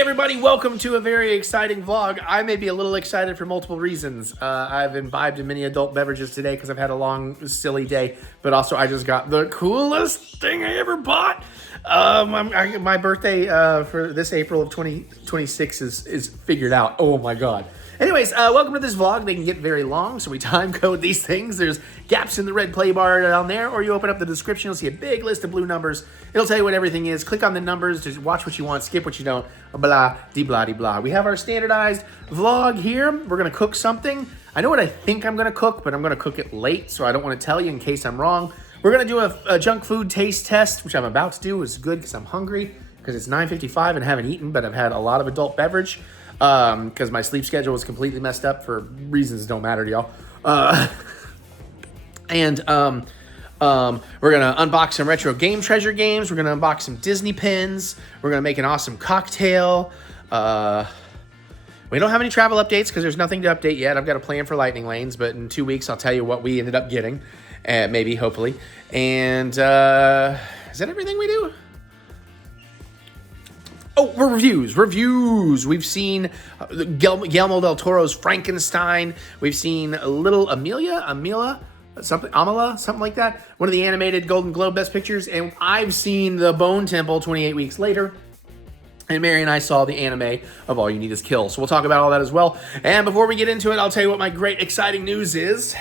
everybody, welcome to a very exciting vlog. I may be a little excited for multiple reasons. I've imbibed in many adult beverages today because I've had a long, silly day, but also I just got the coolest thing I ever bought. My birthday for this April of 2026 is figured out. Oh my God. Anyways, welcome to this vlog. They can get very long, so we time code these things. There's gaps in the red play bar down there, or you open up the description, you'll see a big list of blue numbers. It'll tell you what everything is. Click on the numbers, just watch what you want, skip what you don't, blah, de blah, de blah. We have our standardized vlog here. We're gonna cook something. I know what I think I'm gonna cook, but I'm gonna cook it late, so I don't wanna tell you in case I'm wrong. We're gonna do a junk food taste test, which I'm about to do. It's good because I'm hungry, because it's 9:55 and haven't eaten, but I've had a lot of adult beverage. Because my sleep schedule was completely messed up for reasons that don't matter to y'all. We're gonna unbox some retro game treasure games. We're gonna unbox some Disney pins. We're gonna make an awesome cocktail. We don't have any travel updates because there's nothing to update yet. I've got a plan for lightning lanes, but in 2 weeks I'll tell you what we ended up getting, maybe, hopefully. And is that everything we do? Oh, reviews. We've seen Guillermo del Toro's Frankenstein. We've seen Little Amelie, something like that. One of the animated Golden Globe Best Pictures. And I've seen The Bone Temple 28 Weeks Later. And Mary and I saw the anime of All You Need Is Kill. So we'll talk about all that as well. And before we get into it, I'll tell you what my great, exciting news is.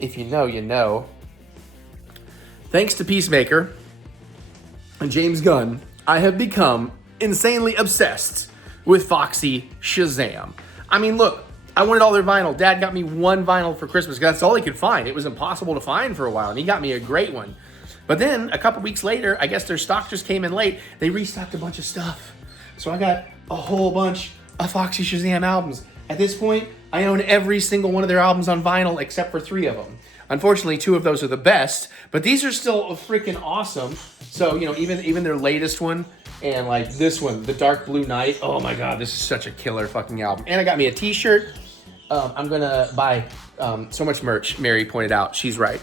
If you know, you know. Thanks to Peacemaker and James Gunn, I have become insanely obsessed with Foxy Shazam. I mean, look, I wanted all their vinyl. Dad got me one vinyl for Christmas because that's all he could find. It was impossible to find for a while, and he got me a great one. But then, a couple weeks later, I guess their stock just came in late. They restocked a bunch of stuff. So I got a whole bunch of Foxy Shazam albums. At this point, I own every single one of their albums on vinyl except for 3 of them. Unfortunately, 2 of those are the best, but these are still freaking awesome. So, you know, even their latest one and like this one, The Dark Blue Night. Oh my God, this is such a killer fucking album. And I got me a t-shirt. I'm gonna buy so much merch, Mary pointed out. She's right.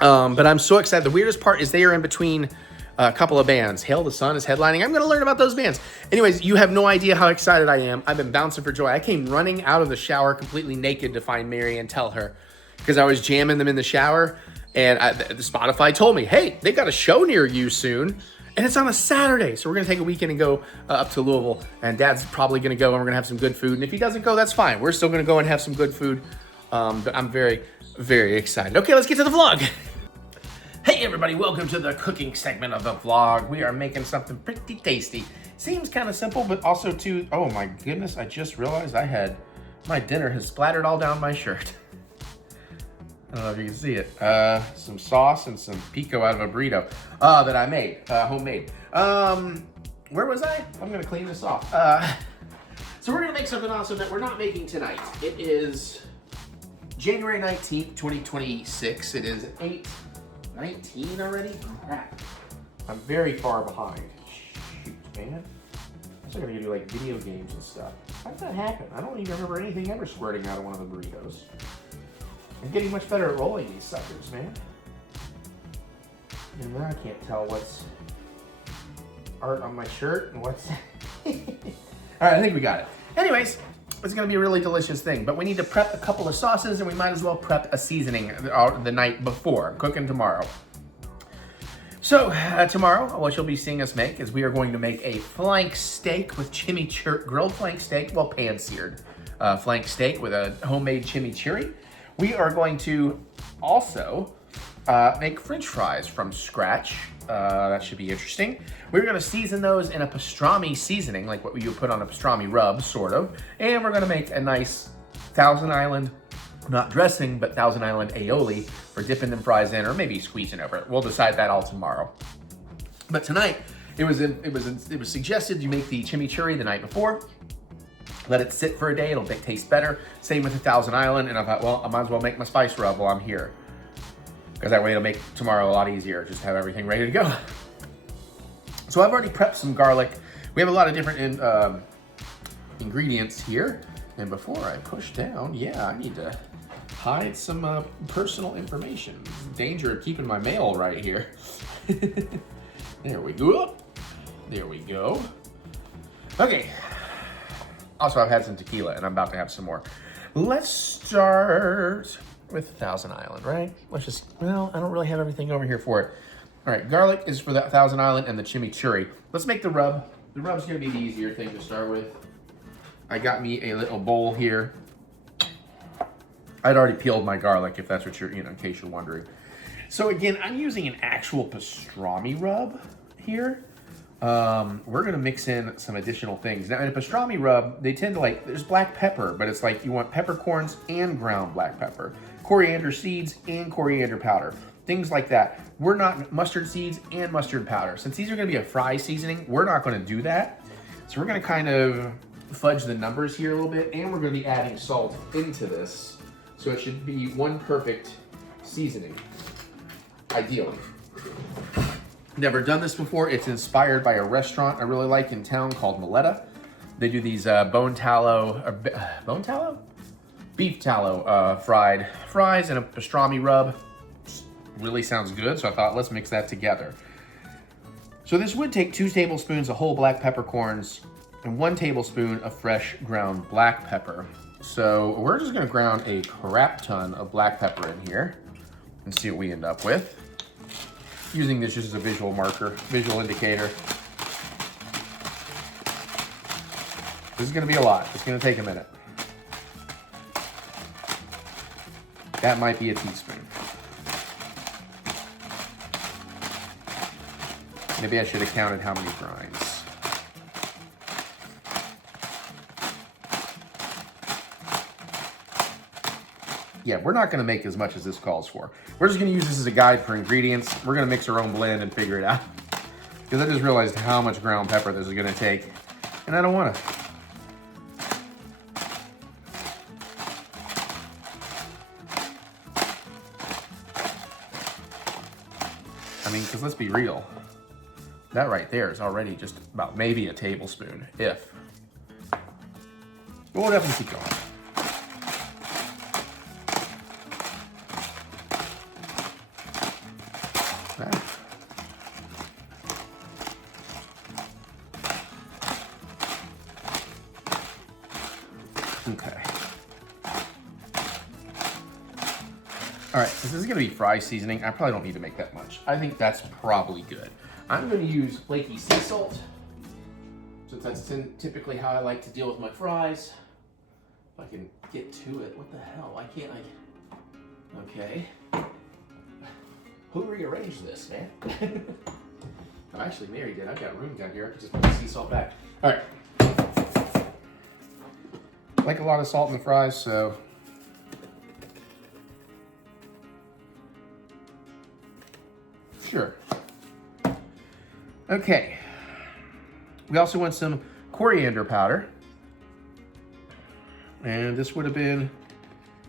But I'm so excited. The weirdest part is they are in between a couple of bands. Hail the Sun is headlining. I'm gonna learn about those bands. Anyways, you have no idea how excited I am. I've been bouncing for joy. I came running out of the shower completely naked to find Mary and tell her, because I was jamming them in the shower, and Spotify told me, hey, they got a show near you soon, and it's on a Saturday, so we're gonna take a weekend and go up to Louisville, and Dad's probably gonna go, and we're gonna have some good food, and if he doesn't go, that's fine. We're still gonna go and have some good food, but I'm very, very excited. Okay, let's get to the vlog. Hey everybody, welcome to the cooking segment of the vlog. We are making something pretty tasty. Seems kind of simple, but also too, oh my goodness, I just realized my dinner has splattered all down my shirt. I don't know if you can see it. Some sauce and some pico out of a burrito that I made, homemade. Where was I? I'm gonna clean this off. So we're gonna make something awesome that we're not making tonight. It is January 19th, 2026. It is 8:19 already. Crap. I'm very far behind. Shoot, man. I'm still gonna do like video games and stuff. How did that happen? I don't even remember anything ever squirting out of one of the burritos. I'm getting much better at rolling these suckers, man. And now I can't tell what's art on my shirt and what's... All right, I think we got it. Anyways, it's gonna be a really delicious thing, but we need to prep a couple of sauces and we might as well prep a seasoning the night before. I'm cooking tomorrow. So tomorrow, what you'll be seeing us make is we are going to make a flank steak with chimichurri, grilled flank steak, well, pan-seared flank steak with a homemade chimichurri. We are going to also make French fries from scratch. That should be interesting. We're gonna season those in a pastrami seasoning, like what you put on a pastrami rub, sort of. And we're gonna make a nice Thousand Island, not dressing, but Thousand Island aioli for dipping them fries in, or maybe squeezing over it. We'll decide that all tomorrow. But tonight, it was suggested you make the chimichurri the night before. Let it sit for a day, it'll taste better. Same with the Thousand Island, and I thought, well, I might as well make my spice rub while I'm here. Because that way it'll make tomorrow a lot easier, just have everything ready to go. So I've already prepped some garlic. We have a lot of different ingredients here. And before I push down, yeah, I need to hide some personal information. Danger of keeping my mail right here. There we go. There we go. Okay. Also, I've had some tequila, and I'm about to have some more. Let's start with Thousand Island, right? Let's just, well, I don't really have everything over here for it. All right, garlic is for the Thousand Island and the chimichurri. Let's make the rub. The rub's gonna be the easier thing to start with. I got me a little bowl here. I'd already peeled my garlic, if that's what you're, in case you're wondering. So again, I'm using an actual pastrami rub here. We're gonna mix in some additional things. Now in a pastrami rub, they tend to there's black pepper, but it's like you want peppercorns and ground black pepper, coriander seeds and coriander powder, things like that. We're not mustard seeds and mustard powder. Since these are gonna be a fry seasoning, we're not gonna do that. So we're gonna kind of fudge the numbers here a little bit, and we're gonna be adding salt into this. So it should be one perfect seasoning, ideally. Never done this before. It's inspired by a restaurant I really like in town called Maletta. They do these beef tallow fried fries and a pastrami rub. Really sounds good, so I thought let's mix that together. So this would take 2 tablespoons of whole black peppercorns and 1 tablespoon of fresh ground black pepper. So we're just gonna ground a crap ton of black pepper in here and see what we end up with. Using this just as a visual marker, visual indicator. This is gonna be a lot. It's gonna take a minute. That might be a teaspoon. Maybe I should have counted how many grinds. Yeah, we're not gonna make as much as this calls for. We're just gonna use this as a guide for ingredients. We're gonna mix our own blend and figure it out. Because I just realized how much ground pepper this is gonna take, and I don't wanna. I mean, because let's be real. That right there is already just about maybe a tablespoon, if. But we'll definitely keep going. Okay. All right, since this is gonna be fry seasoning, I probably don't need to make that much. I think that's probably good. I'm gonna use flaky sea salt, since that's typically how I like to deal with my fries. If I can get to it, what the hell? Why can't I? Okay. Who rearranged this, man? Oh, actually, Mary did. I've got room down here. I could just put the sea salt back. All right. I like a lot of salt in the fries, so. Sure. Okay. We also want some coriander powder. And this would have been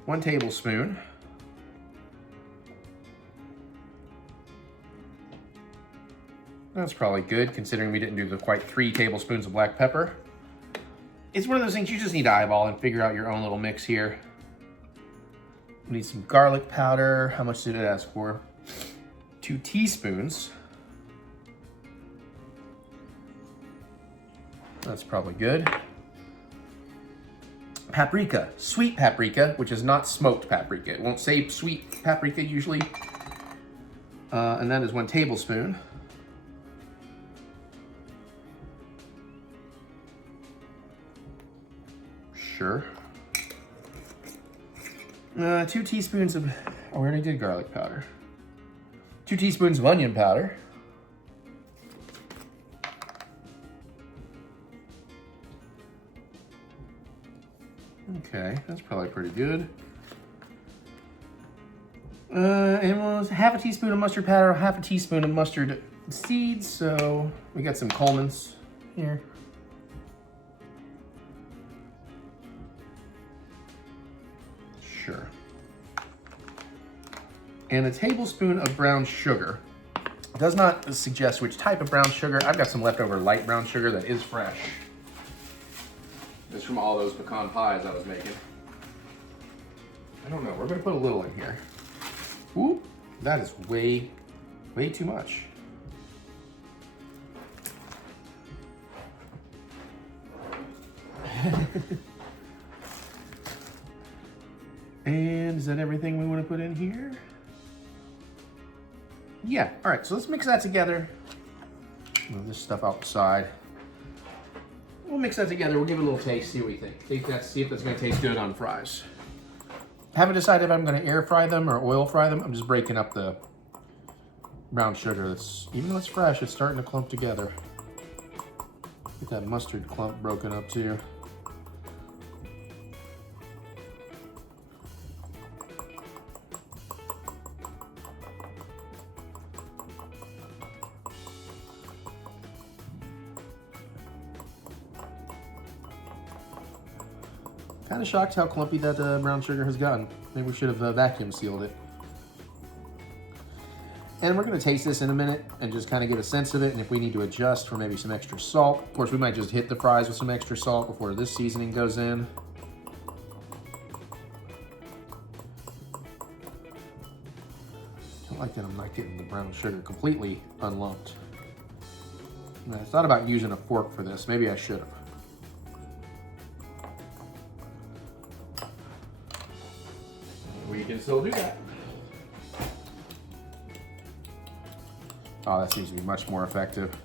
1 tablespoon. That's probably good, considering we didn't do the quite 3 tablespoons of black pepper. It's one of those things you just need to eyeball and figure out your own little mix here. We need some garlic powder. How much did it ask for? 2 teaspoons. That's probably good. Paprika, sweet paprika, which is not smoked paprika. It won't say sweet paprika usually. And that is 1 tablespoon. Sure. 2 teaspoons of, oh, we already did garlic powder. 2 teaspoons of onion powder. Okay, that's probably pretty good. And we'll half a teaspoon of mustard powder, half a teaspoon of mustard seeds. So we got some Coleman's here. Sure. And a tablespoon of brown sugar. It does not suggest which type of brown sugar. I've got some leftover light brown sugar that is fresh. It's from all those pecan pies I was making. I don't know, we're gonna put a little in here. Ooh, that is way too much. And is that everything we want to put in here? Yeah, all right, so let's mix that together. Move this stuff outside. We'll mix that together, we'll give it a little taste, see what we think. See if that's gonna taste good on fries. Haven't decided if I'm gonna air fry them or oil fry them. I'm just breaking up the brown sugar. Even though it's fresh, it's starting to clump together. Get that mustard clump broken up too. Kind of shocked how clumpy that brown sugar has gotten. Maybe we should have vacuum sealed it. And we're gonna taste this in a minute and just kind of get a sense of it, and if we need to adjust for maybe some extra salt. Of course, we might just hit the fries with some extra salt before this seasoning goes in. I like that I'm not getting the brown sugar completely unlumped. I thought about using a fork for this. Maybe I should have. We can still do that. Oh, that seems to be much more effective.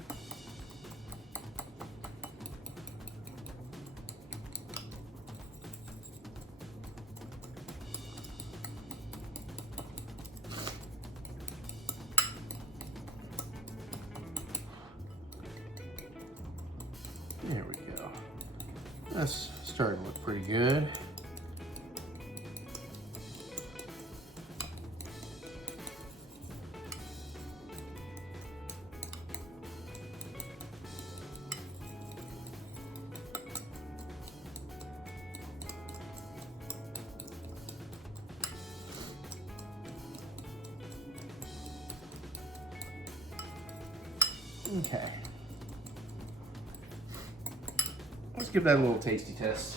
There we go. That's starting to look pretty good. Okay. Let's give that a little tasty test.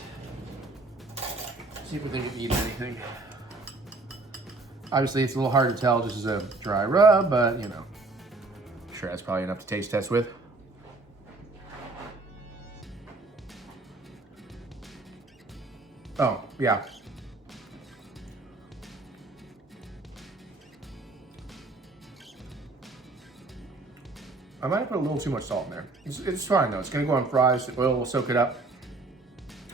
See if we think it needs anything. Obviously, it's a little hard to tell just as a dry rub, but you know, I'm sure that's probably enough to taste test with. Oh, yeah. I might have put a little too much salt in there. It's fine though. It's gonna go on fries. The oil will soak it up.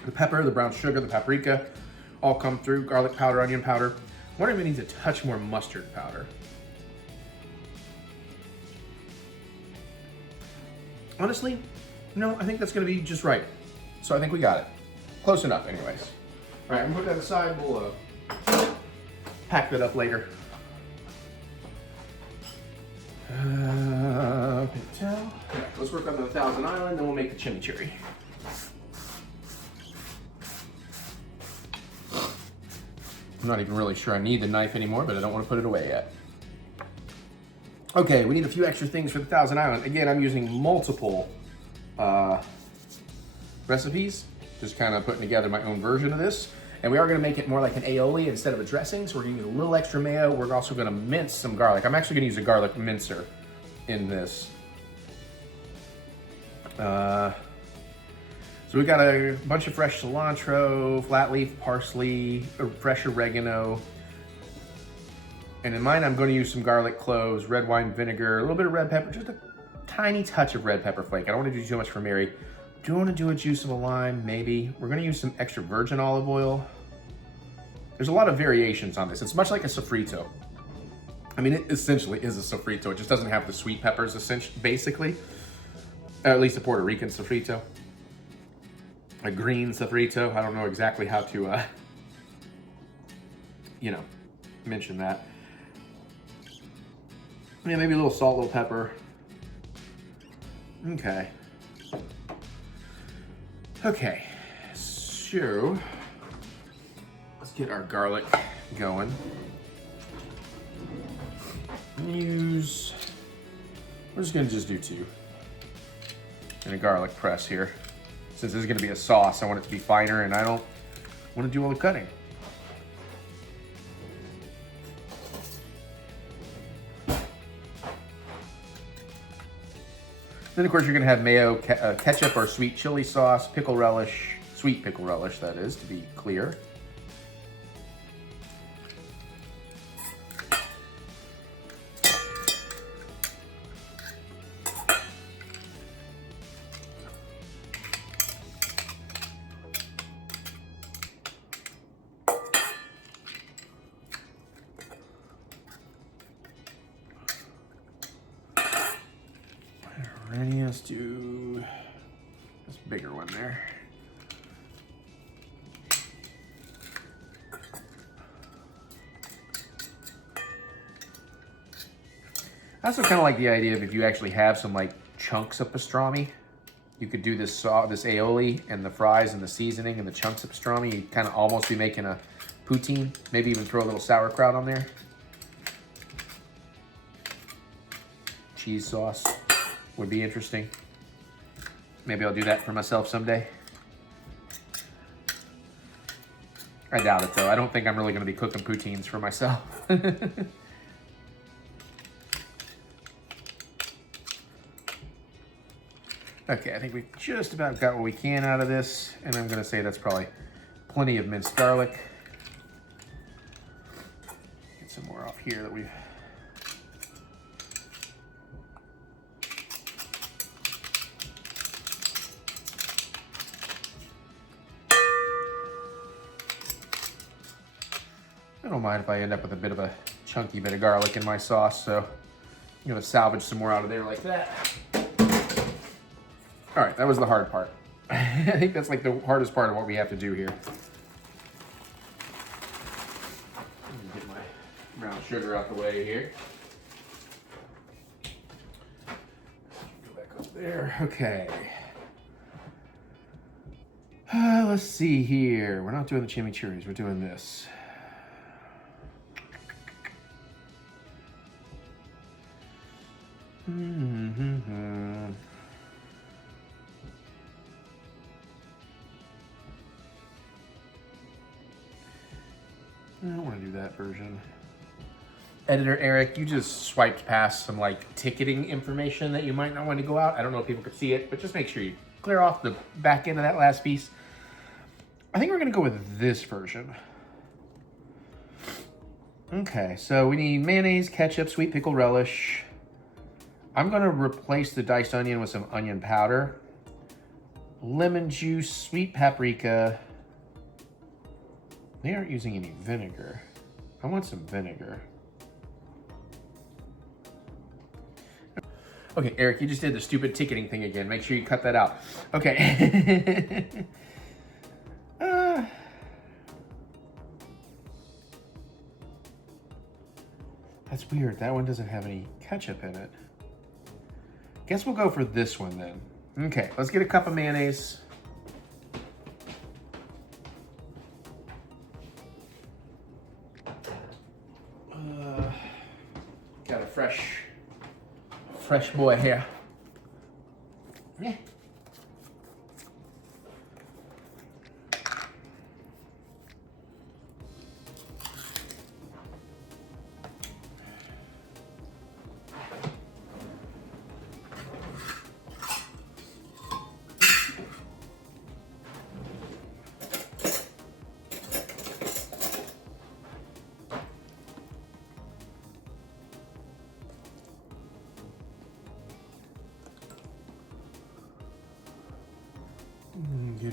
The pepper, the brown sugar, the paprika, all come through. Garlic powder, onion powder. I wonder if it needs a touch more mustard powder. Honestly, no, I think that's gonna be just right. So I think we got it. Close enough anyways. All right, I'm gonna put that aside. We'll pack that up later. Let's work on the Thousand Island, then we'll make the chimichurri. I'm not even really sure I need the knife anymore, but I don't want to put it away yet. Okay, we need a few extra things for the Thousand Island. Again, I'm using multiple recipes, just kind of putting together my own version of this. And we are going to make it more like an aioli instead of a dressing, so we're going to use a little extra mayo. We're also going to mince some garlic. I'm actually going to use a garlic mincer in this. So we got a bunch of fresh cilantro, flat leaf parsley, fresh oregano. And in mine, I'm going to use some garlic cloves, red wine vinegar, a little bit of red pepper, just a tiny touch of red pepper flake. I don't want to do too much for Mary. Do you want to do a juice of a lime? Maybe. We're going to use some extra virgin olive oil. There's a lot of variations on this. It's much like a sofrito. I mean, it essentially is a sofrito. It just doesn't have the sweet peppers, basically. At least a Puerto Rican sofrito. A green sofrito. I don't know exactly how to, mention that. Yeah, maybe a little salt, a little pepper. Okay. Okay, so let's get our garlic going. We're just gonna do two. And a garlic press here. Since this is gonna be a sauce, I want it to be finer and I don't want to do all the cutting. Then of course you're gonna have mayo, ketchup or sweet chili sauce, pickle relish, Sweet pickle relish, that is, to be clear. Alrighty, let's do this bigger one there. I also kind of like the idea of if you actually have some like chunks of pastrami, you could do this aioli and the fries and the seasoning and the chunks of pastrami. You'd kind of almost be making a poutine. Maybe even throw a little sauerkraut on there. Cheese sauce would be interesting. Maybe I'll do that for myself someday. I doubt it though. I don't think I'm really going to be cooking poutines for myself. Okay, I think we've just about got what we can out of this, and I'm gonna say that's probably plenty of minced garlic. Get some more off here that we've... I don't mind if I end up with a bit of a chunky bit of garlic in my sauce, so I'm gonna salvage some more out of there like that. All right, that was the hard part. I think that's like the hardest part of what we have to do here. Let me get my brown sugar out the way here. Go back up there. Okay. Let's see here. We're not doing the chimichurris. We're doing this. I don't want to do that version. Editor Eric, you just swiped past some like ticketing information that you might not want to go out. I don't know if people could see it, but just make sure you clear off the back end of that last piece. I think we're going to go with this version. Okay, so we need mayonnaise, ketchup, sweet pickle relish. I'm going to replace the diced onion with some onion powder. Lemon juice, sweet paprika. They aren't using any vinegar. I want some vinegar. Okay, Eric, you just did the stupid ticketing thing again. Make sure you cut that out. Okay. That's weird. That one doesn't have any ketchup in it. Guess we'll go for this one then. Okay, let's get a cup of mayonnaise. Got a fresh boy here. Yeah.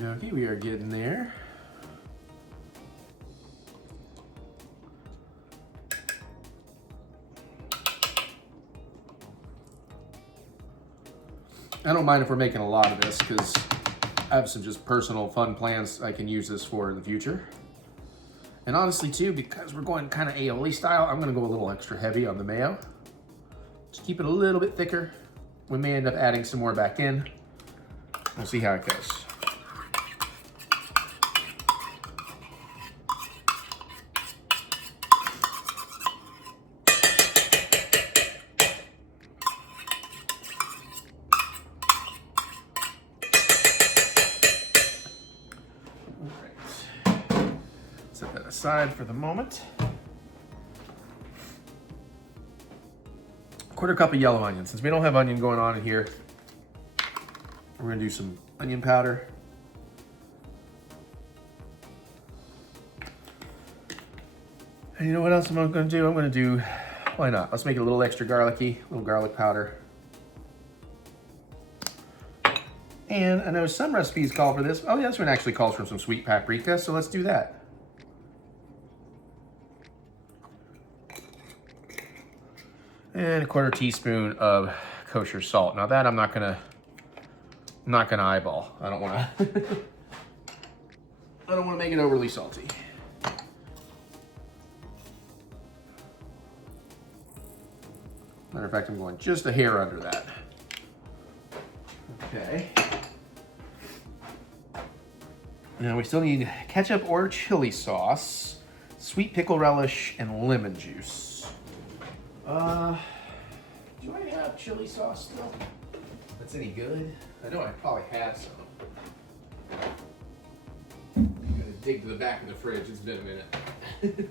Okay, we are getting there. I don't mind if we're making a lot of this because I have some just personal fun plans I can use this for in the future. And honestly too, because we're going kind of aioli style, I'm gonna go a little extra heavy on the mayo. Just keep it a little bit thicker. We may end up adding some more back in. We'll see how it goes. Set that aside for the moment. Quarter cup of yellow onion. Since we don't have onion going on in here, we're gonna do some onion powder. And you know what else I'm gonna do? I'm gonna do, why not? Let's make it a little extra garlicky, a little garlic powder. And I know some recipes call for this. Oh yeah, this one actually calls for some sweet paprika, so let's do that. And a 1/4 teaspoon of kosher salt. Now that I'm not gonna eyeball. I don't wanna I don't wanna make it overly salty. Matter of fact, I'm going just a hair under that. Okay. Now we still need ketchup or chili sauce, sweet pickle relish, and lemon juice. Do I have chili sauce still? That's any good? I know I probably have some. I'm gonna dig to the back of the fridge. It's been a minute.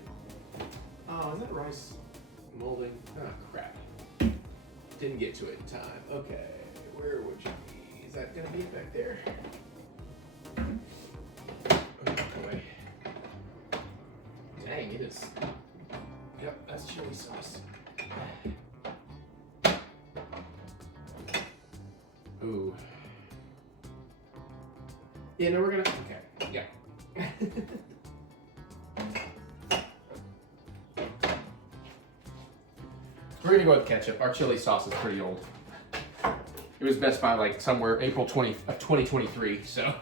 Oh, is that rice molding? Oh, crap. Didn't get to it in time. Okay, where would you be? Is that gonna be back there? Oh boy. Dang, it is. Yep, that's chili sauce. Ooh. Yeah, no, we're gonna, okay, yeah. We're gonna go with ketchup. Our chili sauce is pretty old. It was Best Buy like somewhere April 20 of 2023, so.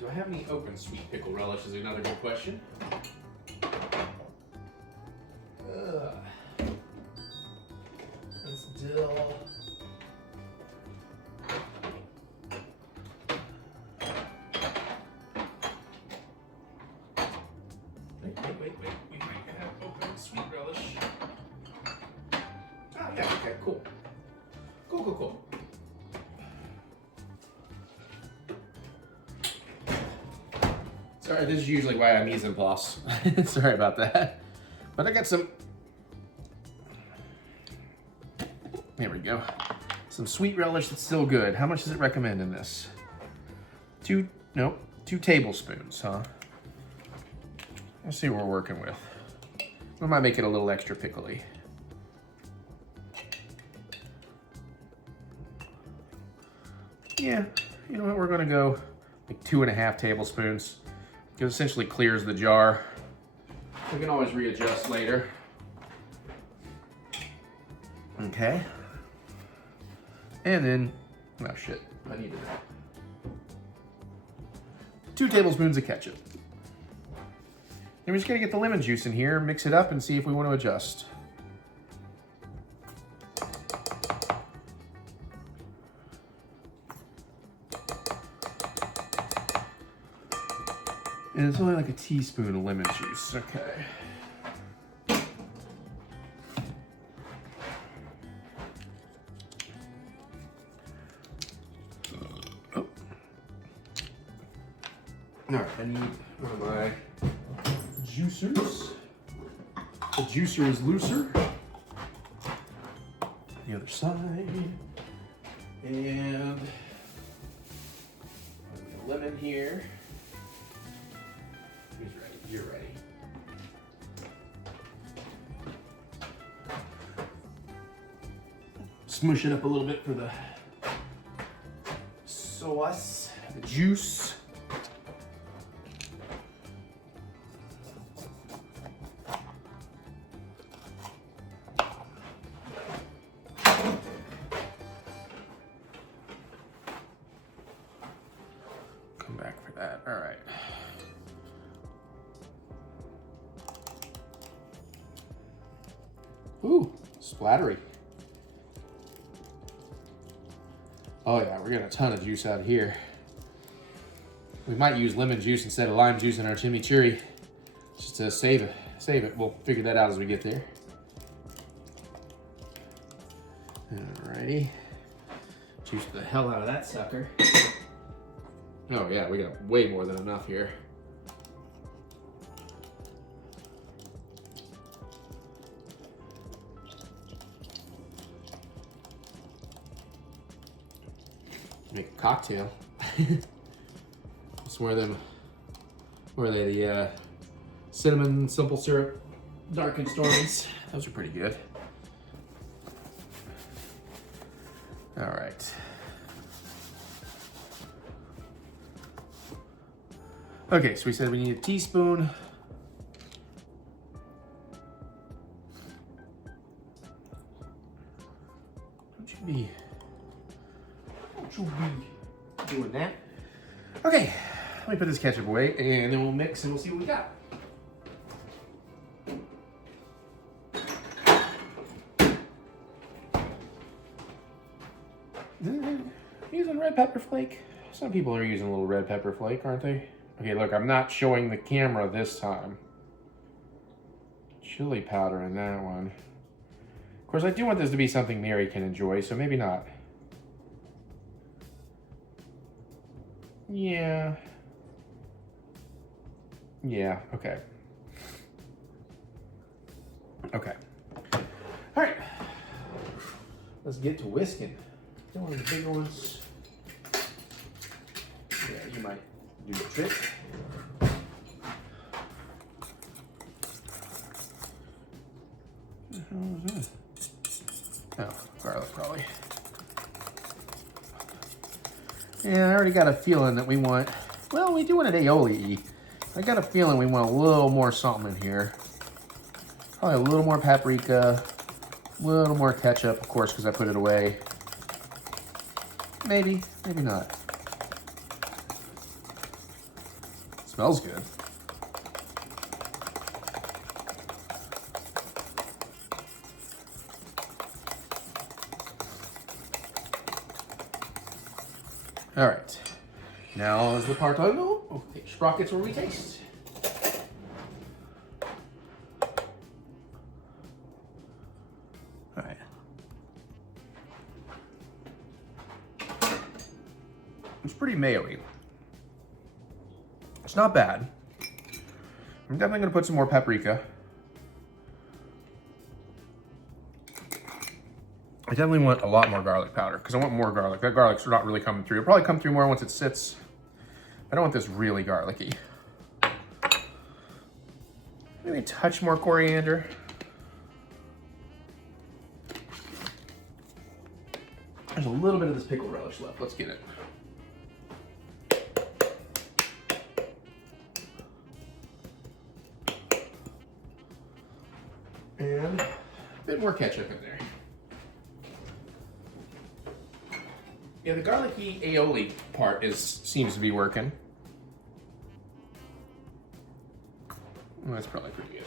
Do I have any open sweet pickle relish is another good question. That's dill. Wait. We might have open sweet relish. Oh, yeah, okay, cool. Cool. Sorry, this is usually why I mise en place. Sorry about that. But I got some, there we go. Some sweet relish that's still good. How much does it recommend in this? 2 tablespoons, huh? Let's see what we're working with. We might make it a little extra pickly. Yeah, you know what, we're gonna go like 2.5 tablespoons. It essentially clears the jar. We can always readjust later. Okay. And then, oh shit, I needed that. 2 tablespoons of ketchup. Then we're just gonna get the lemon juice in here, mix it up, and see if we want to adjust. And it's only like a teaspoon of lemon juice, okay. Oh. All right, I need one of my juicers. The juicer is looser. The other side. And a lemon here. Who's ready? You're ready. Smoosh it up a little bit for the sauce, the juice. Come back for that. All right. Ooh, splattery. Oh yeah, we're getting a ton of juice out of here. We might use lemon juice instead of lime juice in our chimichurri, just to save it. We'll figure that out as we get there. Alrighty. Juice the hell out of that sucker. Oh yeah, we got way more than enough here. Make a cocktail. It's one of them What are they? The cinnamon simple syrup darkened stories. Those are pretty good. All right. Okay, so we said we need a teaspoon. Don't you be doing that. Okay, let me put this ketchup away and then we'll mix and we'll see what we got. Using red pepper flake. Some people are using a little red pepper flake, aren't they? Okay, look, I'm not showing the camera this time. Chili powder in that one. Of course, I do want this to be something Mary can enjoy, so maybe not. Yeah. Yeah, okay. Okay. All right. Let's get to whisking. One of the bigger ones. Yeah, you might do the trick. What the hell is that? Oh, garlic probably. Yeah, I already got a feeling that we want, well, we do want an aioli. I got a feeling we want a little more something in here. Probably a little more paprika, a little more ketchup, of course, because I put it away. Maybe, maybe not. Smells good. All right. Now is the part I know. Okay, sprockets where we taste. All right. It's pretty mayo-y. It's not bad. I'm definitely gonna put some more paprika. I definitely want a lot more garlic powder because I want more garlic. That garlic's not really coming through. It'll probably come through more once it sits. I don't want this really garlicky. Maybe a touch more coriander. There's a little bit of this pickle relish left. Let's get it. And a bit more ketchup in there. Yeah, the garlicky aioli part seems to be working. Well, that's probably pretty good.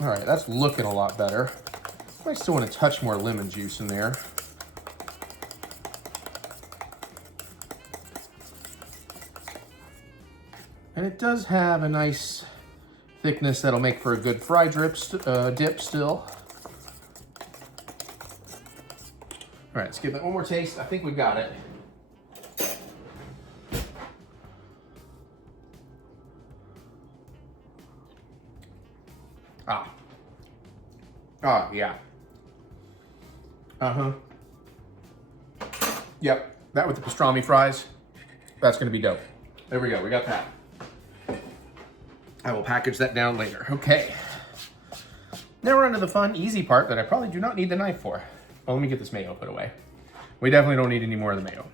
All right, that's looking a lot better. I still want to touch more lemon juice in there. And it does have a nice thickness that'll make for a good fry dip still. All right, let's give that one more taste. I think we've got it. Yeah. Yep, that with the pastrami fries, that's gonna be dope. There we go, we got that. I will package that down later. Okay. Now we're on to the fun, easy part that I probably do not need the knife for. Well, let me get this mayo put away. We definitely don't need any more of the mayo.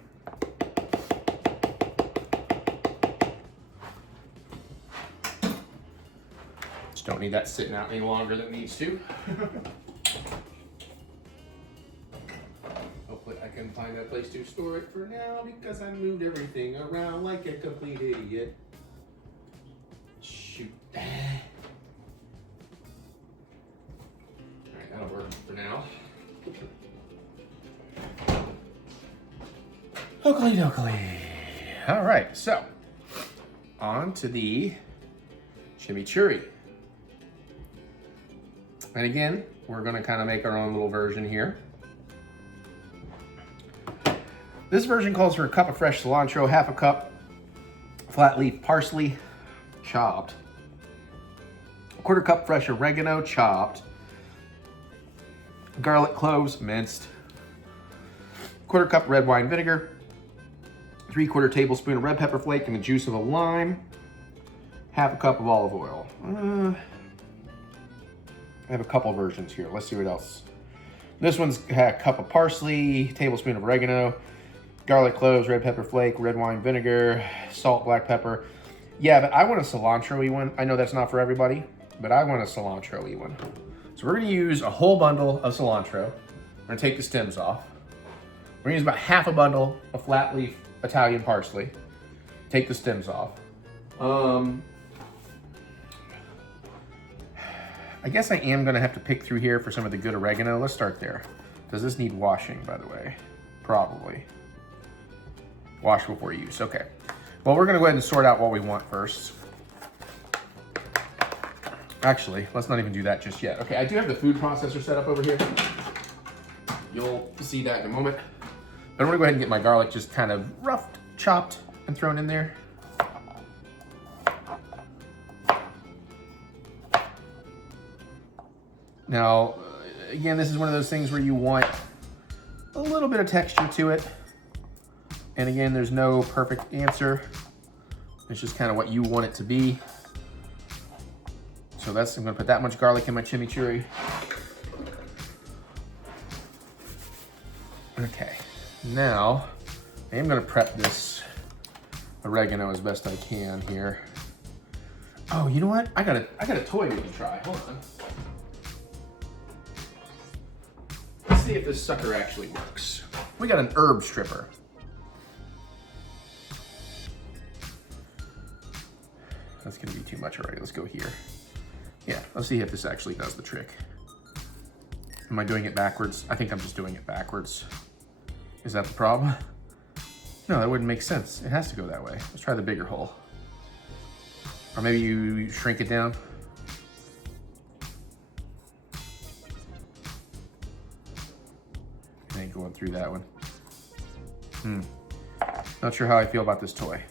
Just don't need that sitting out any longer than it needs to. Hopefully I can find a place to store it for now because I moved everything around like a complete idiot. Shoot. Alright, that'll work for now. Oakley dokley. Alright, so on to the chimichurri. And again, we're gonna kind of make our own little version here. This version calls for a cup of fresh cilantro, half a cup flat leaf parsley, chopped, a quarter cup fresh oregano, chopped, garlic cloves, minced, quarter cup red wine vinegar, 3/4 tablespoon of red pepper flake and the juice of a lime, half a cup of olive oil. I have a couple versions here. Let's see what else. This one's a cup of parsley, tablespoon of oregano, garlic cloves, red pepper flake, red wine vinegar, salt, black pepper. Yeah, but I want a cilantro-y one. I know that's not for everybody, but I want a cilantro-y one. So we're gonna use a whole bundle of cilantro. We're gonna take the stems off. We're gonna use about half a bundle of flat leaf Italian parsley. Take the stems off. I guess I am gonna have to pick through here for some of the good oregano. Let's start there. Does this need washing, by the way? Probably. Wash before use, okay. Well, we're gonna go ahead and sort out what we want first. Actually, let's not even do that just yet. Okay, I do have the food processor set up over here. You'll see that in a moment. But I'm gonna go ahead and get my garlic just kind of rough chopped and thrown in there. Now, again, this is one of those things where you want a little bit of texture to it. And again, there's no perfect answer. It's just kind of what you want it to be. So I'm gonna put that much garlic in my chimichurri. Okay, now I am gonna prep this oregano as best I can here. Oh, you know what? I got a toy we can try, hold on. Let's see if this sucker actually works. We got an herb stripper. That's gonna be too much already. Let's go here. Yeah, let's see if this actually does the trick. Am I doing it backwards? I think I'm just doing it backwards. Is that the problem? No, that wouldn't make sense. It has to go that way. Let's try the bigger hole. Or maybe you shrink it down. I ain't going through that one. Not sure how I feel about this toy.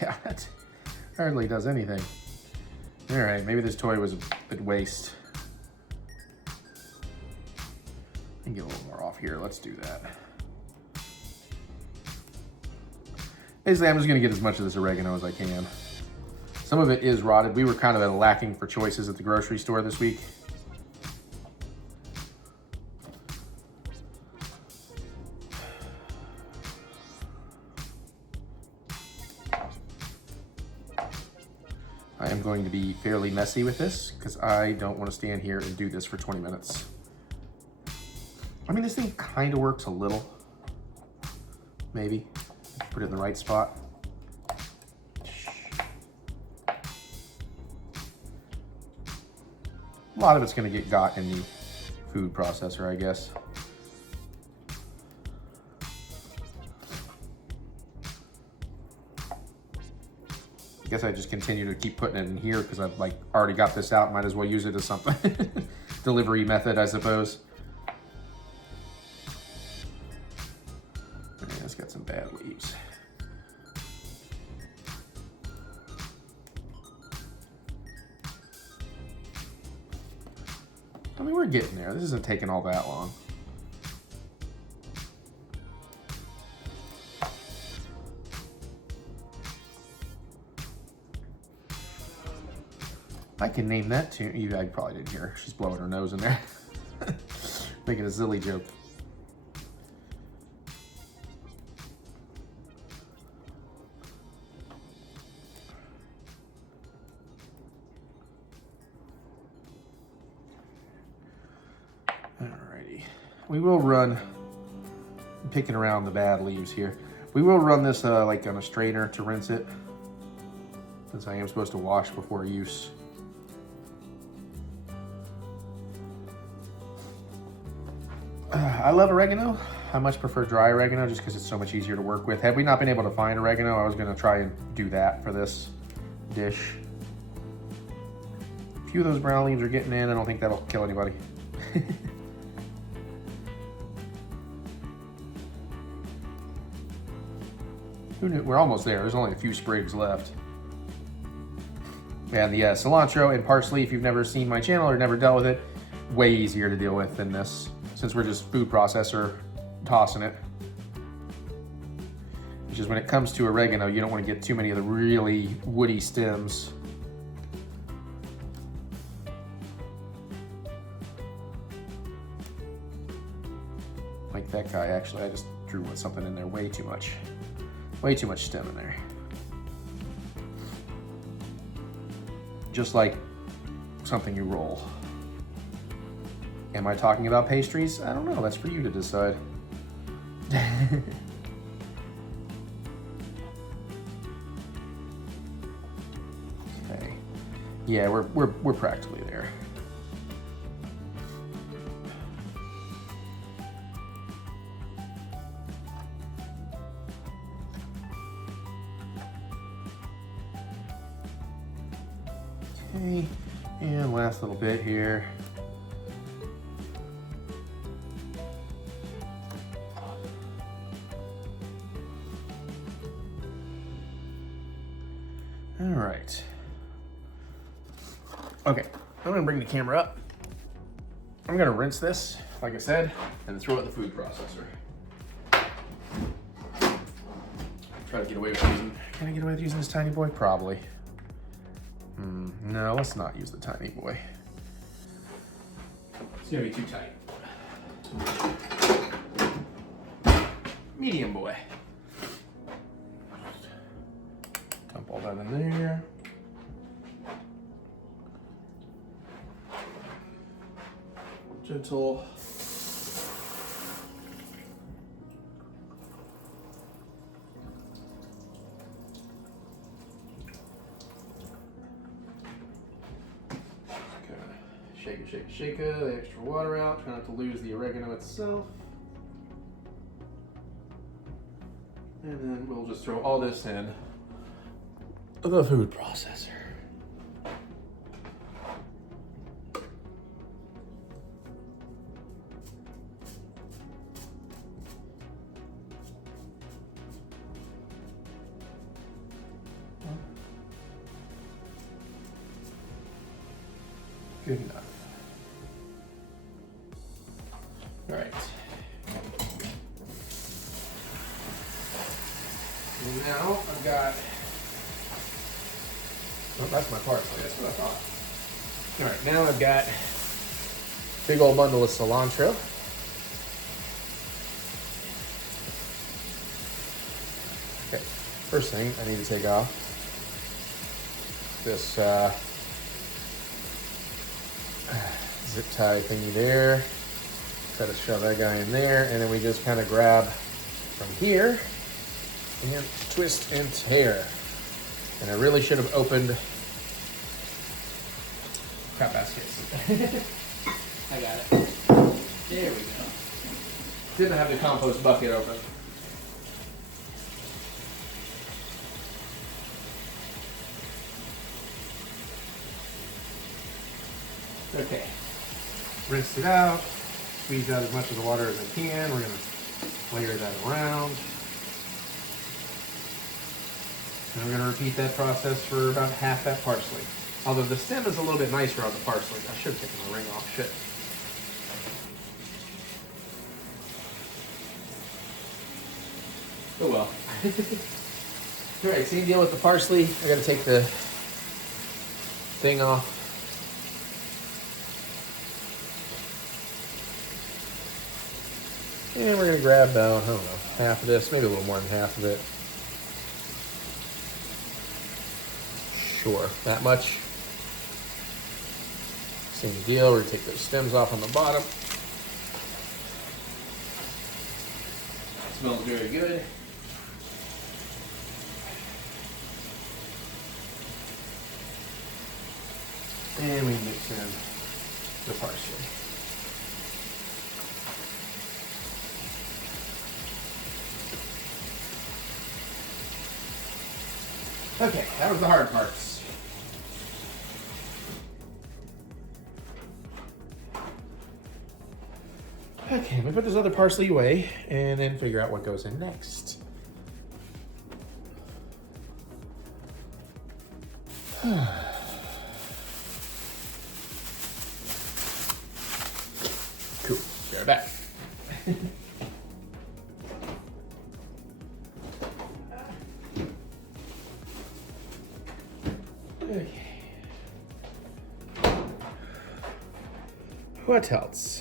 God, hardly does anything. All right, maybe this toy was a bit waste. I can get a little more off here. Let's do that. Basically, I'm just gonna get as much of this oregano as I can. Some of it is rotted. We were kind of lacking for choices at the grocery store this week. I am going to be fairly messy with this because I don't want to stand here and do this for 20 minutes. I mean, this thing kind of works a little, maybe. Put it in the right spot. A lot of it's going to get got in the food processor, I guess. I guess I just continue to keep putting it in here because I've like already got this out. Might as well use it as something. Delivery method, I suppose. Okay, it's got some bad leaves. I mean, we're getting there. This isn't taking all that long. I can name that tune. You guys probably didn't hear. She's blowing her nose in there. Making a silly joke. Alrighty. We will run, I'm picking around the bad leaves here. We will run this like on a strainer to rinse it, since I am supposed to wash before use. I love oregano. I much prefer dry oregano just because it's so much easier to work with. Had we not been able to find oregano, I was going to try and do that for this dish. few of those brown leaves are getting in. I don't think that'll kill anybody. Who knew? We're almost there. There's only a few sprigs left. And the cilantro and parsley, if you've never seen my channel or never dealt with it, way easier to deal with than this, since we're just food processor tossing it. Which is when it comes to oregano, you don't want to get too many of the really woody stems. Like that guy, actually, I just drew something in there way too much. Way too much stem in there. Just like something you roll. Am I talking about pastries? I don't know, that's for you to decide. Okay. Yeah, we're practically there. Okay, and last little bit here. All right. Okay, I'm gonna bring the camera up. I'm gonna rinse this, like I said, and throw it in the food processor. Try to get away with using, can I get away with using this tiny boy? Probably. No, let's not use the tiny boy. It's gonna be too tight. Medium boy. Dump all that in there. Gentle. Shake the extra water out. Try not to lose the oregano itself. And then we'll just throw all this in the food processor. Good enough. All right. And now I've got, oh, that's my parsley, that's what I thought. All right, now I've got a big old bundle of cilantro. Okay, first thing I need to take off this zip tie thingy there. Try to shove that guy in there, and then we just kind of grab from here and twist and tear. And I really should have opened crap baskets. I got it. There we go. Didn't have the compost bucket open. Okay, rinsed it out, squeeze out as much of the water as I can. We're gonna layer that around. And we're gonna repeat that process for about half that parsley. Although the stem is a little bit nicer on the parsley. I should have taken the ring off, shit. Oh well. All right, same deal with the parsley. I gotta take the thing off. And we're gonna grab about, I don't know, half of this, maybe a little more than half of it. Sure, that much. Same deal, we're gonna take those stems off on the bottom. Smells very good. And we mix in the parsley. Okay, that was the hard parts. Okay, we put this other parsley away and then figure out what goes in next. Cool, be right back. Okay. What else?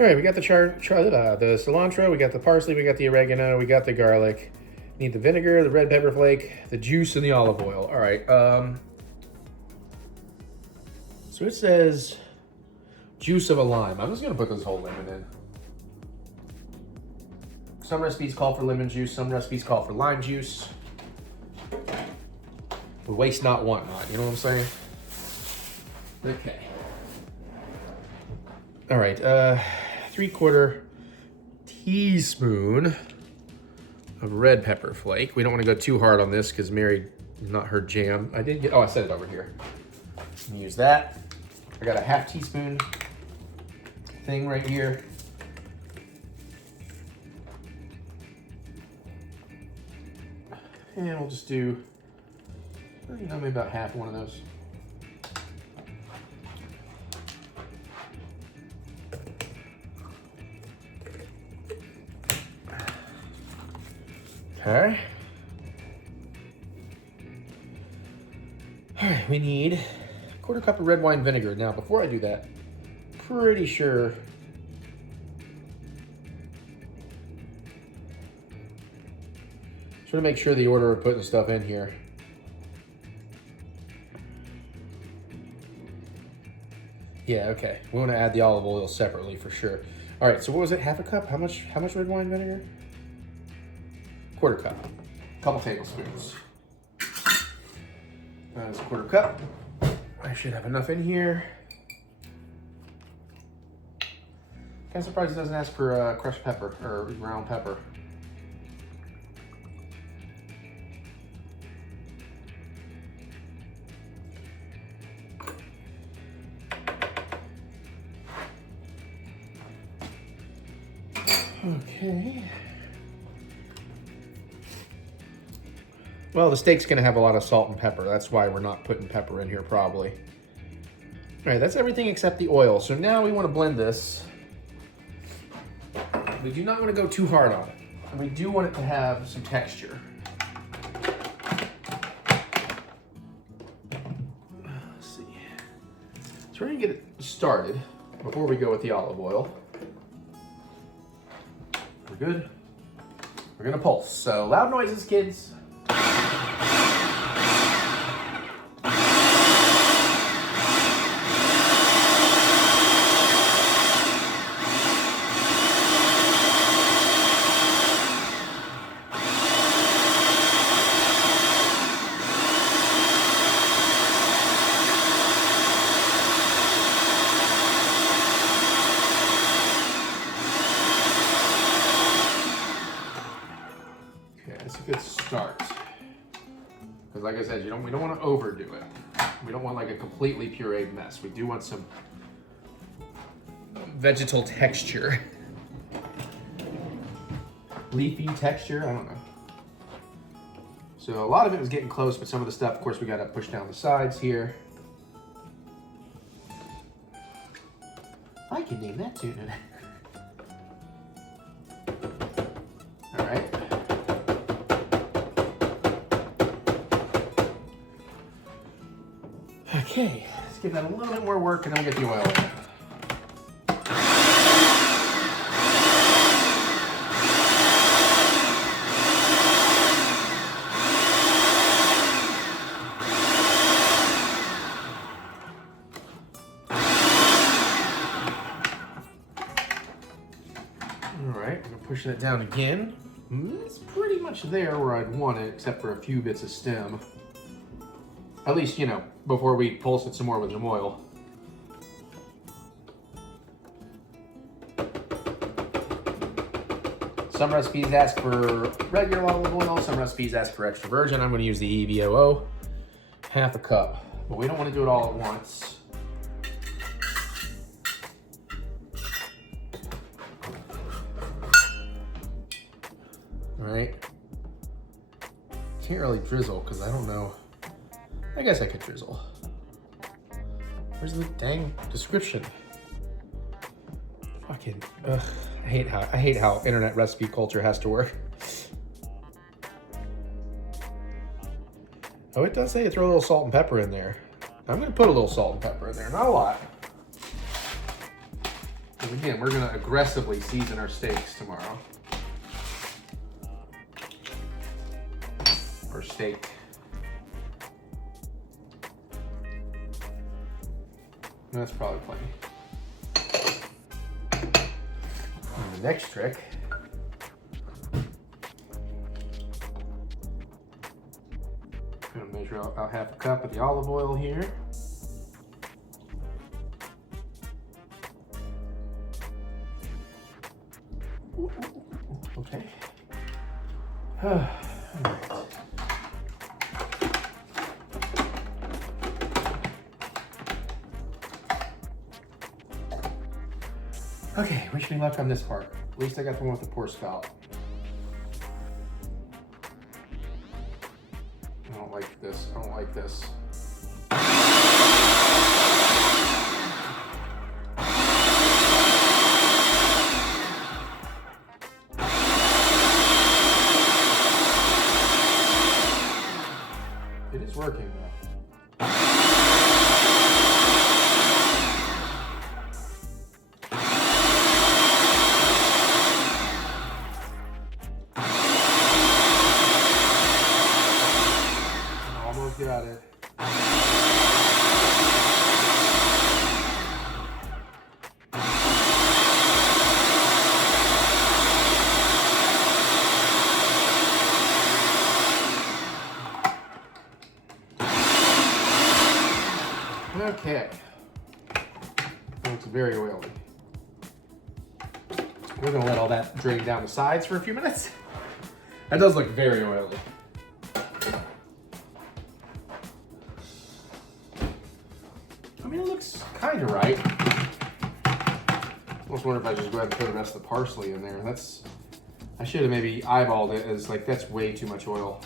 All right, we got the cilantro, we got the parsley, we got the oregano, we got the garlic. Need the vinegar, the red pepper flake, the juice, and the olive oil. All right. So it says juice of a lime. I'm just gonna put this whole lemon in. Some recipes call for lemon juice, some recipes call for lime juice. We waste not, want not, you know what I'm saying? Okay. All right, 3/4 teaspoon of red pepper flake. We don't want to go too hard on this because Mary, not her jam. I said it over here. Use that. I got a 1/2 teaspoon thing right here. And we'll just do, maybe about half one of those. Okay. All right, we need 1/4 cup of red wine vinegar. Now, before I do that, pretty sure just want to make sure the order of putting stuff in here. Yeah, okay. We want to add the olive oil separately for sure. All right, so what was it? 1/2 cup? How much red wine vinegar? 1/4 cup. A couple tablespoons. That's 1/4 cup. I should have enough in here. Kind of surprised it doesn't ask for crushed pepper or ground pepper. Okay. Well, the steak's gonna have a lot of salt and pepper. That's why we're not putting pepper in here probably. All right, that's everything except the oil. So now we wanna blend this. We do not wanna go too hard on it. And we do want it to have some texture. Let's see. So we're gonna get it started before we go with the olive oil. We're good. We're gonna pulse. So loud noises, kids. Good start, because like I said, we don't want to overdo it. We don't want like a completely pureed mess. We do want some vegetal texture, leafy texture. I don't know. So a lot of it was getting close, but some of the stuff, of course, we got to push down the sides here. I can name that tune. All right. Okay, let's give that a little bit more work and then we'll get the oil in. All right, I'm gonna push that down again. It's pretty much there where I'd want it, except for a few bits of stem. At least, before we pulse it some more with some oil. Some recipes ask for regular olive oil, some recipes ask for extra virgin. I'm going to use the EVOO, 1/2 cup. but we don't want to do it all at once. All right. Can't really drizzle because I don't know. I guess I could drizzle. Where's the dang description? Fucking, ugh. I hate how internet recipe culture has to work. Oh, it does say throw a little salt and pepper in there. I'm gonna put a little salt and pepper in there, not a lot. Because again, we're gonna aggressively season our steaks tomorrow. Or steak. That's probably plenty. And the next trick. I'm gonna measure out about half a cup of the olive oil here. Okay. All right. Okay, wish me luck on this part. At least I got the one with the poor spout. I don't like this. I don't like this. It is working though. Got it. Okay. Looks very oily. We're gonna let all that drain down the sides for a few minutes. That does look very oily. I mean, it looks kind of right. I almost wonder if I just go ahead and throw the rest of the parsley in there. I should have maybe eyeballed it as like, that's way too much oil.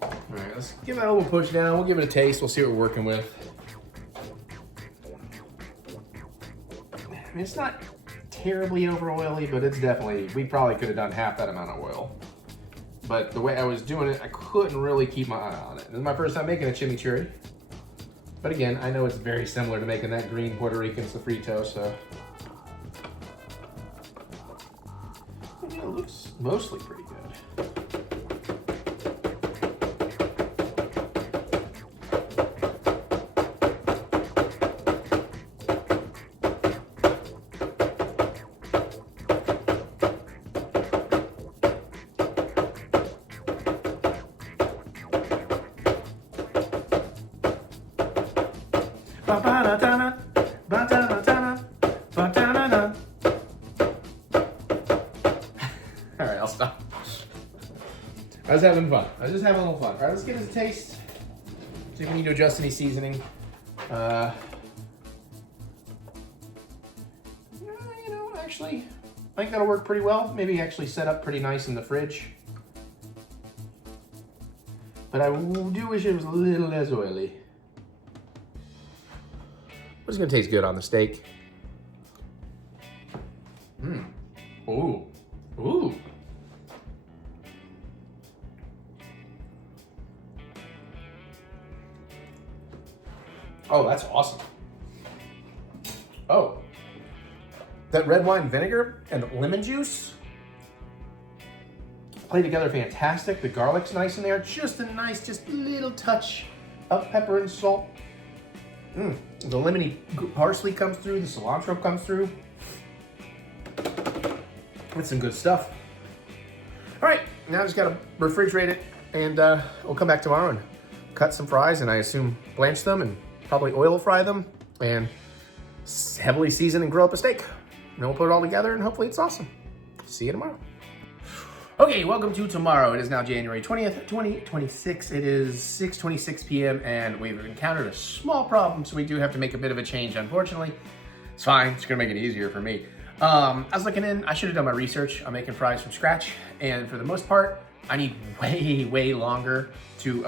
All right, let's give that a little push down. We'll give it a taste. We'll see what we're working with. I mean, it's not terribly over oily, but it's definitely, we probably could have done half that amount of oil. But the way I was doing it, I couldn't really keep my eye on it. This is my first time making a chimichurri. But again, I know it's very similar to making that green Puerto Rican sofrito, so. Yeah, it looks mostly pretty good. All right, I'll stop. I was having fun. I was just having a little fun. All right, let's give this a taste. See if we need to adjust any seasoning. You know, actually, I think that'll work pretty well. Maybe actually set up pretty nice in the fridge. But I do wish it was a little less oily. It's gonna taste good on the steak. Mmm. Ooh. Ooh. Oh, that's awesome. Oh. That red wine vinegar and the lemon juice play together fantastic. The garlic's nice in there. Just a nice, just little touch of pepper and salt. The lemony parsley comes through, the cilantro comes through. That's some good stuff. All right, now I just gotta refrigerate it, and we'll come back tomorrow and cut some fries, and I assume blanch them and probably oil fry them and heavily season and grill up a steak. And we'll put it all together and hopefully it's awesome. See you tomorrow. Okay, welcome to tomorrow. It is now January 20th, 2026. It is 6:26 p.m. and we've encountered a small problem, so we do have to make a bit of a change, unfortunately. It's fine, it's gonna make it easier for me. I was looking in, I should have done my research on making fries from scratch, and for the most part, I need way longer to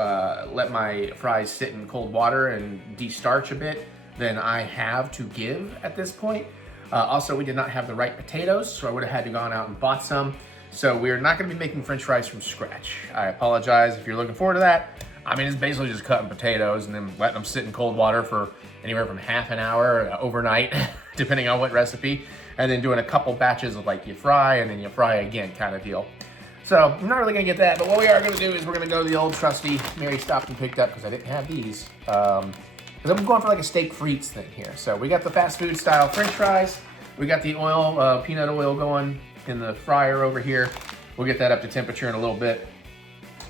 let my fries sit in cold water and de-starch a bit than I have to give at this point. Also, we did not have the right potatoes, so I would have had to gone out and bought some. So we're not gonna be making French fries from scratch. I apologize if you're looking forward to that. I mean, it's basically just cutting potatoes and then letting them sit in cold water for anywhere from half an hour overnight, depending on what recipe, and then doing a couple batches of like you fry and then you fry again kind of deal. So I'm not really gonna get that, but what we are gonna do is we're gonna go to the old trusty Mary stopped and picked up because I didn't have these. Because I'm going for like a steak frites thing here. So we got the fast food style French fries. We got the oil, peanut oil going in the fryer over here. We'll get that up to temperature in a little bit.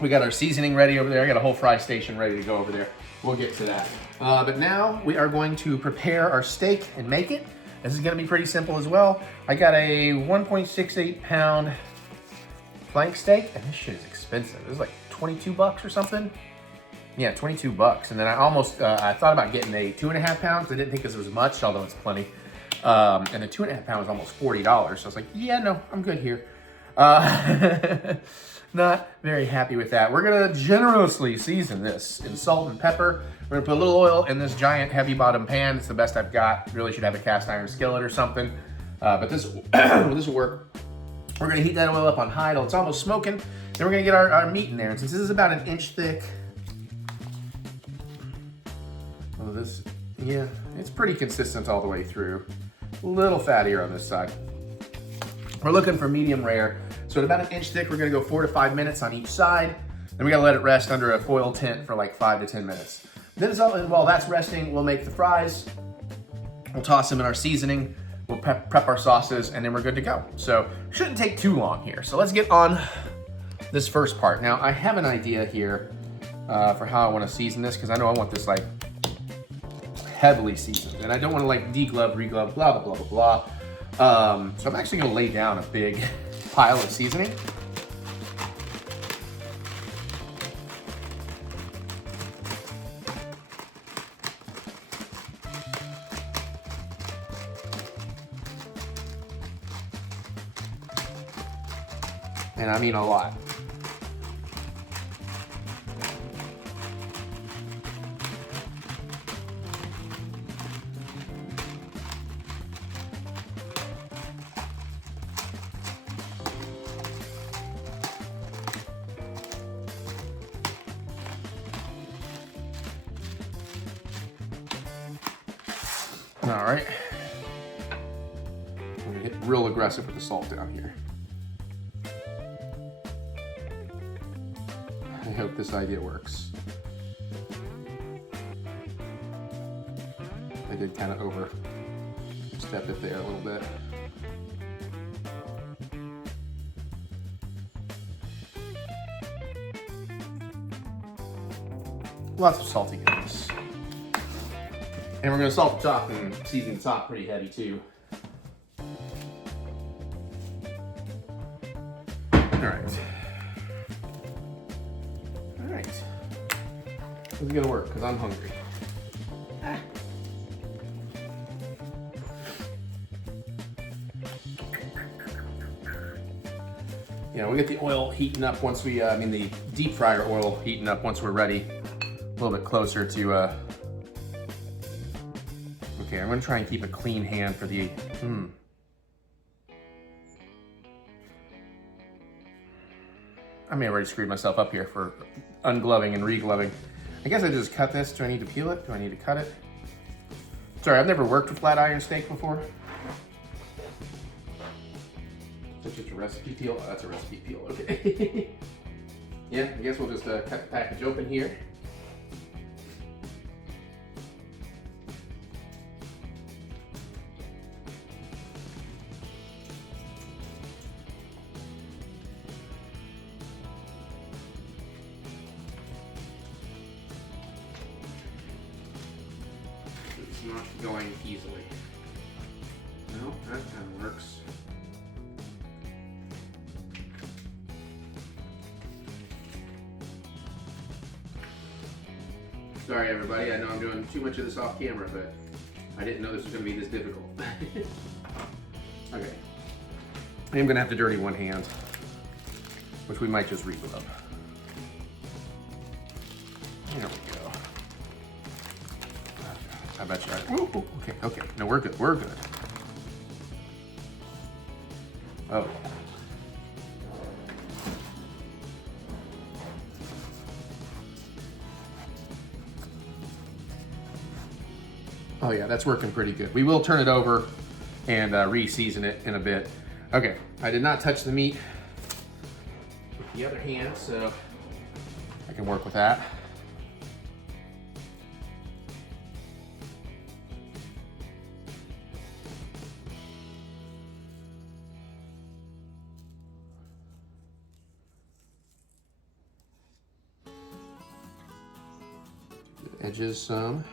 We got our seasoning ready over there. I got a whole fry station ready to go over there. We'll get to that. But now we are going to prepare our steak and make it. This is gonna be pretty simple as well. I got a 1.68 pound flank steak, and this shit is expensive. It was like 22 bucks or something. Yeah, 22 bucks. And then I almost, I thought about getting a 2.5 pounds. I didn't think this was much, although it's plenty. And a 2.5 pound was almost $40. So I was like, yeah, no, I'm good here. Not very happy with that. We're gonna generously season this in salt and pepper. We're gonna put a little oil in this giant heavy bottom pan. It's the best I've got. Really should have a cast iron skillet or something. But this, this will work. We're gonna heat that oil up on high till it's almost smoking. Then we're gonna get our meat in there. And since this is about an inch thick, oh, this, yeah, it's pretty consistent all the way through. A little fattier on this side. We're looking for medium rare. So at about an inch thick, we're gonna go 4 to 5 minutes on each side. Then we gotta let it rest under a foil tent for like 5 to 10 minutes. Then and while that's resting, we'll make the fries. We'll toss them in our seasoning. We'll prep our sauces, and then we're good to go. So it shouldn't take too long here. So let's get on this first part. Now I have an idea here for how I wanna season this, because I know I want this like heavily seasoned, and I don't wanna like deglove, reglove, blah, blah, blah, blah, blah. So I'm actually gonna lay down a big pile of seasoning. And I mean a lot. All right, I'm gonna get real aggressive with the salt down here. I hope this idea works. I did kind of overstep it there a little bit. Lots of salty goodness. And we're gonna salt the top and season the top pretty heavy too. All right. All right. This is gonna work because I'm hungry. Yeah, we'll get the oil heating up once we, the deep fryer oil heating up once we're ready. A little bit closer to, okay, I'm gonna try and keep a clean hand for the, I may have already screwed myself up here for ungloving and regloving. I guess I just cut this. Do I need to peel it? Do I need to cut it? Sorry, I've never worked with flat iron steak before. That's just a recipe peel? Oh, that's a recipe peel, okay. Yeah, I guess we'll just cut the package open here. going easily. No, that kind of works. Sorry everybody, I know I'm doing too much of this off camera, but I didn't know this was going to be this difficult. Okay. I am going to have to dirty one hand, which we might just re-glove. There we go. I bet you. Ooh, okay. No, we're good. We're good. Oh. Oh yeah, that's working pretty good. We will turn it over and re-season it in a bit. Okay, I did not touch the meat with the other hand, so I can work with that. The edges some.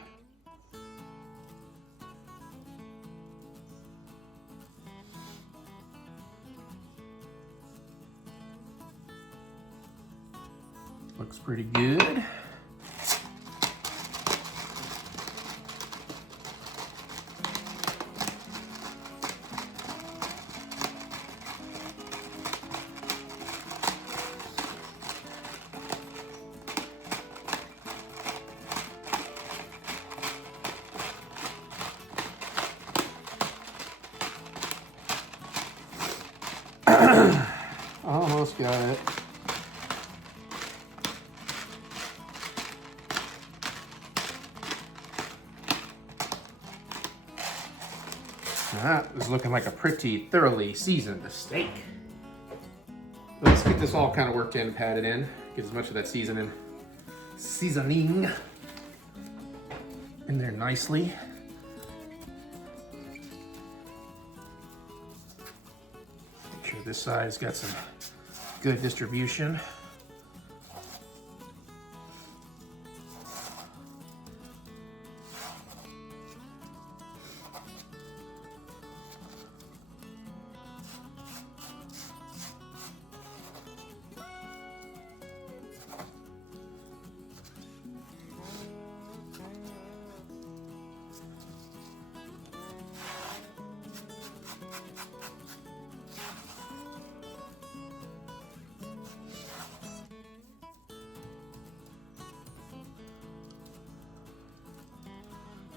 Looks pretty good. Almost got it. That is looking like a pretty thoroughly seasoned steak. Let's get this all kind of worked in and patted in. Get as much of that seasoning in there nicely. Make sure this side's got some good distribution.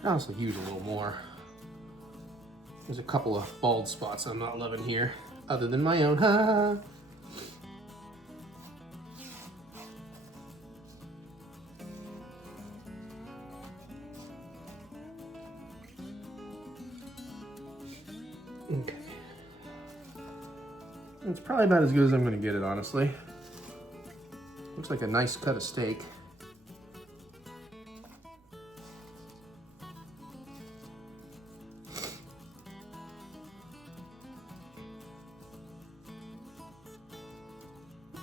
I honestly use a little more. There's a couple of bald spots I'm not loving here, other than my own. Ha! Okay. It's probably about as good as I'm going to get it, honestly. Looks like a nice cut of steak.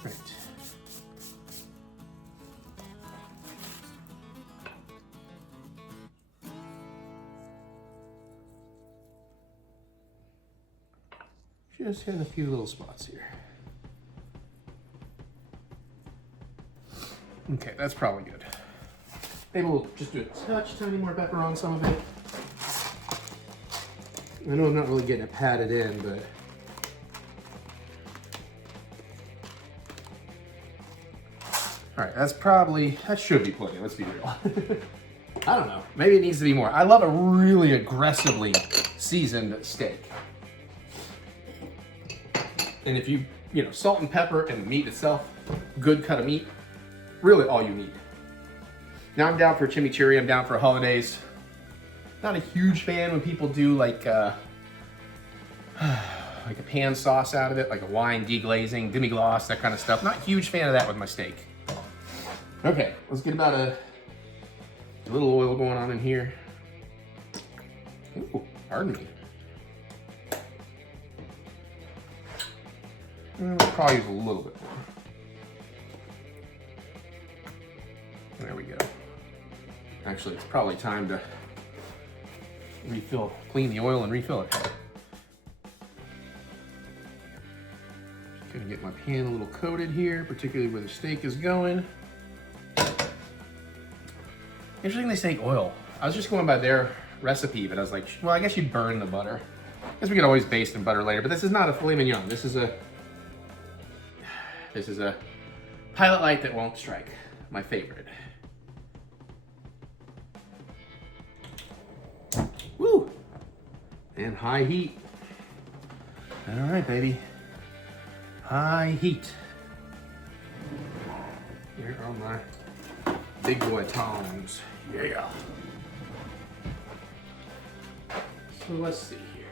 Right. Just hit a few little spots here. Okay, that's probably good. Maybe we'll just do a tiny more pepper on some of it. I know I'm not really getting it patted in, but all right, that should be plenty, let's be real. I don't know, maybe it needs to be more. I love a really aggressively seasoned steak. And if you salt and pepper and the meat itself, good cut of meat, really all you need. Now I'm down for chimichurri, I'm down for holidays. Not a huge fan when people do like a pan sauce out of it, like a wine deglazing, demi-glace, that kind of stuff. Not a huge fan of that with my steak. Okay, let's get about a little oil going on in here. Ooh, pardon me. We'll probably use a little bit more. There we go. Actually, it's probably time to clean the oil and refill it. Gonna get my pan a little coated here, particularly where the steak is going. Interesting they say oil. I was just going by their recipe, but I was like, well, I guess you'd burn the butter. I guess we could always baste in butter later, but this is not a filet mignon. This is a Pilot Light that won't strike. My favorite. Woo! And high heat. All right, baby. High heat. Here are my big boy tongs. Yeah. So let's see here.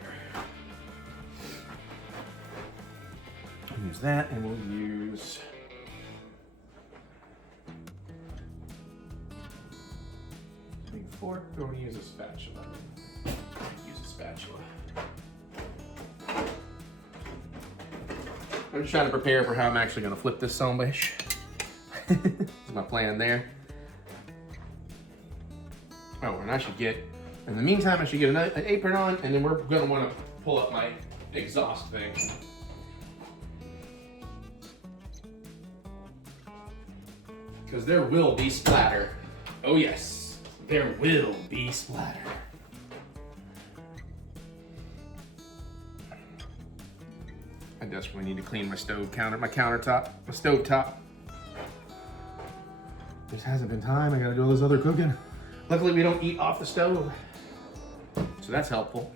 We'll use that, and we'll use big fork. We're going to use a spatula. Use a spatula. I'm just trying to prepare for how I'm actually going to flip this sandwich. That's my plan there. Oh, and I should get, in the meantime, I should get an apron on, and then we're going to want to pull up my exhaust thing. Because there will be splatter. Oh yes, there will be splatter. I desperately need to clean my countertop. Just hasn't been time. I gotta do all this other cooking. Luckily, we don't eat off the stove, so that's helpful.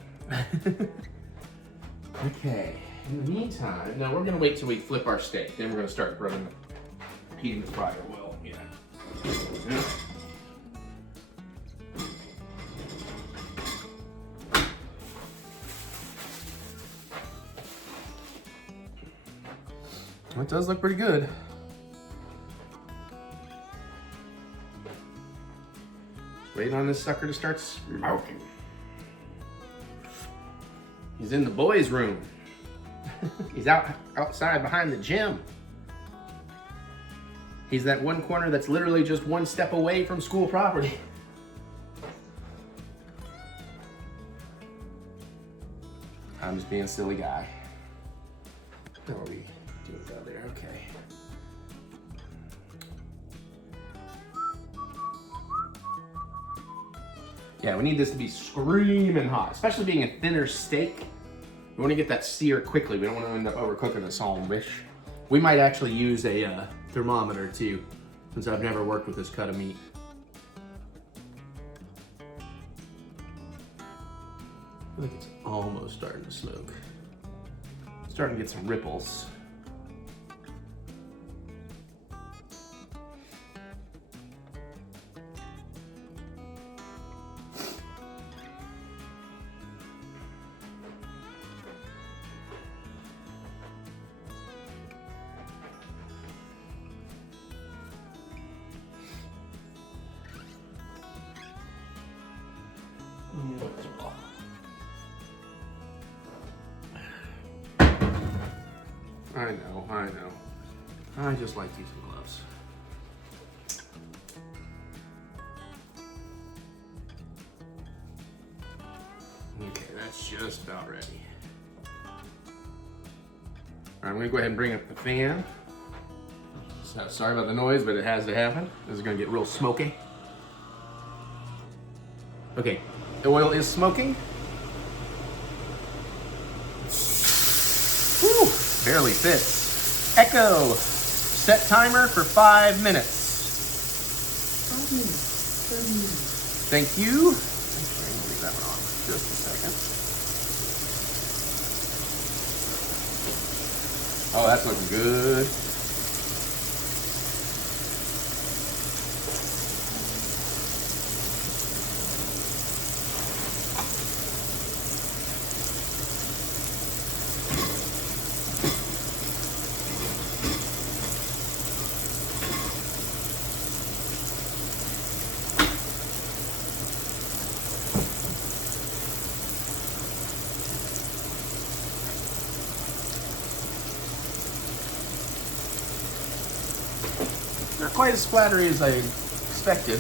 Okay. In the meantime, now we're gonna wait till we flip our steak. Then we're gonna start heating the fryer well. Yeah. It does look pretty good. Waiting on this sucker to start smoking. He's in the boys' room. He's outside behind the gym. He's that one corner that's literally just one step away from school property. I'm just being a silly guy. How are we doing out there? Okay. Yeah, we need this to be screaming hot, especially being a thinner steak. We want to get that sear quickly. We don't want to end up overcooking the sandwich. We might actually use a thermometer too, since I've never worked with this cut of meat. I think it's almost starting to smoke. Starting to get some ripples. I know. I just like using gloves. Okay, that's just about ready. All right, I'm gonna go ahead and bring up the fan. So, sorry about the noise, but it has to happen. This is gonna get real smoky. Okay, the oil is smoking. Whew, barely fits. Echo, set timer for 5 minutes. 5 minutes. Thank you. I'm gonna leave that one on just a second. Oh, that's looking good. Not quite as splattery as I expected.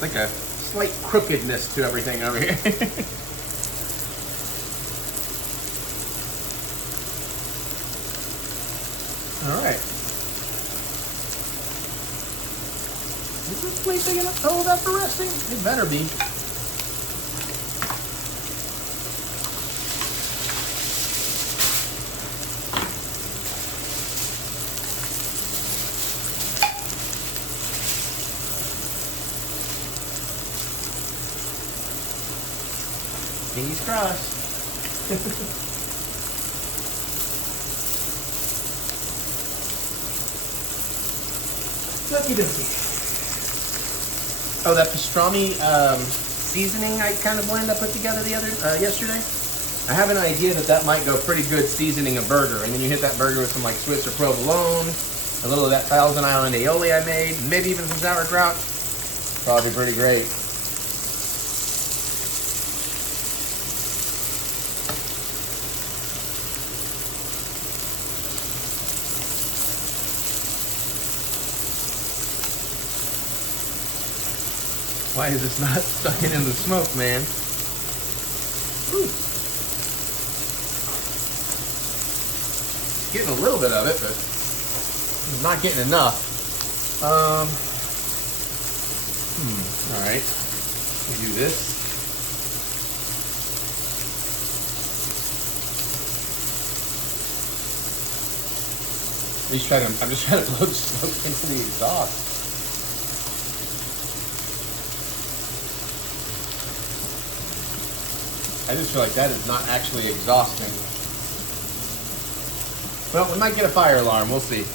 It's like a slight crookedness to everything over here. All right. Is this plate big enough to hold that for resting? It better be. Fingers crossed. Okie dokie. Oh, that pastrami seasoning I kind of blend I put together yesterday. I have an idea that might go pretty good seasoning a burger, and then you hit that burger with some like Swiss or provolone, a little of that Thousand Island aioli I made, maybe even some sauerkraut. Probably pretty great. Why is this not sucking in the smoke, man? Ooh. Getting a little bit of it, but I'm not getting enough. All right. We do this. I'm just trying to blow the smoke into the exhaust. I just feel like that is not actually exhausting. Well, we might get a fire alarm. We'll see.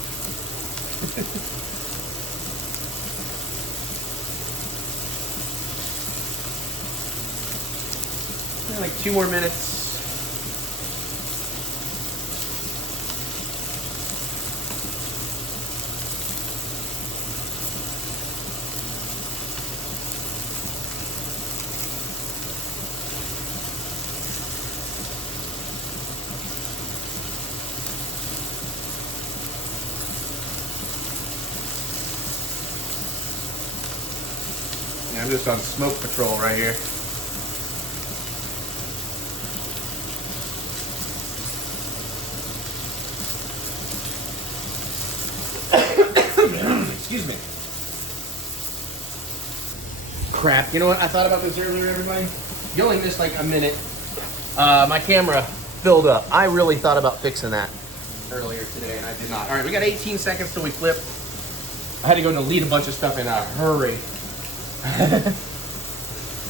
Like 2 more minutes. I'm just on smoke patrol right here. Excuse me. Crap. You know what? I thought about this earlier, everybody. You only missed like a minute. My camera filled up. I really thought about fixing that earlier today, and I did not. All right, we got 18 seconds till we flip. I had to go delete a bunch of stuff in a hurry.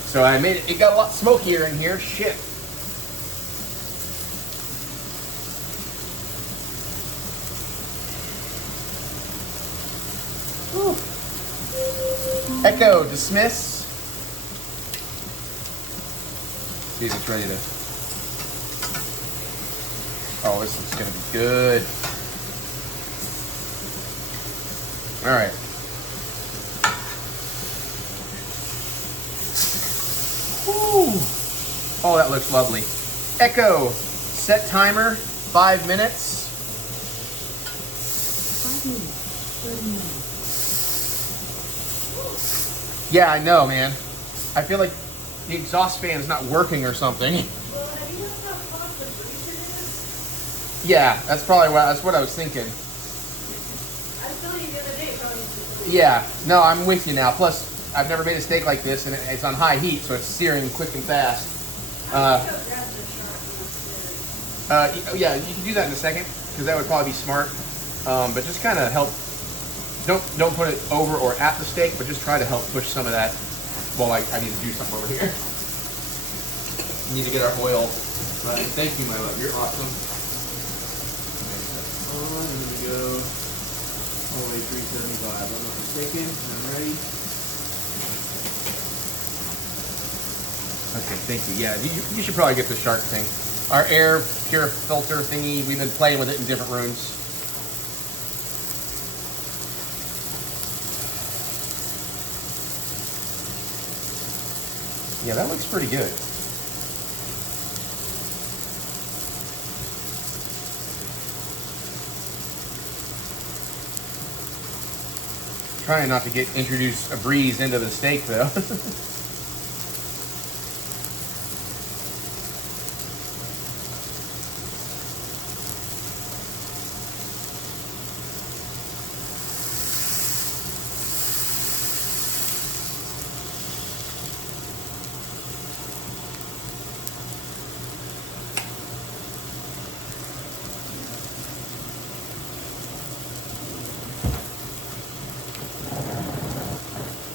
So I made it. It got a lot smokier in here. Shit. Whew. Echo, dismiss. See if it's ready to. Oh, this is gonna be good. All right. Whew. Oh, that looks lovely. Echo, set timer, 5 minutes. 5 minutes. 30 minutes. Yeah, I know, man. I feel like the exhaust fan is not working or something. Well, have you noticed how hot the freezer is? Yeah, that's probably what I was thinking. I was telling you the other day, probably. Yeah, no, I'm with you now. Plus, I've never made a steak like this, and it's on high heat, so it's searing quick and fast. Yeah, you can do that in a second, because that would probably be smart. But just kind of help. Don't put it over or at the steak, but just try to help push some of that. Well, I need to do something over here. We need to get our oil running. Thank you, my love. You're awesome. On, and then we go all the way 375. I'm not mistaken. I'm ready. Okay, thank you. Yeah, you should probably get the shark thing. Our air pure filter thingy, we've been playing with it in different rooms. Yeah, that looks pretty good. Trying not to introduce a breeze into the steak though.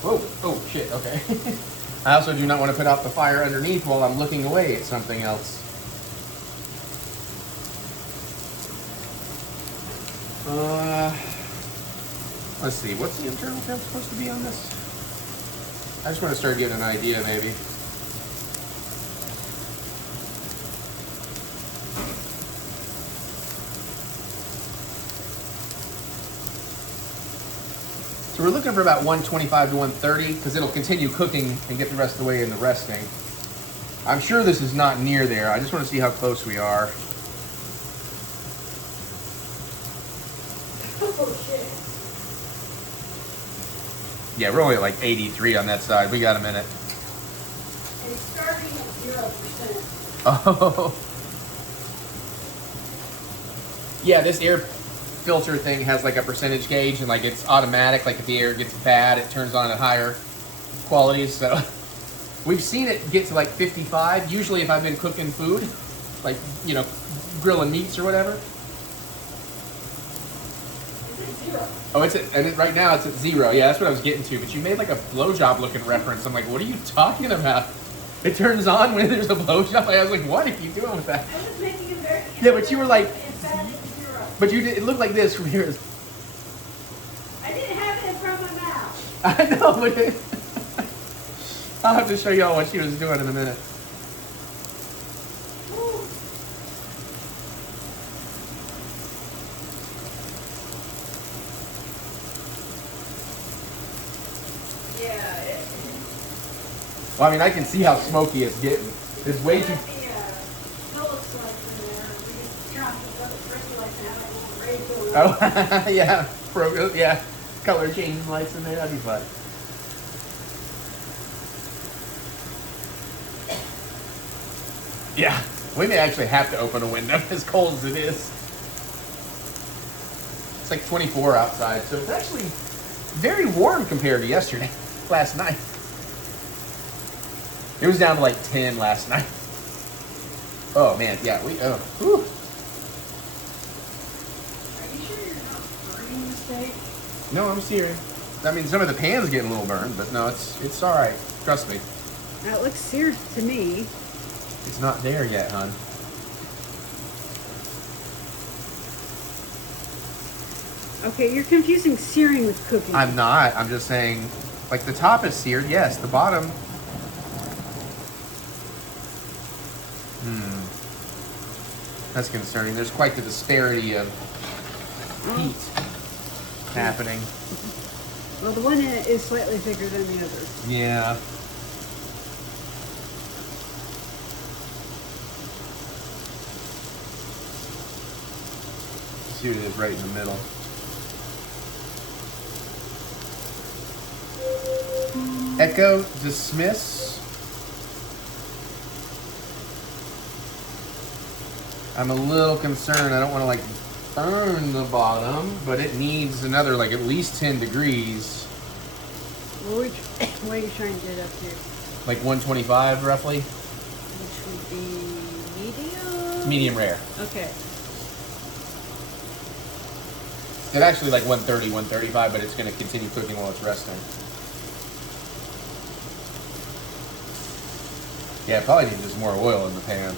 Whoa, oh shit, okay. I also do not want to put out the fire underneath while I'm looking away at something else. Let's see, what's the internal temp supposed to be on this? I just want to start getting an idea maybe. So we're looking for about 125 to 130 because it'll continue cooking and get the rest of the way in the resting. I'm sure this is not near there. I just want to see how close we are. Oh shit. Yeah, we're only at like 83 on that side. We got a minute. And it's starting at 0%. Oh. Yeah, this air filter thing has like a percentage gauge and like it's automatic. Like if the air gets bad, it turns on at higher qualities. So we've seen it get to like 55. Usually if I've been cooking food, like, you know, grilling meats or whatever. Oh, right now it's at 0. Yeah, that's what I was getting to. But you made like a blowjob looking reference. I'm like, what are you talking about? It turns on when there's a blowjob. I was like, what are you doing with that? I was making it very Yeah, but you were like, emphatic 0. but you did, it looked like this from here. I didn't have it in front of my mouth. I know, but I'll have to show y'all what she was doing in a minute. Ooh. Yeah, Well, I mean, I can see how smoky it's getting. It's way too. Phillips lights in there. We just trying to put the pretty lights and have like a little radio. Oh, yeah. Color changing lights in there. That'd be fun. Yeah, we may actually have to open a window as cold as it is. It's like 24 outside, so it's actually very warm compared to yesterday, last night. It was down to like 10 last night. Oh man, yeah, whew. Are you sure you're not burning the steak? No, I'm serious. I mean, some of the pan's getting a little burned, but no, it's all right. Trust me. That looks seared to me. It's not there yet, hon. Okay, you're confusing searing with cooking. I'm not. I'm just saying, like the top is seared, yes. The bottom. That's concerning. There's quite the disparity of heat happening. Well, the one is slightly thicker than the other. Yeah. Let's see what it is right in the middle. Echo, dismiss. I'm a little concerned. I don't want to like burn the bottom, but it needs another like at least 10 degrees. What are you trying to get up to? Like 125 roughly. Which would be medium? Medium rare. Okay. It's actually like 130, 135, but it's going to continue cooking while it's resting. Yeah, probably needs just more oil in the pan.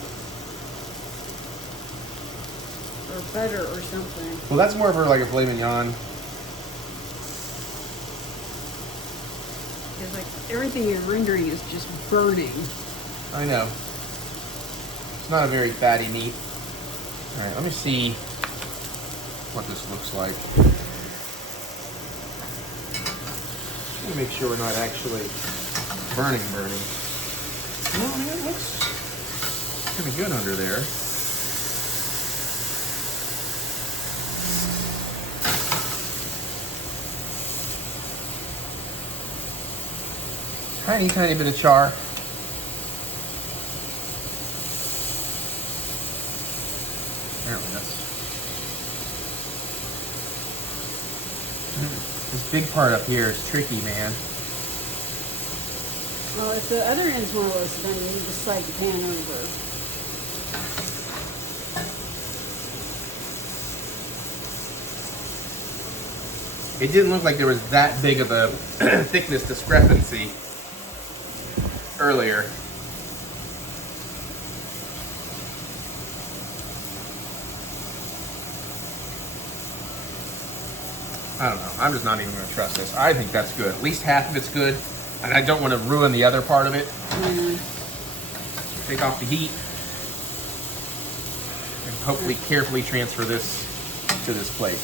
Or butter or something. Well, that's more for like a filet mignon. Because like everything you're rendering is just burning. I know. It's not a very fatty meat. All right, let me see what this looks like. Let me make sure we're not actually burning. No, I mean, it looks kind of good under there. Tiny, tiny bit of char. Apparently that's... This big part up here is tricky, man. Well, if the other end's more roasted, then you just slide the pan over. It didn't look like there was that big of a thickness discrepancy earlier. I don't know. I'm just not even going to trust this. I think that's good. At least half of it's good. And I don't want to ruin the other part of it. Take off the heat. And hopefully carefully transfer this to this plate.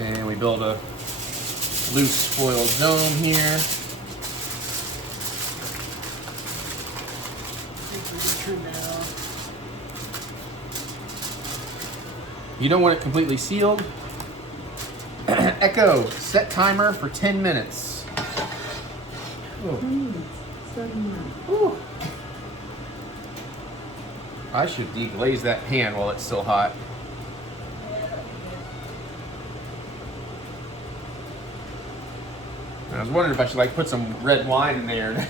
And we build a loose foiled dome here. Turn that off. You don't want it completely sealed. Echo, set timer for 10 minutes. Ooh. I should deglaze that pan while it's still hot. I was wondering if I should like put some red wine in there and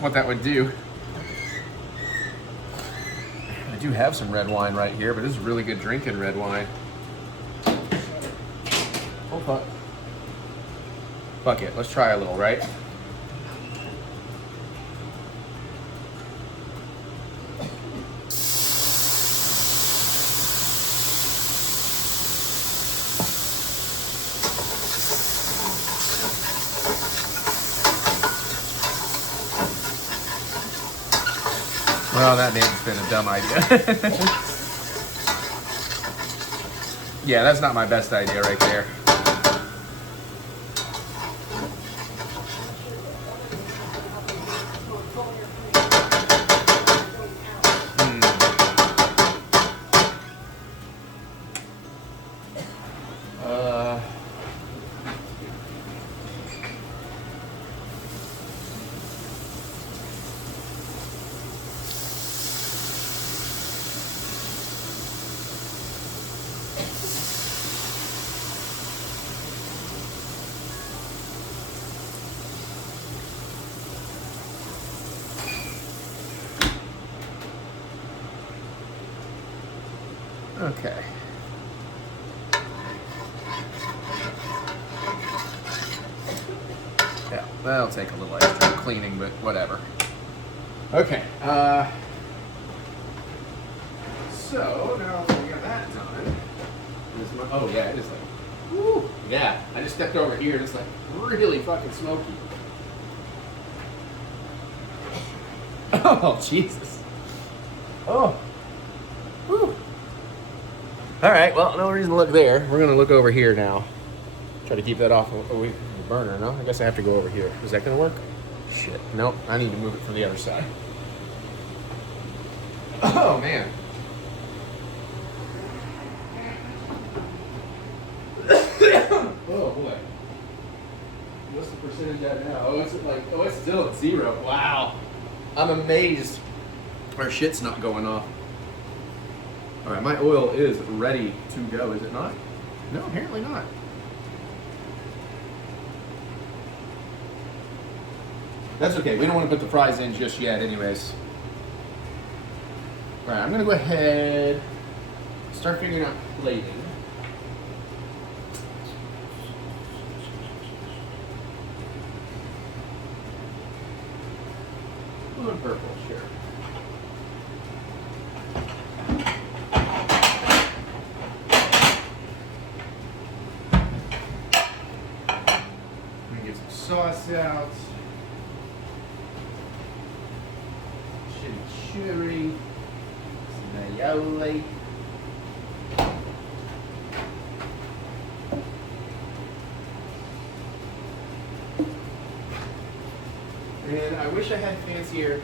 what that would do. I do have some red wine right here, but this is really good drinking red wine. Oh fuck. Fuck it, let's try a little, right? Well, that may have been a dumb idea. Yeah, that's not my best idea right there. Okay. Yeah, that'll take a little extra cleaning, but whatever. Okay. So now that we got that done, oh yeah, it is like, woo, yeah. I just stepped over here and it's like really fucking smoky. Oh Jesus. Oh. Woo. All right, well, no reason to look there. We're gonna look over here now. Try to keep that off away from the burner, no? I guess I have to go over here. Is that gonna work? Shit, nope, I need to move it from the other side. Oh, man. Oh, boy. What's the percentage at now? Oh, it's still at 0. Wow. I'm amazed our shit's not going off. All right, my oil is ready to go, is it not? No, apparently not. That's okay, we don't want to put the fries in just yet anyways. All right, I'm gonna go ahead, start figuring out plating. Blue and purple, sure. Sauce out. Chimichurri. Some aioli. And I wish I had fancier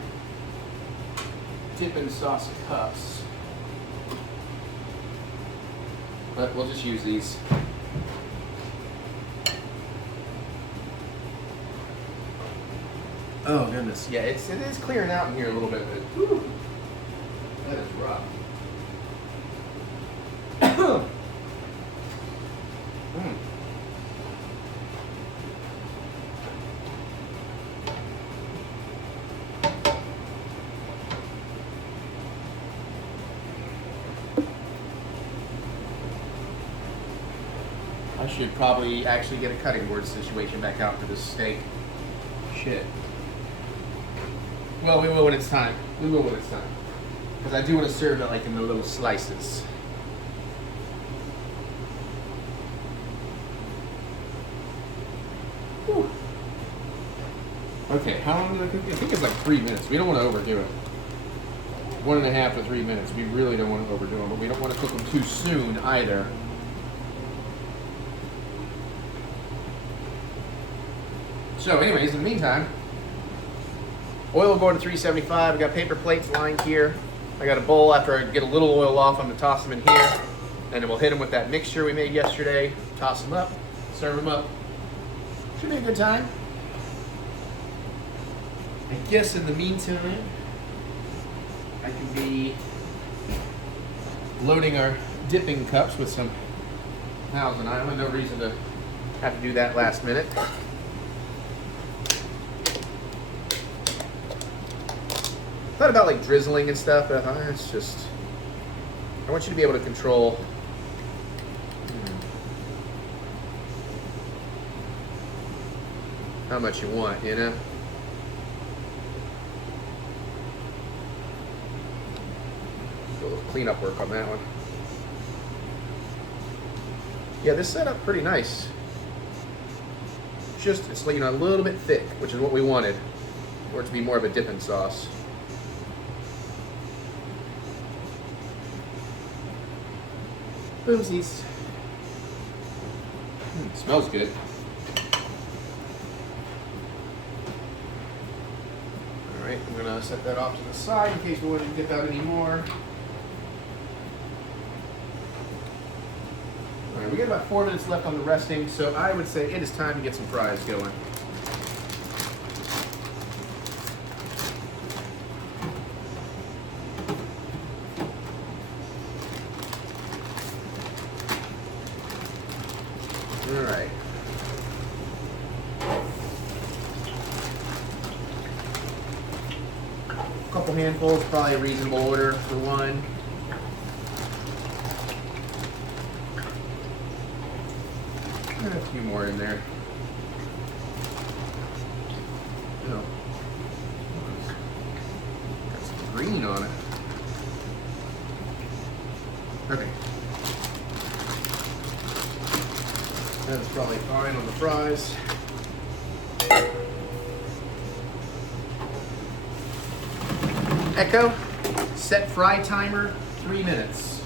dipping sauce cups. but we'll just use these. Oh goodness, yeah, it is clearing out in here a little bit. But, whew, that is rough. Mm. I should probably actually get a cutting board situation back out for this steak. Shit. Well, we will when it's time. We will when it's time. Because I do want to serve it like in the little slices. Whew. Okay, how long did I cook it? I think it's like 3 minutes. We don't want to overdo it. 1.5 to 3 minutes. We really don't want to overdo them, but we don't want to cook them too soon either. So anyways, in the meantime, oil will go to 375. I got paper plates lined here. I got a bowl. After I get a little oil off, I'm going to toss them in here. And then we'll hit them with that mixture we made yesterday. Toss them up, serve them up. Should be a good time. I guess in the meantime, I can be loading our dipping cups with some Thousand Island. No reason to have to do that last minute. Thought about like drizzling and stuff, but I thought it's just, I want you to be able to control how much you want, you know? Do a little cleanup work on that one. Yeah, this set up pretty nice. Just, it's like, you know, a little bit thick, which is what we wanted, for it to be more of a dipping sauce. Boomsies. Smells good. Alright, I'm gonna set that off to the side in case we want to dip out any more. Alright, we got about 4 minutes left on the resting, so I would say it is time to get some fries going. Alright. A couple handfuls, probably a reasonable order for one. And a few more in there. Oh. Got some green on it. Okay. That's probably fine on the fries. Echo, set fry timer, 3 minutes.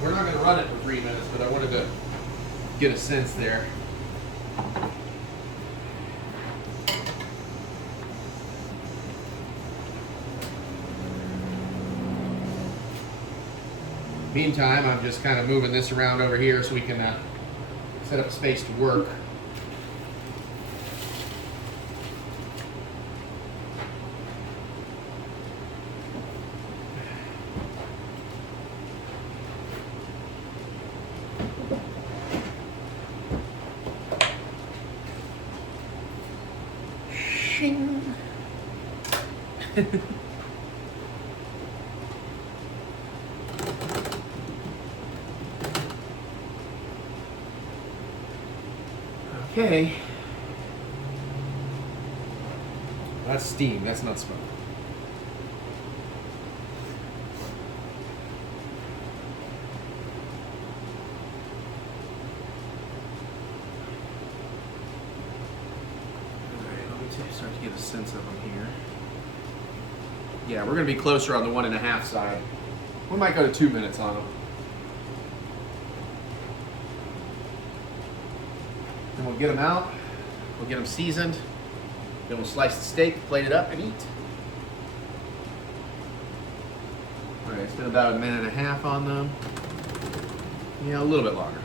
We're not going to run it for 3 minutes, but I wanted to get a sense there. Meantime, I'm just kind of moving this around over here so we can set up a space to work. Shing. Okay. That's steam, that's not smoke. Alright, let me start to get a sense of them here. Yeah, we're going to be closer on the 1.5 side. We might go to 2 minutes on them. Then we'll get them out, we'll get them seasoned, then we'll slice the steak, plate it up, and eat. Alright, spent about 1.5 minutes on them. Yeah, a little bit longer.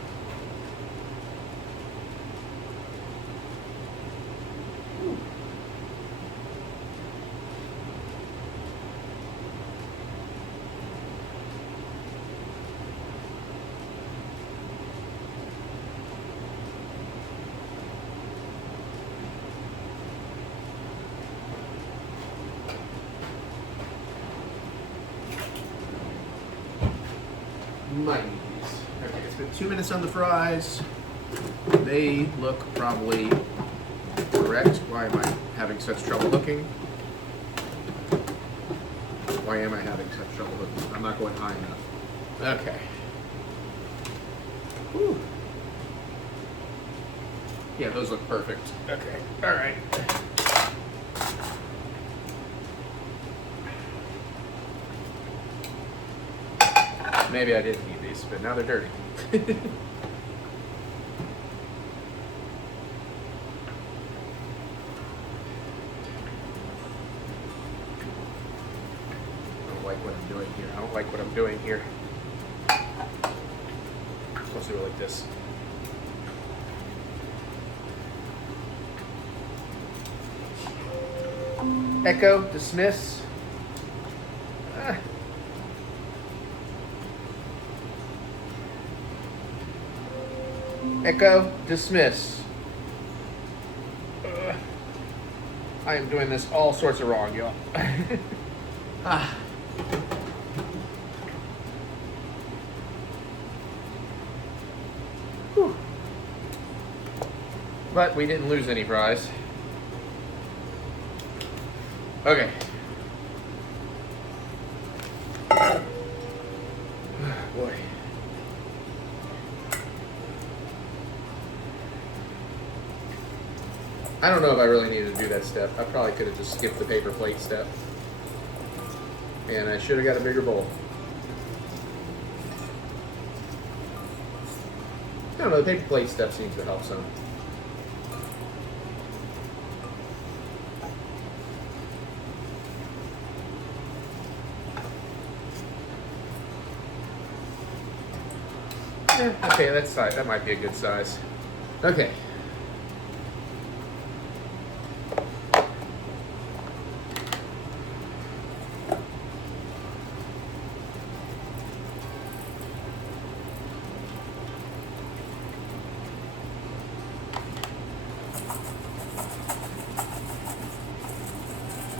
Might need these. Okay, it's been 2 minutes on the fries. They look probably correct. Why am I having such trouble looking? Why am I having such trouble looking? I'm not going high enough. Okay. Whew. Yeah, those look perfect. Okay, all right. Maybe I didn't need these, but now they're dirty. I don't like what I'm doing here. I don't like what I'm doing here. Let's do it like this. Echo, dismiss. Echo, dismiss. I am doing this all sorts of wrong, y'all. But we didn't lose any fries. Okay. Boy. I don't know if I really needed to do that step. I probably could have just skipped the paper plate step. And I should have got a bigger bowl. I don't know, the paper plate step seems to help some. Okay, that's size. That might be a good size. Okay.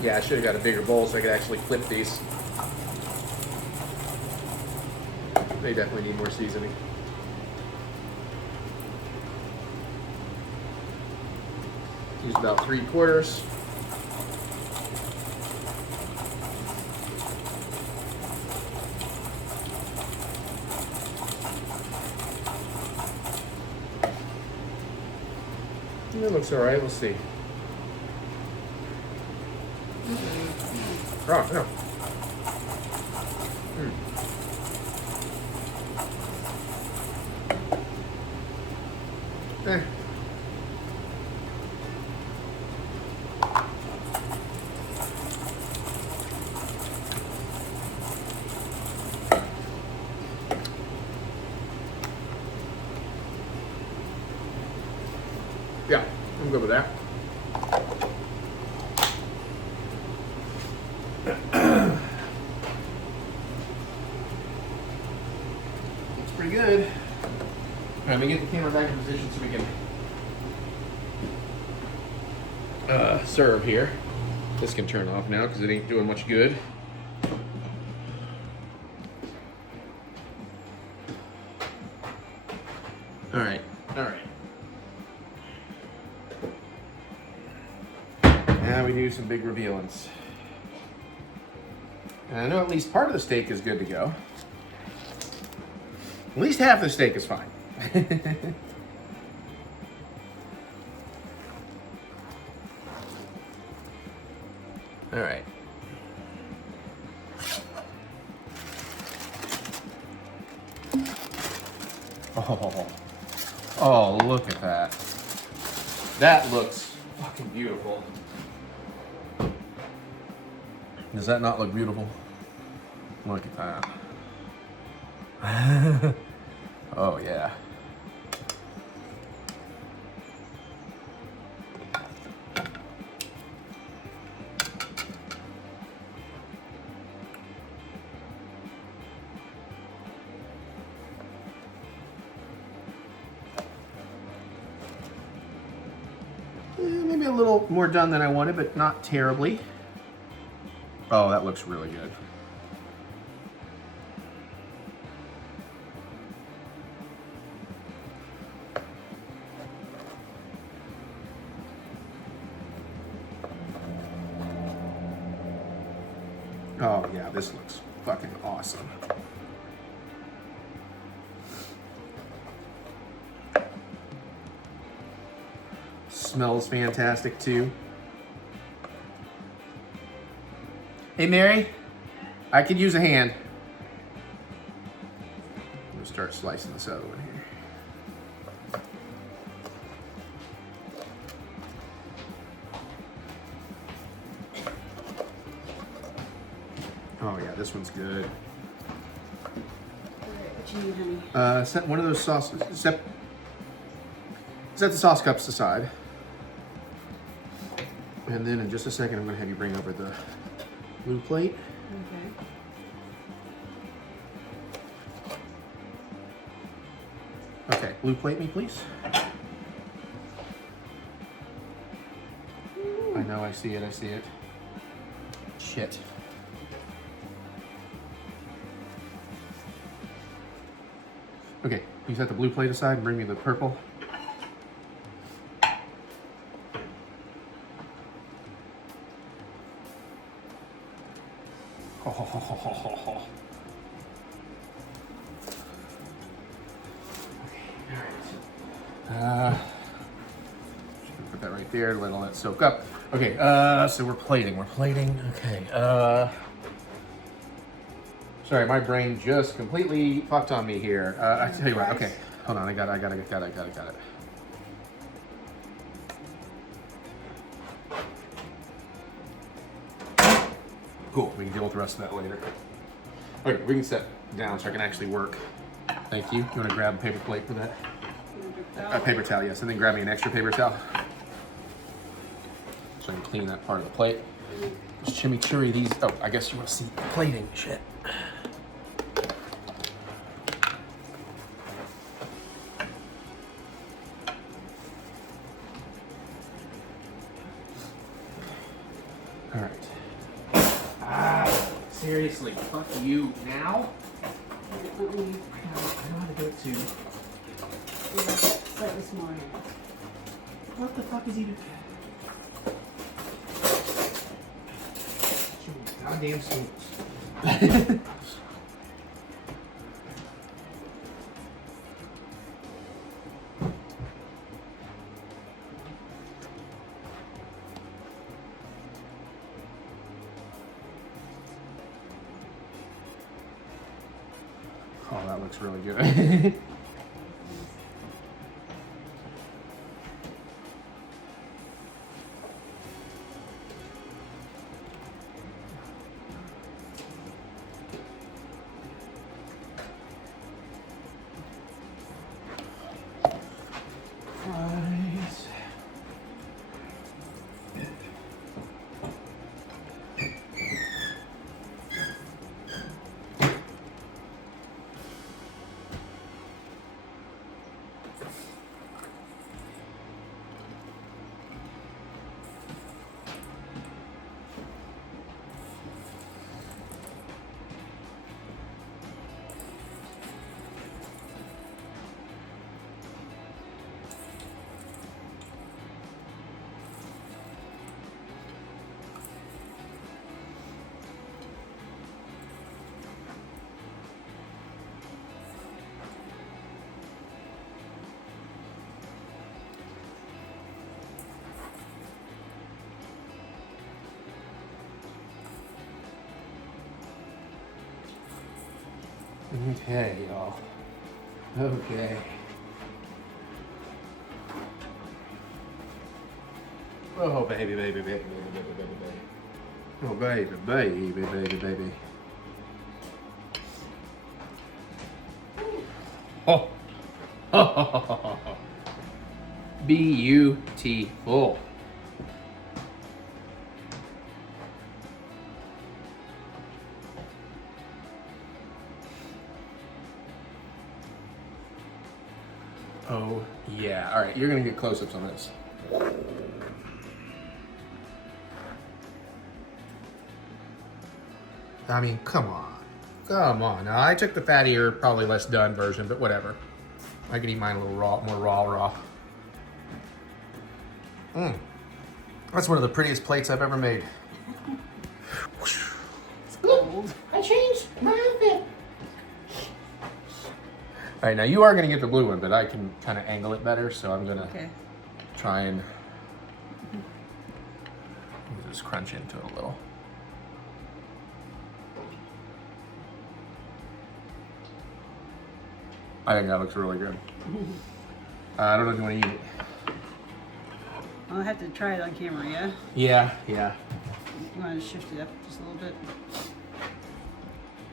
Yeah, I should have got a bigger bowl so I could actually flip these. They definitely need more seasoning. Use about 3/4. That looks all right. We'll see. Oh, no. Eh. Yeah, I'm good with that. Looks pretty good. All right, let me get the camera back in position so we can serve here. This can turn off now because it ain't doing much good. All right, all right. Now we do some big revealings. And I know at least part of the steak is good to go. At least half the steak is fine. All right. Oh, look at that. That looks fucking beautiful. Does that not look beautiful? Look at that. Oh, yeah. Maybe a little more done than I wanted, but not terribly. Oh, that looks really good. Oh yeah, this looks fucking awesome. Smells fantastic too. Hey Mary, I could use a hand. I'm gonna start slicing this other one here. Oh yeah, this one's good. What you need, honey? Set one of those sauces. Set the sauce cups aside. And then in just a second, I'm gonna have you bring over the blue plate. Okay. Okay, blue plate me, please. I know, I see it. Shit. Okay, you set the blue plate aside and bring me the purple. Put that right there, let all that soak up. Okay, so we're plating. Okay, sorry, my brain just completely fucked on me here. I tell you what, okay, hold on, I got it. Cool, we can deal with the rest of that later. Okay, we can set down so I can actually work. Thank you. You want to grab a paper plate for that? A paper towel, yes, and then grab me an extra paper towel. So I can clean that part of the plate. There's chimichurri, these, oh, I guess you want to see plating, shit. All right. Seriously, fuck you now? I know how to do it too. Slightly smaller. What the fuck is even? Goddamn spoons. Oh, that looks really good. Fries. Okay, y'all. Okay. Oh, baby, baby, baby, baby, baby, baby, baby. Oh, baby, baby, baby, baby. Oh. Beautiful. Oh, yeah. All right, you're going to get close-ups on this. I mean, come on. Come on. Now, I took the fattier, probably less done version, but whatever. I can eat mine a little raw, more raw. That's one of the prettiest plates I've ever made. Look, I changed my outfit. All right, now you are going to get the blue one, but I can kind of angle it better, so I'm going to try and just crunch into it a little. I think that looks really good. I don't know if you want to eat it. I'll have to try it on camera, yeah? Yeah. You want to shift it up just a little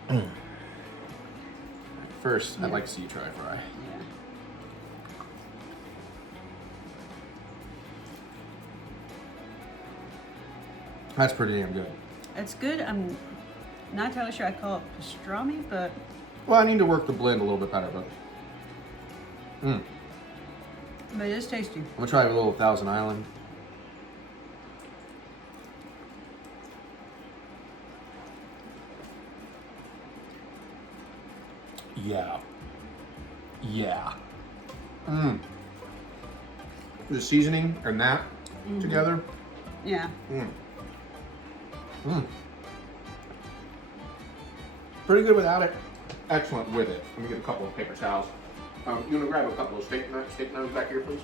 bit? First, I'd like to see you try fry. Yeah. That's pretty damn good. It's good. I'm not entirely sure I call it pastrami, but... Well, I need to work the blend a little bit better, but... But it is tasty. I'm gonna try a little Thousand Island. Yeah. The seasoning and that together. Yeah. Pretty good without it. Excellent with it. Let me get a couple of paper towels. You want to grab a couple of steak knives back here, please?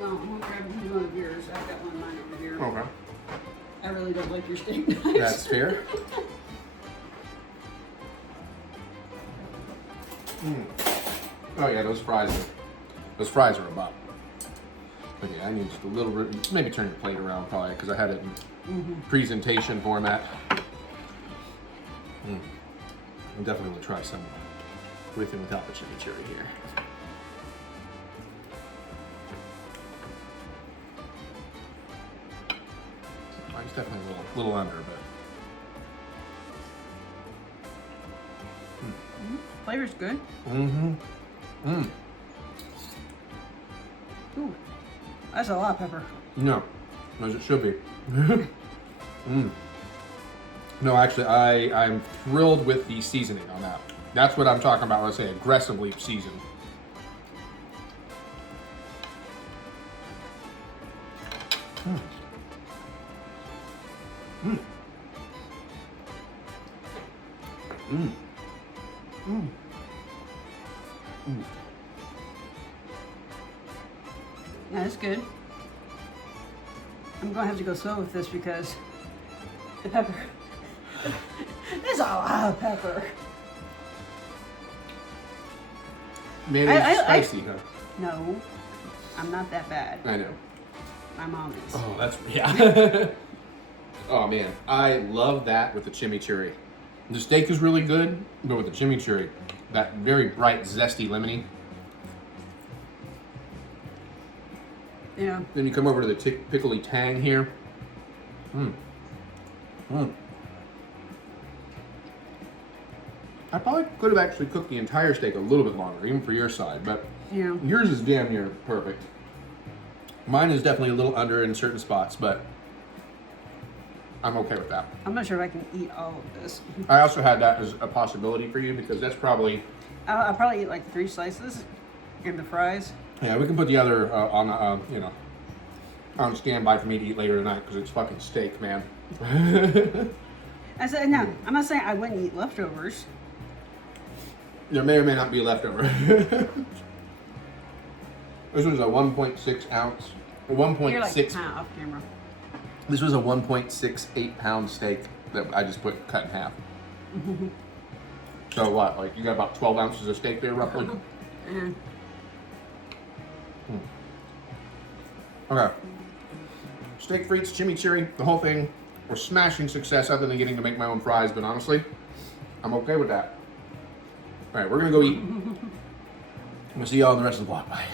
No, I'm going to grab one of yours. I've got one of mine over here. Okay. I really don't like your steak knives. That's fair. Oh yeah, those fries are a bop. Okay, I need just a little bit, maybe turn your plate around probably, because I had it in presentation format. I'm definitely going to try some with and without the chimichurri here. Mine's definitely a little under, but... Flavor's good. Ooh, that's a lot of pepper. No, as it should be. No, actually, I'm thrilled with the seasoning on that. That's what I'm talking about when I say aggressively seasoned. Yeah, that's good. I'm gonna have to go slow with this because the pepper. There's a lot of pepper. Maybe it's spicy, huh? No, I'm not that bad. I know. My mom is. Oh, that's, yeah. Oh man, I love that with the chimichurri. The steak is really good, but with the chimichurri, that very bright, zesty lemony. Yeah. Then you come over to the pickly tang here. I probably could have actually cooked the entire steak a little bit longer, even for your side, but Yeah. yours is damn near perfect. Mine is definitely a little under in certain spots, but I'm okay with that. I'm not sure if I can eat all of this. I also had that as a possibility for you because that's probably... I'll probably eat like 3 slices and the fries. Yeah, we can put the other on, on standby for me to eat later tonight because it's fucking steak, man. I said, no, I'm not saying I wouldn't eat leftovers. There may or may not be leftover. This was a 1.6 ounce, You're 1.6. like kind of off camera. This was a 1.68 pound steak that I just cut in half. So what? Like you got about 12 ounces of steak there, roughly. Okay. Steak frites, chimichurri, the whole thing was smashing success other than getting to make my own fries, but honestly, I'm okay with that. All right, we're gonna go eat. We'll see y'all in the rest of the vlog. Bye.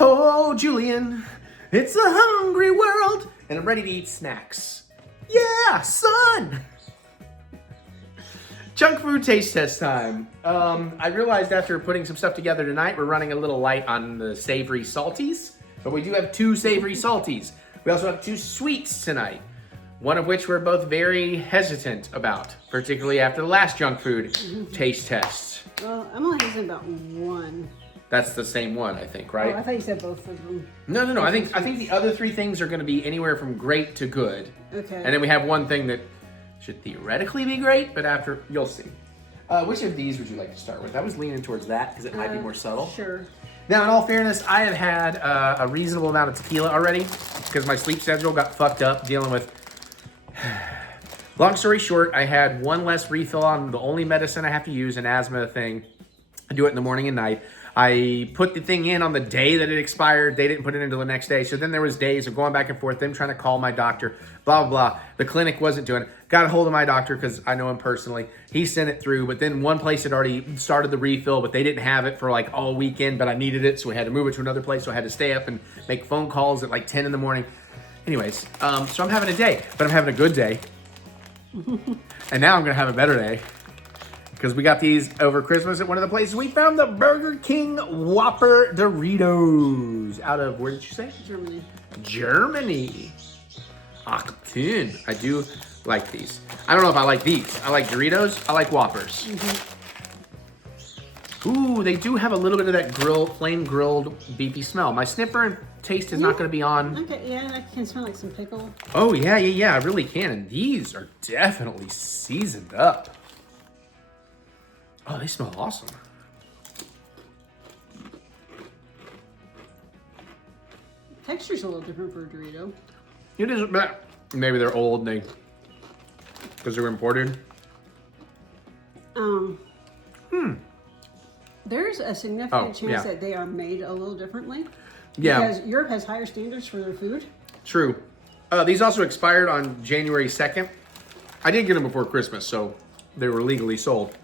Oh, Julian, it's a hungry world, and I'm ready to eat snacks. Yeah, son! Junk food taste test time. I realized after putting some stuff together tonight, we're running a little light on the savory salties, but we do have 2 savory salties. We also have 2 sweets tonight, one of which we're both very hesitant about, particularly after the last junk food taste test. Well, I'm only hesitant about one. That's the same one, I think, right? Oh, I thought you said both of them. No. I think the other 3 things are going to be anywhere from great to good. Okay. And then we have one thing that should theoretically be great, but after, you'll see. Which of these would you like to start with? I was leaning towards that because it might be more subtle. Sure. Now, in all fairness, I have had a reasonable amount of tequila already because my sleep schedule got fucked up dealing with... Long story short, I had 1 less refill on the only medicine I have to use, an asthma thing. I do it in the morning and night. I put the thing in on the day that it expired. They didn't put it until the next day. So then there was days of going back and forth, them trying to call my doctor, blah, blah, blah. The clinic wasn't doing it. Got a hold of my doctor because I know him personally. He sent it through, but then one place had already started the refill, but they didn't have it for like all weekend, but I needed it. So we had to move it to another place. So I had to stay up and make phone calls at like 10 in the morning. Anyways, so I'm having a day, but I'm having a good day. And now I'm going to have a better day. Because we got these over Christmas at one of the places. We found the Burger King Whopper Doritos. Out of, where did you say? Germany. Germany. Achtung. I do like these. I don't know if I like these. I like Doritos. I like Whoppers. Ooh, they do have a little bit of that flame grilled beefy smell. My sniffer and taste is not going to be on. Okay, yeah, I can smell like some pickle. Oh, yeah, I really can. And these are definitely seasoned up. Oh, they smell awesome. Texture's a little different for a Dorito. It is, but maybe they're old and because they're imported. There's a significant chance that they are made a little differently. Yeah. Because Europe has higher standards for their food. True. These also expired on January 2nd. I did get them before Christmas, so they were legally sold.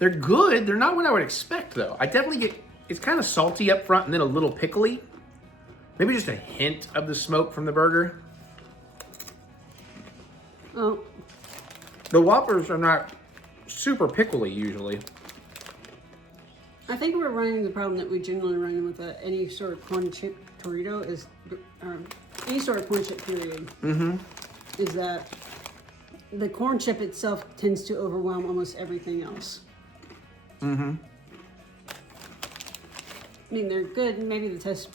They're good. They're not what I would expect, though. I definitely get, it's kind of salty up front and then a little pickly. Maybe just a hint of the smoke from the burger. Oh. The Whoppers are not super pickly, usually. I think we're running the problem that we generally run with any sort of corn chip Dorito is, any sort of corn chip period, is that the corn chip itself tends to overwhelm almost everything else. I mean, they're good. Maybe the taste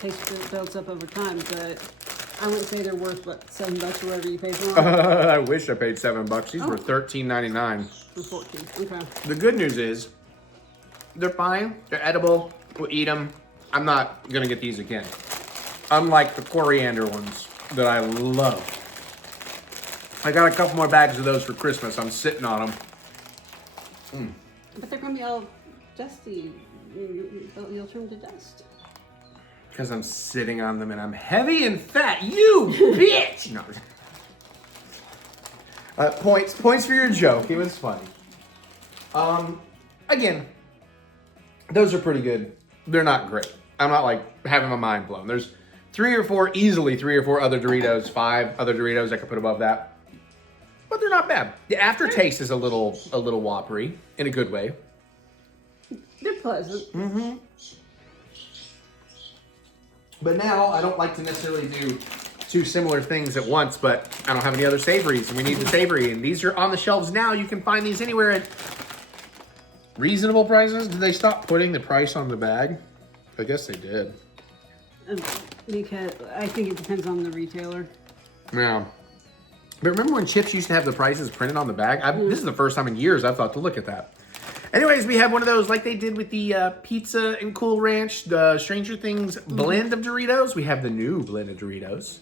builds up over time, but I wouldn't say they're worth, what, $7 or whatever you pay for them? I wish I paid $7. These were $13.99. Or 14. Okay. The good news is, they're fine. They're edible. We'll eat them. I'm not going to get these again. Unlike the coriander ones that I love. I got a couple more bags of those for Christmas. I'm sitting on them. But they're going to be all dusty. You'll turn to dust. Because I'm sitting on them and I'm heavy and fat. You bitch! No. Points for your joke. It was funny. Again, those are pretty good. They're not great. I'm not like having my mind blown. There's easily three or four other Doritos, 5 other Doritos I could put above that. But they're not bad. The aftertaste is a little whoppery in a good way. They're pleasant. But now I don't like to necessarily do 2 similar things at once, but I don't have any other savories and we need the savory. And these are on the shelves now. You can find these anywhere at reasonable prices. Did they stop putting the price on the bag? I guess they did. Because I think it depends on the retailer. Yeah. But remember when chips used to have the prices printed on the bag? This is the first time in years I've thought to look at that. Anyways, we have one of those like they did with the pizza and Cool Ranch, the Stranger Things blend of Doritos. We have the new blend of Doritos.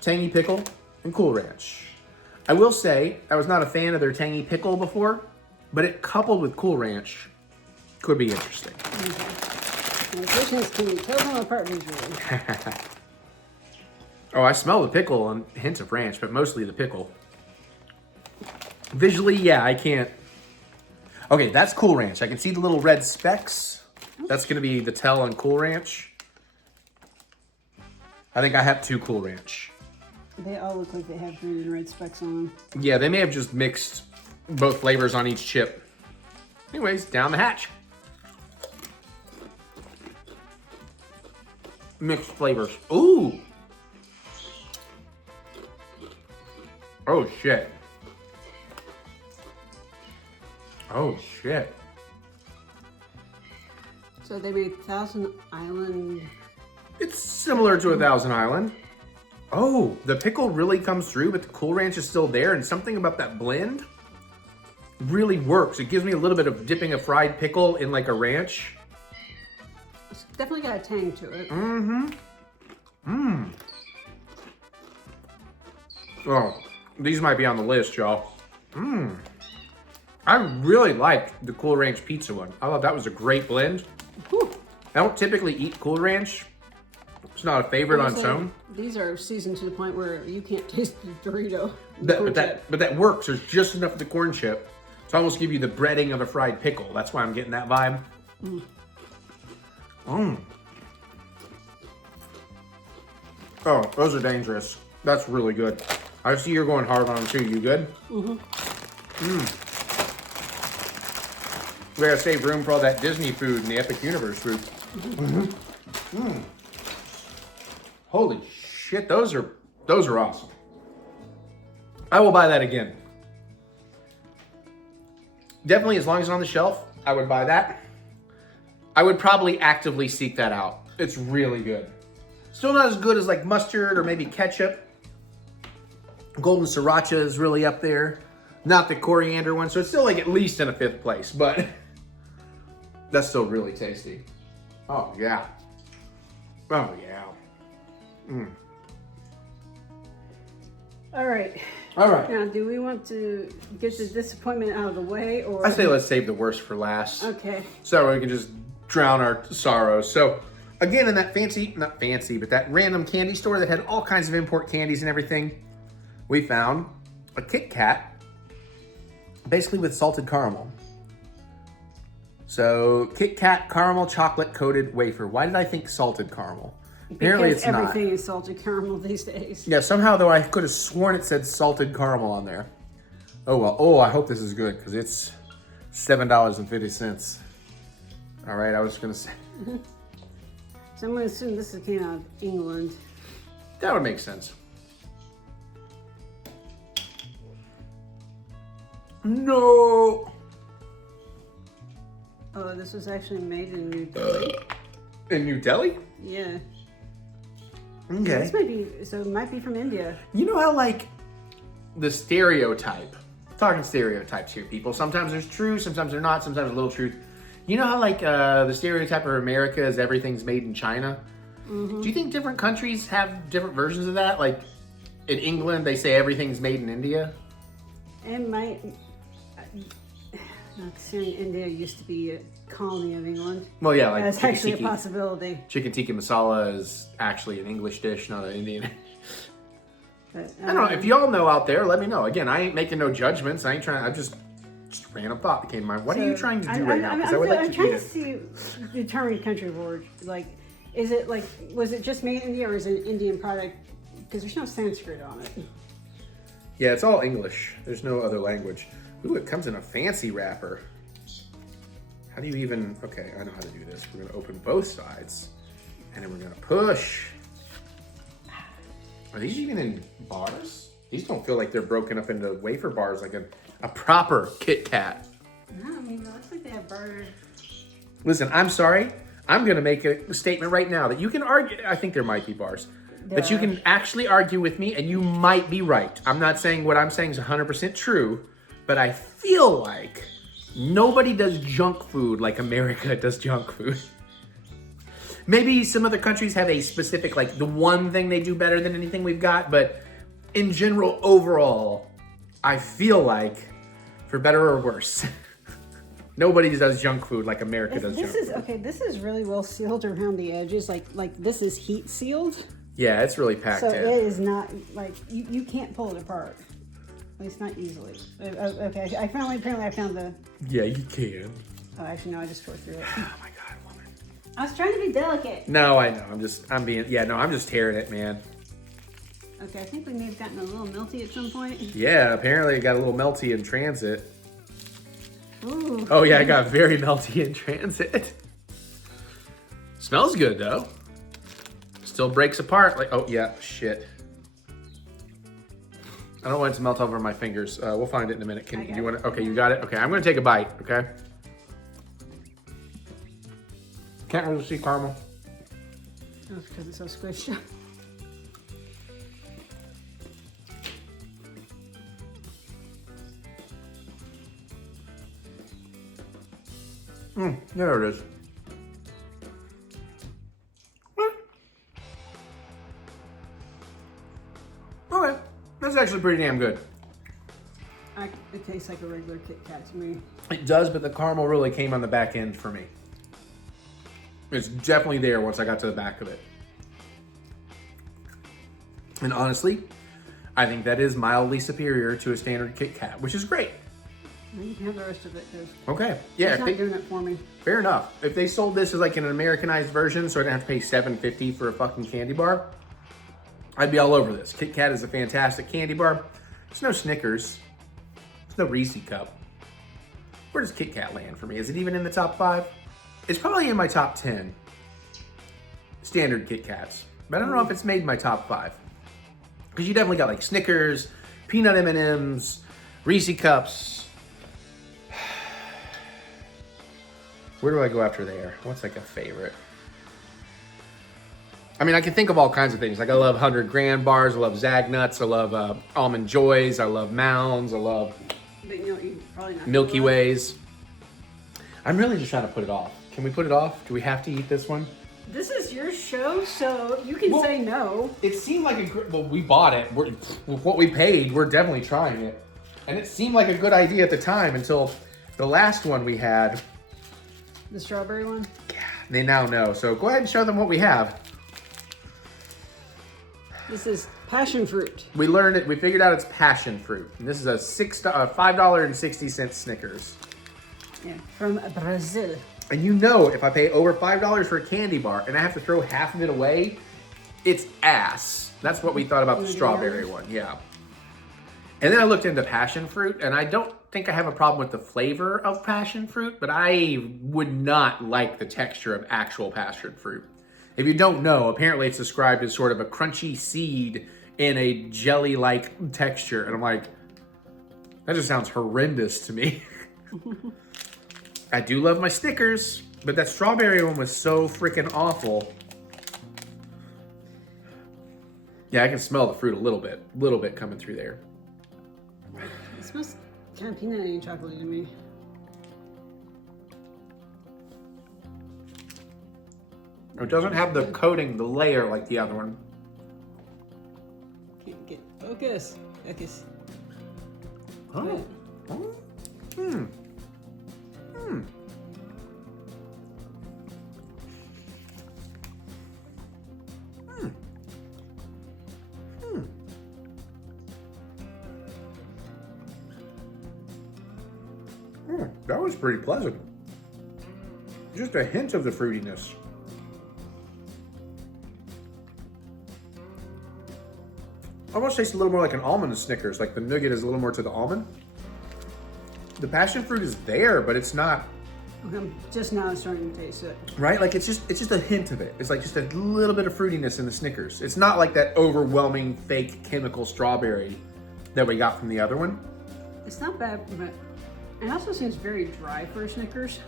Tangy Pickle and Cool Ranch. I will say, I was not a fan of their Tangy Pickle before, but it coupled with Cool Ranch could be interesting. Nutritions can tell them apart visually. Oh, I smell the pickle and hints of ranch, but mostly the pickle. Visually, yeah, I can't. Okay, that's Cool Ranch. I can see the little red specks That's going to be the Tell and Cool Ranch. I think I have 2 Cool Ranch. They all look like they have green and red specks on them. Yeah, they may have just mixed both flavors on each chip. Anyways, down the hatch. Mixed flavors. Ooh. Oh, shit. Oh, shit. So they made Thousand Island. It's similar to a Thousand Island. Oh, the pickle really comes through, but the Cool Ranch is still there, and something about that blend really works. It gives me a little bit of dipping a fried pickle in like a ranch. It's definitely got a tang to it. Mm-hmm. Mmm. Oh, these might be on the list, y'all. Mmm. I really like the Cool Ranch pizza one. I thought that was a great blend. Whew. I don't typically eat Cool Ranch. It's not a favorite on its own. These are seasoned to the point where you can't taste the Dorito. But that works. There's just enough of the corn chip to almost give you the breading of a fried pickle. That's why I'm getting that vibe. Mm. Mm. Oh, those are dangerous. That's really good. I see you're going hard on them too. You good? Mm-hmm. Mm. We gotta save room for all that Disney food and the Epic Universe food. Mm-hmm. Mm. Holy shit, those are awesome. I will buy that again. Definitely, as long as it's on the shelf, I would buy that. I would probably actively seek that out. It's really good. Still not as good as like mustard or maybe ketchup. Golden Sriracha is really up there. Not the coriander one, so it's still like at least in a 5th place, but that's still really tasty. Oh yeah. Oh yeah. Mm. All right. All right. Now, do we want to get the disappointment out of the way, or? I say let's save the worst for last. Okay. So we can just drown our sorrows. So again, in that not fancy, but that random candy store that had all kinds of import candies and everything, we found a Kit Kat, basically with salted caramel. So Kit Kat caramel chocolate coated wafer. Why did I think salted caramel? Apparently because it's not. everything is salted caramel these days. Yeah, somehow though I could have sworn it said salted caramel on there. Oh well. Oh, I hope this is good because it's $7.50. All right, I was gonna say. So I'm gonna assume this came out of England. That would make sense. No. Oh, this was actually made in New Delhi. In New Delhi? Yeah. Okay. This might be, so it might be from India. You know how like the stereotype, talking stereotypes here, people. Sometimes there's truth, sometimes they're not, sometimes a little truth. You know how like the stereotype of America is everything's made in China? Mm-hmm. Do you think different countries have different versions of that? Like in England, they say everything's made in India? It might, not considering India used to be a colony of England. Well, yeah, like that's actually a possibility. Chicken tikka masala is actually an English dish, not an Indian. But, I don't know. If y'all know out there, let me know. Again, I ain't making no judgments. I ain't trying. I just a random thought that came to mind. What are you trying to do right now? Because I would like I'm to trying eat to it. see determine country of origin. Like, is it like, was it just made in India or is it an Indian product? Because there's no Sanskrit on it. Yeah, it's all English. There's no other language. Ooh, it comes in a fancy wrapper. How do you even, okay, I know how to do this. We're gonna open both sides and then we're gonna push. Are these even in bars? These don't feel like they're broken up into wafer bars like a proper Kit Kat. No, I mean, it looks like they have butter. Listen, I'm sorry. I'm gonna make a statement right now that you can argue, I think there might be bars, that you can actually argue with me and you might be right. I'm not saying what I'm saying is 100% true, but I feel like nobody does junk food like America does junk food. Maybe some other countries have a specific, like the one thing they do better than anything we've got, but in general, overall, I feel like, for better or worse, nobody does junk food like America does junk food. Okay, this is really well sealed around the edges. Like this is heat sealed. Yeah, it's really packed in. So it is not, like, you can't pull it apart. At least not easily. Okay, apparently I found the... Yeah, you can. Oh, actually, no, I just tore through it. Oh my God, woman. I was trying to be delicate. No, I know. I'm just tearing it, man. Okay, I think we may have gotten a little melty at some point. Yeah, apparently it got a little melty in transit. Ooh. Oh yeah, it got very melty in transit. Smells good though. Still breaks apart. Like, oh yeah, shit. I don't want it to melt over my fingers. We'll find it in a minute. Can you want to? Okay, you got it. Okay, I'm gonna take a bite. Okay. Can't really see caramel. Oh, because it's so squished. There it is. Okay, that's actually pretty damn good. It tastes like a regular Kit Kat to me. It does, but the caramel really came on the back end for me. It's definitely there once I got to the back of it. And honestly, I think that is mildly superior to a standard Kit Kat, which is great. You can have the rest of it, because Okay, yeah. it's not doing it for me. Fair enough. If they sold this as like an Americanized version, so I didn't have to pay $7.50 for a fucking candy bar, I'd be all over this. Kit Kat is a fantastic candy bar. There's no Snickers. There's no Reese Cup. Where does Kit Kat land for me? Is it even in the top 5? It's probably in my top 10. Standard Kit Kats. But I don't know if it's made my top 5. Because you definitely got like Snickers, peanut M&Ms, Reese Cups. Where do I go after there? What's like a favorite? I mean, I can think of all kinds of things. Like I love 100 Grand bars. I love Zagnuts. I love Almond Joys. I love Mounds. I love But you know, you probably not Milky Ways. I'm really just trying to put it off. Can we put it off? Do we have to eat this one? This is your show, so you can say no. It seemed like well, we bought it. With what we paid, we're definitely trying it. And it seemed like a good idea at the time until the last one we had. The strawberry one? Yeah, they now know. So go ahead and show them what we have. This is passion fruit. We learned it. We figured out it's passion fruit. And this is a $5.60 Snickers. Yeah, from Brazil. And you know, if I pay over $5 for a candy bar and I have to throw half of it away, it's ass. That's what we thought about the strawberry one, yeah. And then I looked into passion fruit, and I don't think I have a problem with the flavor of passion fruit, but I would not like the texture of actual passion fruit. If you don't know, apparently it's described as sort of a crunchy seed in a jelly-like texture. And I'm like, that just sounds horrendous to me. I do love my Snickers, but that strawberry one was so freaking awful. Yeah, I can smell the fruit a little bit coming through there. It smells kind of peanutty and chocolatey to me. It doesn't have the coating, the layer like the other one. Can't get focus. Focus. Oh. Oh. Hmm. Hmm. Hmm. Hmm. That was pretty pleasant. Just a hint of the fruitiness. Almost tastes a little more like an almond Snickers, like the nougat is a little more to the almond. The passion fruit is there, but it's not. Okay, just now I'm starting to taste it. Right? Like it's just a hint of it. It's like just a little bit of fruitiness in the Snickers. It's not like that overwhelming fake chemical strawberry that we got from the other one. It's not bad, but it also seems very dry for a Snickers.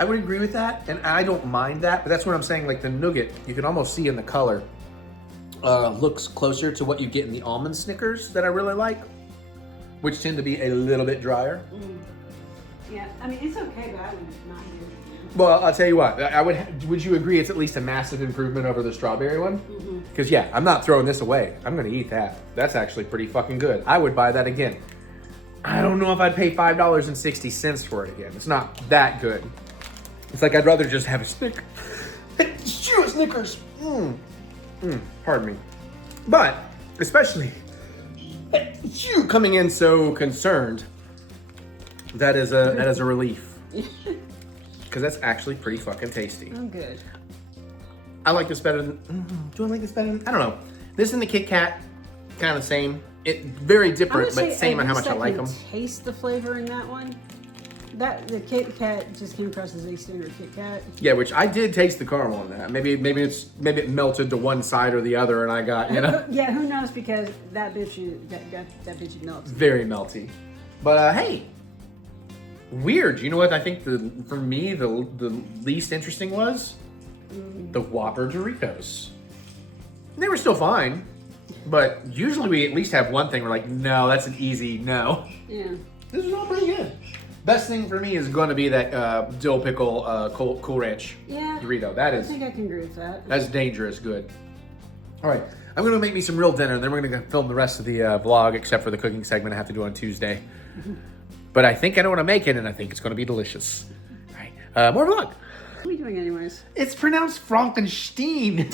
I would agree with that, and I don't mind that, but that's what I'm saying, like the nougat, you can almost see in the color, looks closer to what you get in the almond Snickers that I really like, which tend to be a little bit drier. Mm. Yeah, I mean, it's okay, but I would not do it again. Well, I'll tell you what, would you agree it's at least a massive improvement over the strawberry one? Because yeah, I'm not throwing this away. I'm gonna eat that. That's actually pretty fucking good. I would buy that again. I don't know if I'd pay $5.60 for it again. It's not that good. It's like I'd rather just have a Snickers. Chew a Snickers. Pardon me. But, especially, you coming in so concerned, that is a relief. Because because that's actually pretty fucking tasty. I'm good. I like this better than, do I like this better than, I don't know. This and the Kit Kat, kind of the same. It very different, but same on how much I like them. Taste the flavor in that one. The Kit Kat just came across as a standard Kit Kat. Yeah, which I did taste the caramel in that. Maybe it melted to one side or the other, and I got, you know. Yeah, who knows? Because that bitch melts. Very melty. But hey, weird. You know what I think for me the least interesting was? The Whopper Doritos. They were still fine, but usually we at least have one thing we're like, no, that's an easy no. Yeah. This is all pretty good. Best thing for me is going to be that dill pickle Cool Ranch Dorito. That is. I think I can agree with that. That's dangerous good. All right, I'm going to make me some real dinner, and then we're going to film the rest of the vlog, except for the cooking segment I have to do on Tuesday. But I think I know what I'm making, and I think it's going to be delicious. All right, more vlog. What are we doing anyways? It's pronounced Frankenstein.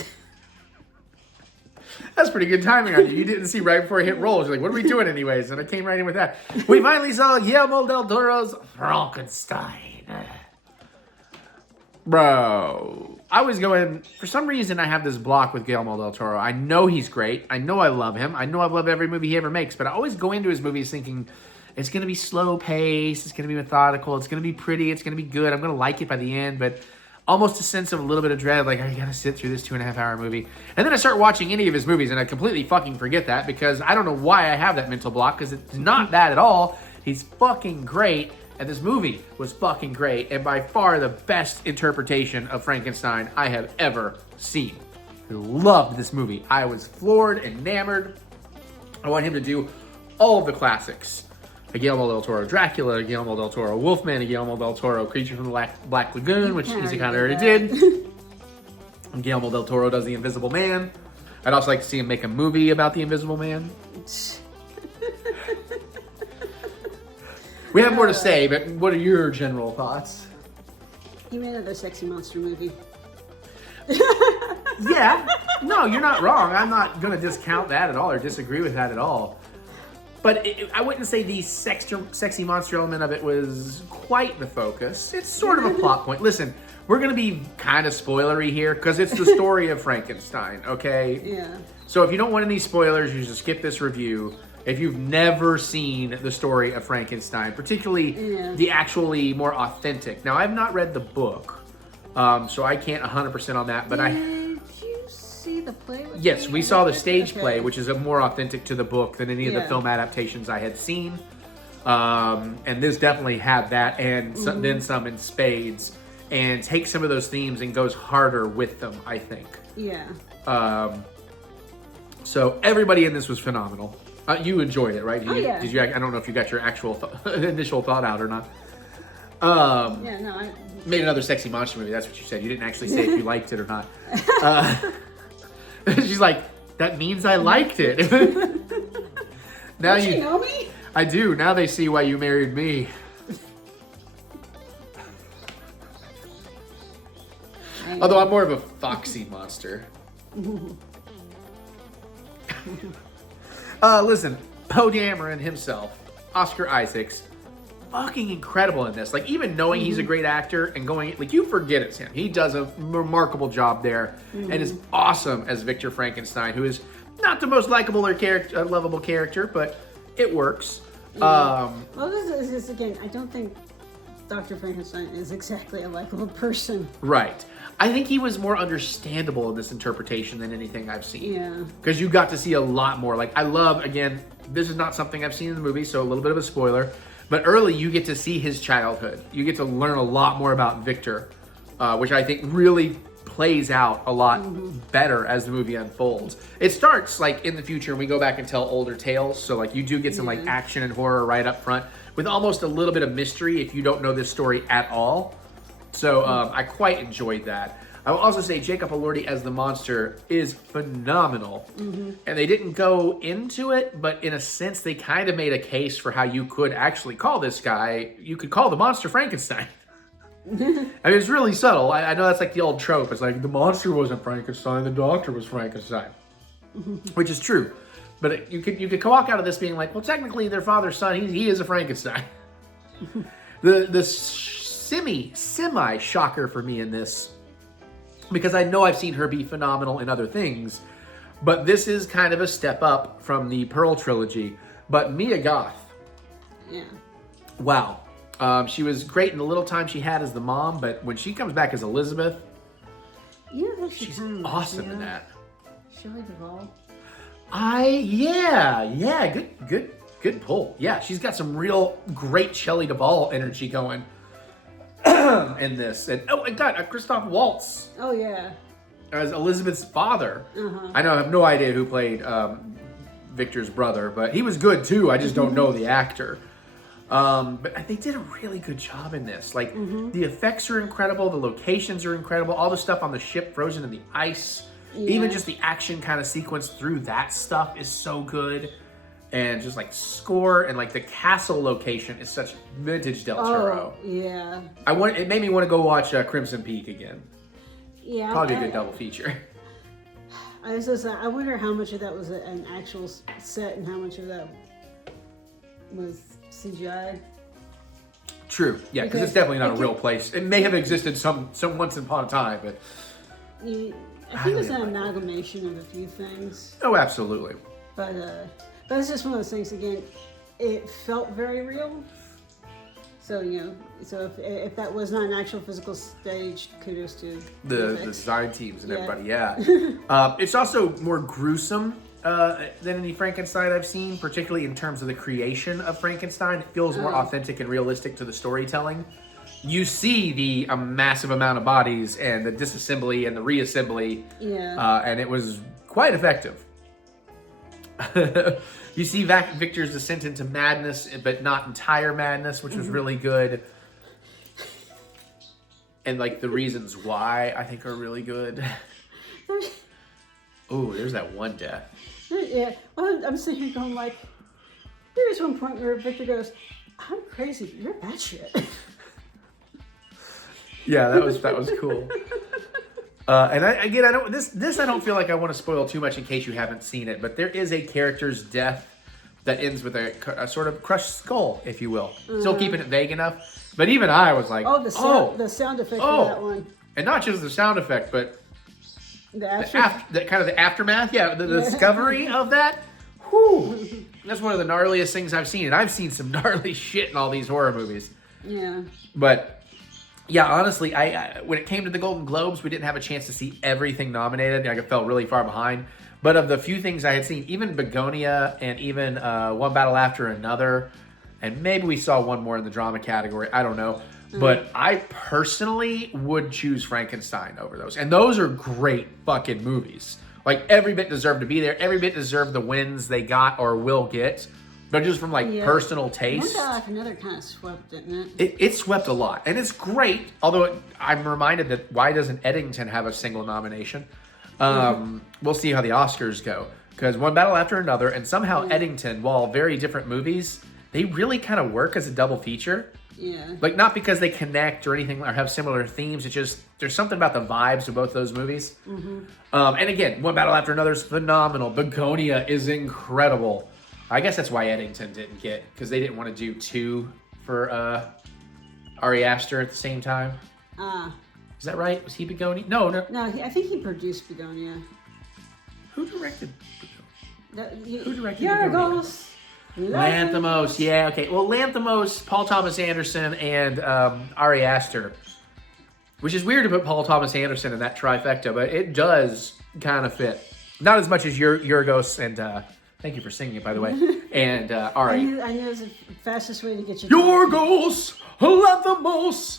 That's pretty good timing on you. You didn't see right before I hit roll. You're like, what are we doing anyways? And I came right in with that. We finally saw Guillermo del Toro's Frankenstein. Bro. I was going, for some reason I have this block with Guillermo del Toro. I know he's great. I know I love him. I know I've loved every movie he ever makes. But I always go into his movies thinking, it's going to be slow paced. It's going to be methodical. It's going to be pretty. It's going to be good. I'm going to like it by the end. But almost a sense of a little bit of dread, like, I gotta sit through this 2.5 hour movie. And then I start watching any of his movies and I completely fucking forget that because I don't know why I have that mental block because it's not that at all. He's fucking great. And this movie was fucking great. And by far the best interpretation of Frankenstein I have ever seen. I loved this movie. I was floored, enamored. I want him to do all of the classics. A Guillermo del Toro Dracula, a Guillermo del Toro Wolfman, a Guillermo del Toro Creature from the Black Lagoon, which he kind of already did. And Guillermo del Toro does The Invisible Man. I'd also like to see him make a movie about The Invisible Man. We have more to say, but what are your general thoughts? You made another sexy monster movie. Yeah, no, you're not wrong. I'm not going to discount that at all or disagree with that at all. But I wouldn't say the sexy monster element of it was quite the focus. It's sort of a plot point. Listen, we're going to be kind of spoilery here because it's the story of Frankenstein, okay? Yeah. So if you don't want any spoilers, you should skip this review. If you've never seen the story of Frankenstein, particularly the actually more authentic. Now, I've not read the book, so I can't 100% on that, but see the play? Yes, we saw the stage play, which is more authentic to the book than any of the film adaptations I had seen. And this definitely had that and then some in spades and takes some of those themes and goes harder with them, I think. Yeah. So everybody in this was phenomenal. You enjoyed it, right? Did you? I don't know if you got your actual initial thought out or not. Yeah, no, I made another sexy monster movie. That's what you said. You didn't actually say if you liked it or not. She's like, that means I liked it. Now Don't you know me? I do. Now they see why you married me. Although I'm more of a foxy monster. Listen, Poe Dameron himself, Oscar Isaacs, fucking incredible in this. Like, even knowing he's a great actor and going, like, you forget it's him. He does a remarkable job there and is awesome as Victor Frankenstein, who is not the most likable or lovable character, but it works. Well, this is again, I don't think Dr. Frankenstein is exactly a likable person. Right. I think he was more understandable in this interpretation than anything I've seen. Yeah. Because you got to see a lot more. Like, I love, again, this is not something I've seen in the movie, so a little bit of a spoiler. But early, you get to see his childhood. You get to learn a lot more about Victor, which I think really plays out a lot better as the movie unfolds. It starts, like, in the future, and we go back and tell older tales. So, like, you do get some, like, action and horror right up front with almost a little bit of mystery if you don't know this story at all. So I quite enjoyed that. I will also say Jacob Elordi as the monster is phenomenal. And they didn't go into it, but in a sense, they kind of made a case for how you could actually call this guy. You could call the monster Frankenstein. I mean, it's really subtle. I know that's like the old trope. It's like, the monster wasn't Frankenstein, the doctor was Frankenstein. Which is true. But you could walk out of this being like, well, technically their father's son, he is a Frankenstein. The semi shocker for me in this, because I know I've seen her be phenomenal in other things, but this is kind of a step up from the Pearl trilogy. But Mia Goth, Yeah. wow. She was great in the little time she had as the mom, but when she comes back as Elizabeth, Yeah, she's awesome in that. Shelley Duvall. Good pull. Yeah, she's got some real great Shelley Duvall energy going in this. And oh my God, Christoph Waltz Oh yeah. as Elizabeth's father. Uh-huh. I know, I have no idea who played Victor's brother, but he was good too. I just don't know the actor. But they did a really good job in this. Like, the effects are incredible, the locations are incredible, all the stuff on the ship frozen in the ice, even just the action kind of sequence through that stuff is so good. And just like score and like the castle location is such vintage Del Toro. Oh, yeah. It made me want to go watch Crimson Peak again. Yeah. Probably a good double feature. I was just, I wonder how much of that was an actual set and how much of that was CGI. True, yeah, because it's definitely not a real place. It may have existed some once upon a time, but I think it was an amalgamation of a few things. oh, absolutely. But it's just one of those things. Again, it felt very real. So so if that was not an actual physical stage, kudos to The VFX. design teams and Yeah. everybody, it's also more gruesome than any Frankenstein I've seen, particularly in terms of the creation of Frankenstein. It feels more authentic and realistic to the storytelling. You see the massive amount of bodies and the disassembly and the reassembly, and it was quite effective. You see Victor's descent into madness, but not entire madness, which was really good. And like the reasons why I think are really good. Oh, there's that one death. Yeah, well, I'm sitting here going like, there is one point where Victor goes, "I'm crazy. You're batshit." Yeah, that was cool. And I don't. This I don't feel like I want to spoil too much in case you haven't seen it. But there is a character's death that ends with a sort of crushed skull, if you will. Still keeping it vague enough. But even I was like, Oh, the sound effect for that one. And not just the sound effect, but The kind of the aftermath. Yeah, the discovery of that. Whew. That's one of the gnarliest things I've seen. And I've seen some gnarly shit in all these horror movies. Yeah. But yeah, honestly, I when it came to the Golden Globes, we didn't have a chance to see everything nominated. I felt really far behind. But of the few things I had seen, even Begonia and even One Battle After Another, and maybe we saw one more in the drama category, I don't know. But I personally would choose Frankenstein over those. And those are great fucking movies. Like, every bit deserved to be there. Every bit deserved the wins they got or will get. But just from, like, personal taste. One Battle After Another kind of swept, didn't it? It swept a lot. And it's great. Although I'm reminded that why doesn't Eddington have a single nomination? We'll see how the Oscars go. Because One Battle After Another and somehow Eddington, while very different movies, they really kind of work as a double feature. Yeah. Like, not because they connect or anything or have similar themes. It's just, there's something about the vibes of both those movies. And again, One Battle After Another is phenomenal. Begonia is incredible. I guess that's why Eddington didn't get, because they didn't want to do two for Ari Aster at the same time. Is that right? Was he Begonia? No. No, I think he produced Begonia. Who directed Begonia? Who directed Yorgos Lanthimos. Yeah, okay. Well, Lanthimos, Paul Thomas Anderson, and Ari Aster. Which is weird to put Paul Thomas Anderson in that trifecta, but it does kind of fit. Not as much as Yorgos and... thank you for singing it, by the way. And Ari. I knew it was the fastest way to get you. Yorgos Lanthimos.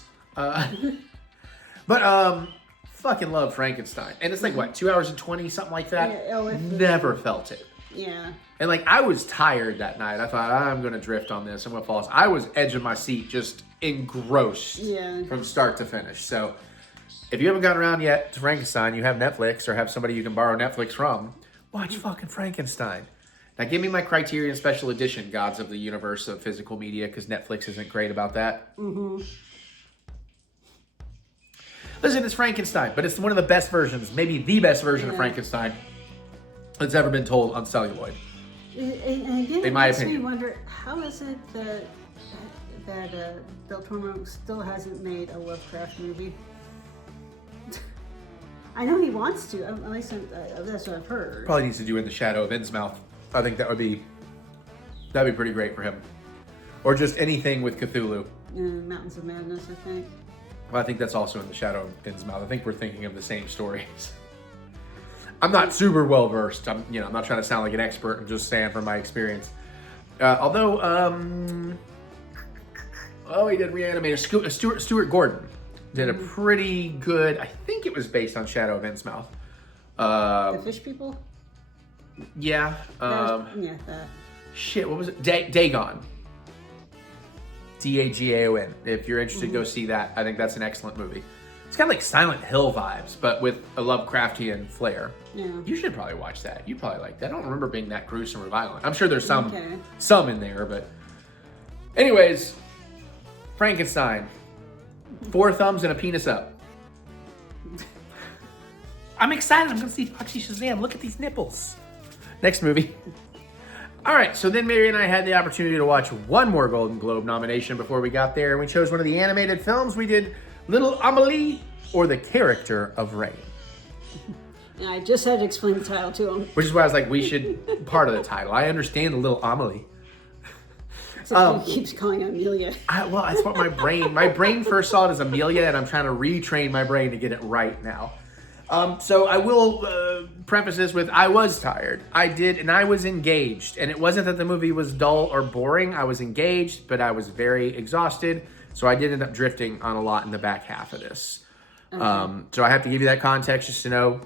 But fucking love Frankenstein. And it's like, what, 2 hours and 20, something like that? Yeah, Never felt it. Yeah. And like, I was tired that night. I thought, I'm going to drift on this. I'm going to fall asleep. I was edge of my seat, just engrossed from start to finish. So if you haven't gotten around yet to Frankenstein, you have Netflix or have somebody you can borrow Netflix from, watch fucking Frankenstein. Now give me my Criterion Special Edition, Gods of the Universe of Physical Media, because Netflix isn't great about that. Listen, it's Frankenstein, but it's one of the best versions, maybe the best version of Frankenstein that's ever been told on celluloid. And again, In it my makes opinion. me wonder, how is it that that Del Toro still hasn't made a Lovecraft movie. I know he wants to. At least that's what I've heard. Probably needs to do In the Shadow of Innsmouth. I think that'd be pretty great for him. Or just anything with Cthulhu. Mountains of Madness, I think. Well, I think that's also In the Shadow of Innsmouth. I think we're thinking of the same stories. I'm not super well versed. I'm not trying to sound like an expert. I'm just saying from my experience. Although, he did Reanimator. Stuart Gordon did a pretty good. I think it was based on Shadow of Innsmouth. The Fish People. Yeah. That. Shit. What was it? Dagon. Dagaon. If you're interested, go see that. I think that's an excellent movie. It's kind of like Silent Hill vibes, but with a Lovecraftian flair. Yeah. You should probably watch that. You'd probably like that. I don't remember being that gruesome or violent. I'm sure there's some in there, but anyways, Frankenstein. 4 thumbs and a penis up. I'm excited. I'm going to see Foxy Shazam. Look at these nipples. Next movie. All right, so then Mary and I had the opportunity to watch one more Golden Globe nomination before we got there, and we chose one of the animated films. We did Little Amelie, or The Character of Rain. And I just had to explain the title to him. Which is why I was like, we should, part of the title. I understand the Little Amelie. So he keeps calling it Amelia. Well, that's what my brain first saw it as Amelia, and I'm trying to retrain my brain to get it right now. So I will preface this with, I was tired. And I was engaged. And it wasn't that the movie was dull or boring. I was engaged, but I was very exhausted. So I did end up drifting on a lot in the back half of this. Okay. So I have to give you that context just to know.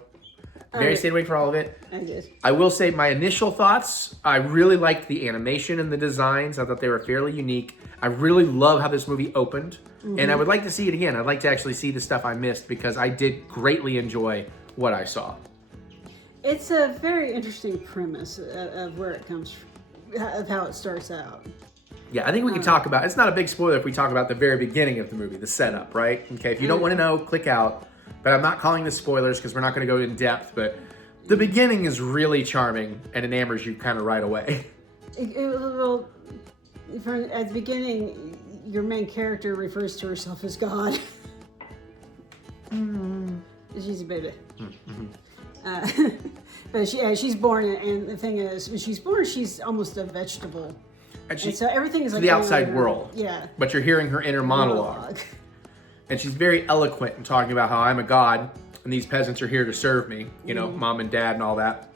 Mary stayed awake for all of it. I did. I will say my initial thoughts, I really liked the animation and the designs. I thought they were fairly unique. I really love how this movie opened. And I would like to see it again. I'd like to actually see the stuff I missed because I did greatly enjoy what I saw. It's a very interesting premise of where it comes from, of how it starts out. Yeah, I think we can talk about, it's not a big spoiler if we talk about the very beginning of the movie, the setup, right? Okay, if you don't want to know, click out. But I'm not calling this spoilers because we're not going to go in depth, but the beginning is really charming and enamors you kind of right away. At the beginning, your main character refers to herself as God. She's a baby. But she's born, and the thing is, when she's born, she's almost a vegetable. And so everything is like the outside world. Yeah. But you're hearing her inner monologue. And she's very eloquent in talking about how I'm a god, and these peasants are here to serve me, mom and dad and all that.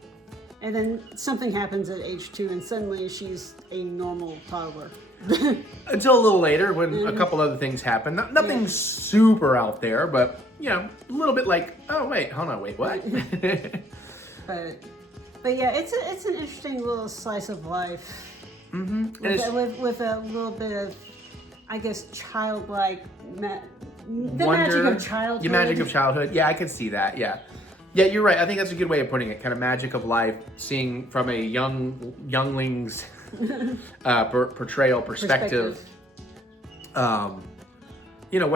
And then something happens at age 2, and suddenly she's a normal toddler. Until a little later, when a couple other things happen. Nothing super out there, but, a little bit like, oh, wait, hold on, wait, what? but yeah, it's an interesting little slice of life. Mm-hmm. With a little bit of, I guess, childlike... Wonder, magic of childhood. The magic of childhood. Yeah, I can see that. Yeah, you're right. I think that's a good way of putting it. Kind of magic of life, seeing from a youngling's portrayal perspective. What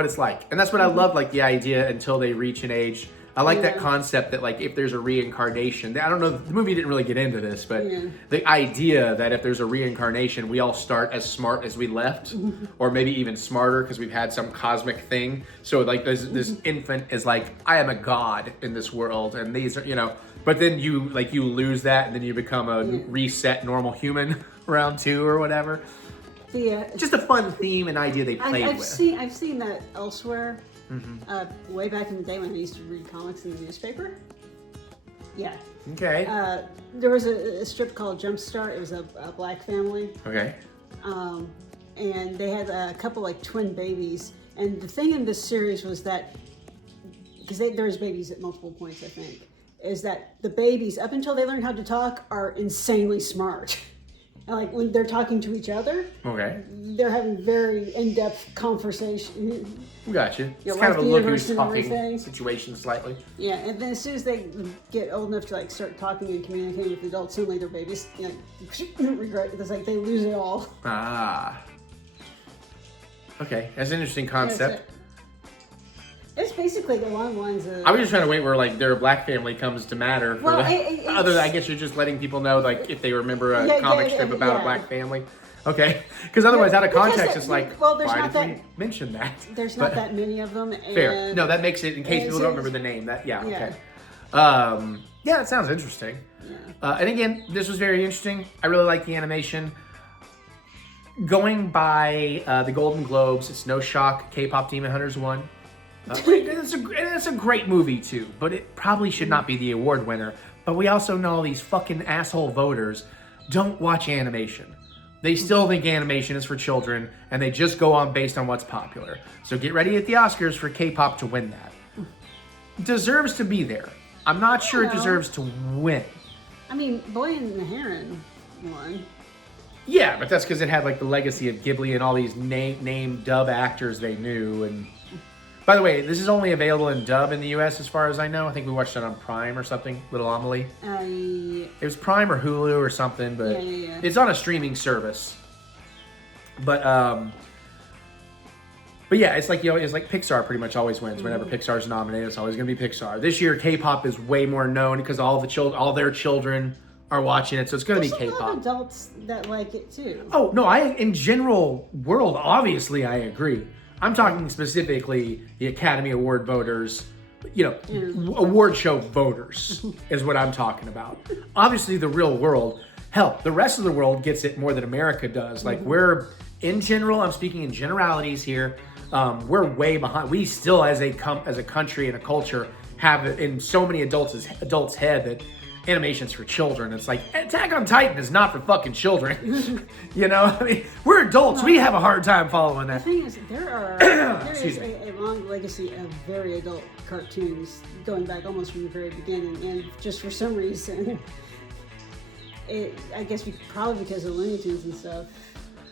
it's like, and that's what I love. Like the idea until they reach an age. I like that concept that like if there's a reincarnation, I don't know, the movie didn't really get into this, but the idea that if there's a reincarnation, we all start as smart as we left, or maybe even smarter because we've had some cosmic thing. So like this infant is like, I am a god in this world, and these are, but then you lose that, and then you become a reset normal human round 2 or whatever. Just a fun theme and idea they played with. I've seen that elsewhere. Way back in the day when I used to read comics in the newspaper. Yeah. Okay. There was a strip called Jumpstart. It was a black family. Okay. And they had a couple like twin babies. And the thing in this series was that, because there's babies at multiple points, I think, is that the babies, up until they learn how to talk, are insanely smart. And like when they're talking to each other, they're having very in-depth conversation. Gotcha. It's kind of a look who's talking situation slightly. Yeah, and then as soon as they get old enough to like start talking and communicating with adults, suddenly their babies, regret. It's like they lose it all. Ah. Okay, that's an interesting concept. It's basically along the lines of... I was just trying to wait where like their black family comes to matter. Other than I guess you're just letting people know like if they remember a comic strip about a black family. Okay, because otherwise, out of Because context, it- it's like, well, there's why not did we that- mention that? There's not But- that many of them. And Fair. No, that makes it, in case and people so don't remember the name, okay. Yeah, it sounds interesting. And again, this was very interesting. I really like the animation. Going by the Golden Globes, it's no shock K-Pop Demon Hunters won. It's a great movie too, but it probably should not be the award winner. But we also know these fucking asshole voters don't watch animation. They still think animation is for children, and they just go on based on what's popular. So get ready at the Oscars for K-pop to win that. Deserves to be there. I'm not sure it deserves to win. I mean, Boy and the Heron won. Yeah, but that's because it had like the legacy of Ghibli and all these name dub actors they knew. And by the way, this is only available in dub in the U.S. as far as I know. I think we watched it on Prime or something. Little Amelie. It was Prime or Hulu or something, but it's on a streaming service. But yeah, it's like it's like Pixar pretty much always wins. Whenever Pixar's nominated, it's always gonna be Pixar. This year, K-pop is way more known because all their children are watching it, so it's gonna be K-pop. There's a lot of adults that like it too. Oh no, in general world, obviously I agree. I'm talking specifically the Academy Award voters, award show voters is what I'm talking about. Obviously the real world, hell, the rest of the world gets it more than America does. Like we're, in general, I'm speaking in generalities here, we're way behind. We still as a country and a culture have it in so many adults' head that animation's for children. It's like, Attack on Titan is not for fucking children. I mean, we're adults. We have a hard time following The that. thing is, there is Excuse me. a long legacy of very adult cartoons going back almost from the very beginning, and just for some reason, I guess probably because of Looney Tunes and stuff.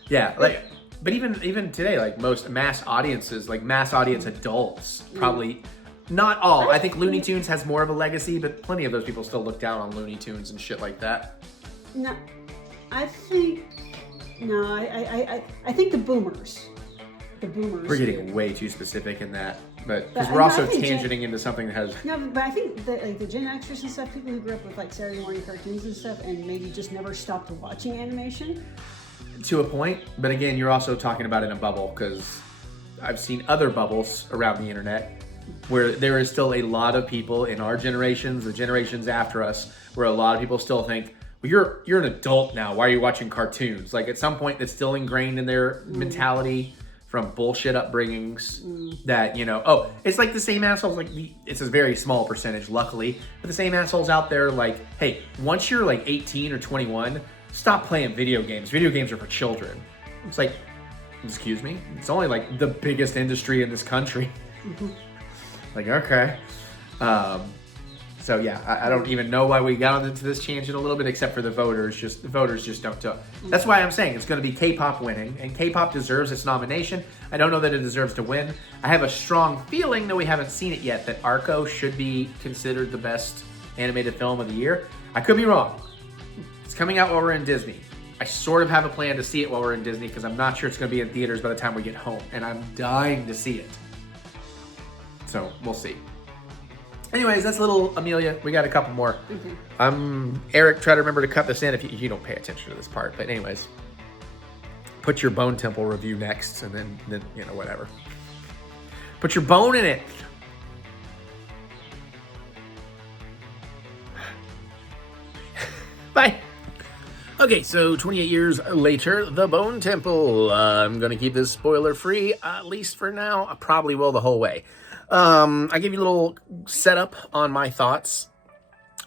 Yeah, but even today, like most mass audiences, like mass audience adults, probably not all. I think Looney Tunes has more of a legacy, but plenty of those people still look down on Looney Tunes and shit like that. No, I think the boomers. The boomers. We're getting way too specific in that, but because But we're I also think tangenting into something that has. No, but I think that the Gen Xers and stuff, people who grew up with like Saturday morning cartoons and stuff, and maybe just never stopped watching animation. To a point, but again, you're also talking about in a bubble, because I've seen other bubbles around the internet where there is still a lot of people in our generations, the generations after us, where a lot of people still think, well, you're an adult now, why are you watching cartoons? Like at some point that's still ingrained in their mentality from bullshit upbringings that, it's like the same assholes, like it's a very small percentage, luckily, but the same assholes out there like, hey, once you're like 18 or 21, stop playing video games. Video games are for children. It's like, excuse me? It's only like the biggest industry in this country. Like, okay. So yeah, I don't even know why we got into this tangent a little bit, except for the voters. The voters just don't do it. That's why I'm saying it's going to be K-pop winning, and K-pop deserves its nomination. I don't know that it deserves to win. I have a strong feeling, though we haven't seen it yet, that Arco should be considered the best animated film of the year. I could be wrong. It's coming out while we're in Disney. I sort of have a plan to see it while we're in Disney because I'm not sure it's going to be in theaters by the time we get home, and I'm dying to see it. So we'll see. Anyways, that's little Amelia. We got a couple more. Eric, try to remember to cut this in if you don't pay attention to this part. But anyways, put your Bone Temple review next, and then whatever. Put your bone in it. Bye. Okay, so 28 years later, The Bone Temple. I'm going to keep this spoiler-free, at least for now. I probably will the whole way. I gave you a little setup on my thoughts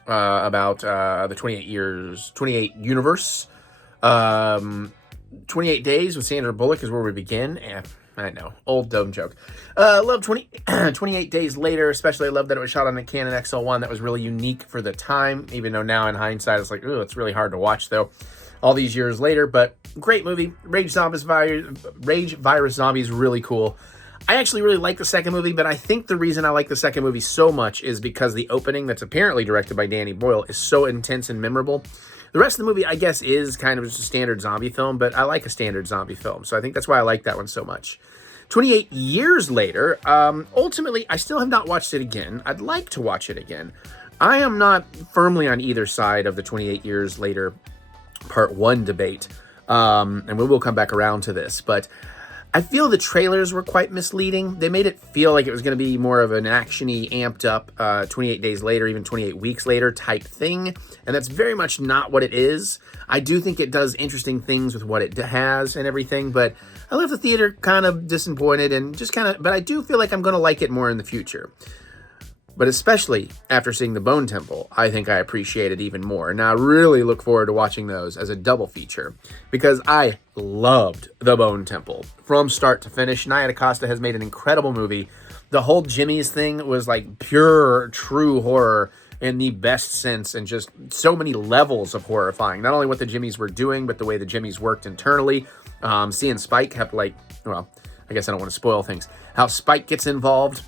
about the 28 universe. 28 Days with Sandra Bullock is where we begin. I know, old dumb joke. Love 28 Days Later, especially I love that it was shot on a Canon XL1 that was really unique for the time, even though now in hindsight it's like, ooh, it's really hard to watch though, all these years later, but great movie. Rage Virus Zombies, really cool. I actually really like the second movie, but I think the reason I like the second movie so much is because the opening that's apparently directed by Danny Boyle is so intense and memorable. The rest of the movie, I guess, is kind of just a standard zombie film, but I like a standard zombie film, so I think that's why I like that one so much. 28 years later, ultimately, I still have not watched it again. I'd like to watch it again. I am not firmly on either side of the 28 years later part 1 debate. And we will come back around to this, but I feel the trailers were quite misleading. They made it feel like it was going to be more of an action-y, amped up 28 days later, even 28 weeks later type thing. And that's very much not what it is. I do think it does interesting things with what it has and everything, but I left the theater kind of disappointed and just kind of, but I do feel like I'm going to like it more in the future. But especially after seeing the Bone Temple, I think I appreciate it even more. Now I really look forward to watching those as a double feature because I loved the Bone Temple from start to finish. Nia DaCosta has made an incredible movie. The whole Jimmy's thing was like pure, true horror in the best sense and just so many levels of horrifying. Not only what the Jimmys were doing, but the way the Jimmys worked internally. Seeing Spike have I guess I don't want to spoil things. How Spike gets involved.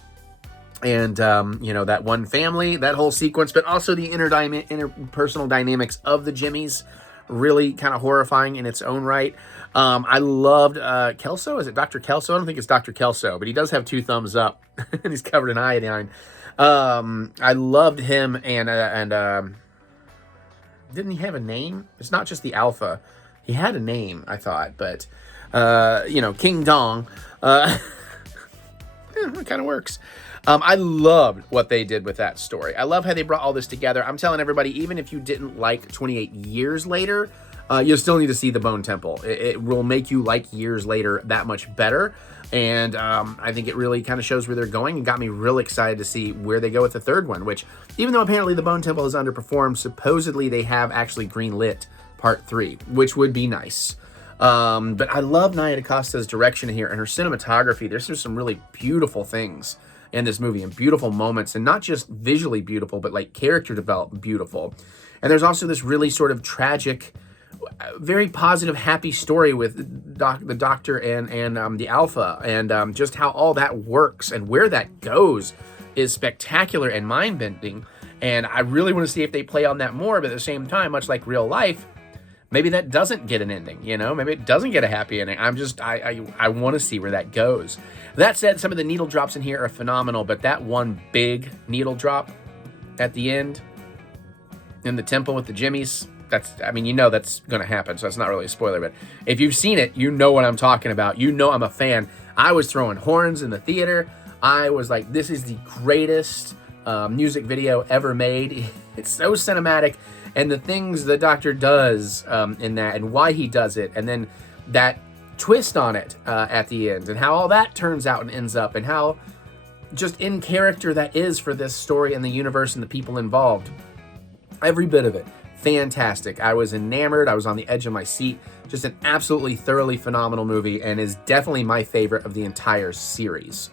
And, that one family, that whole sequence, but also the interpersonal dynamics of the Jimmys, really kind of horrifying in its own right. I loved Kelso. Is it Dr. Kelso? I don't think it's Dr. Kelso, but he does have 2 thumbs up, and he's covered in iodine. I loved him, and didn't he have a name? It's not just the Alpha. He had a name, I thought, but, King Dong. It kind of works. I loved what they did with that story. I love how they brought all this together. I'm telling everybody, even if you didn't like 28 years later, you'll still need to see the Bone Temple. It will make you like years later that much better. And I think it really kind of shows where they're going and got me real excited to see where they go with the third one, which even though apparently the Bone Temple has underperformed, supposedly they have actually greenlit part 3, which would be nice. But I love Nia DaCosta's direction here and her cinematography. There's just some really beautiful things in this movie and beautiful moments, and not just visually beautiful, but like character development beautiful. And there's also this really sort of tragic, very positive, happy story with the Doctor and the Alpha, and just how all that works and where that goes is spectacular and mind-bending. And I really want to see if they play on that more, but at the same time, much like real life, maybe that doesn't get an ending, maybe it doesn't get a happy ending. I want to see where that goes. That said, some of the needle drops in here are phenomenal, but that one big needle drop at the end in the temple with the Jimmys, that's going to happen, so that's not really a spoiler, but if you've seen it, you know what I'm talking about. You know I'm a fan. I was throwing horns in the theater. I was like, this is the greatest music video ever made. It's so cinematic. And the things the Doctor does in that and why he does it, and then that twist on it at the end, and how all that turns out and ends up, and how just in character that is for this story and the universe and the people involved. Every bit of it, fantastic. I was enamored. I was on the edge of my seat. Just an absolutely thoroughly phenomenal movie, and is definitely my favorite of the entire series.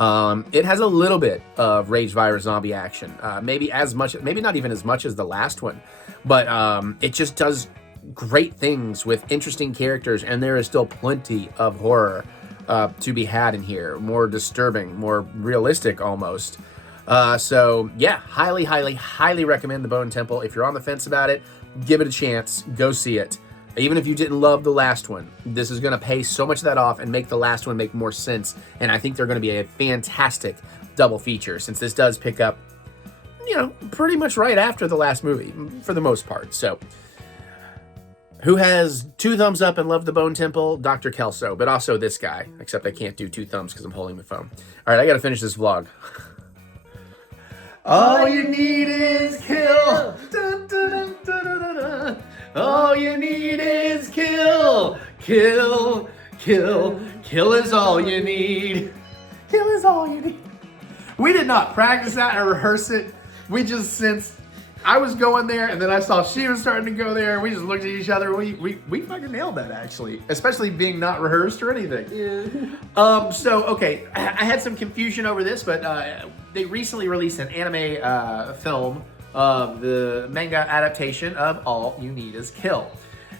It has a little bit of Rage Virus Zombie action, maybe not even as much as the last one, but it just does great things with interesting characters, and there is still plenty of horror to be had in here, more disturbing, more realistic almost. So yeah, highly, highly, highly recommend the Bone Temple. If you're on the fence about it, give it a chance, go see it. Even if you didn't love the last one, this is going to pay so much of that off and make the last one make more sense. And I think they're going to be a fantastic double feature, since this does pick up, pretty much right after the last movie for the most part. So who has 2 thumbs up and loved the Bone Temple? Dr. Kelso, but also this guy, except I can't do 2 thumbs because I'm holding the phone. All right, I got to finish this vlog. All you need is kill. Dun, dun, dun, dun, dun, dun. All you need is kill. Kill, kill, kill is all you need. Kill is all you need. We did not practice that or rehearse it. We just sensed I was going there, and then I saw she was starting to go there, and we just looked at each other. We fucking nailed that, actually, especially being not rehearsed or anything. Yeah. So okay, I had some confusion over this, but they recently released an anime film of the manga adaptation of All You Need Is Kill.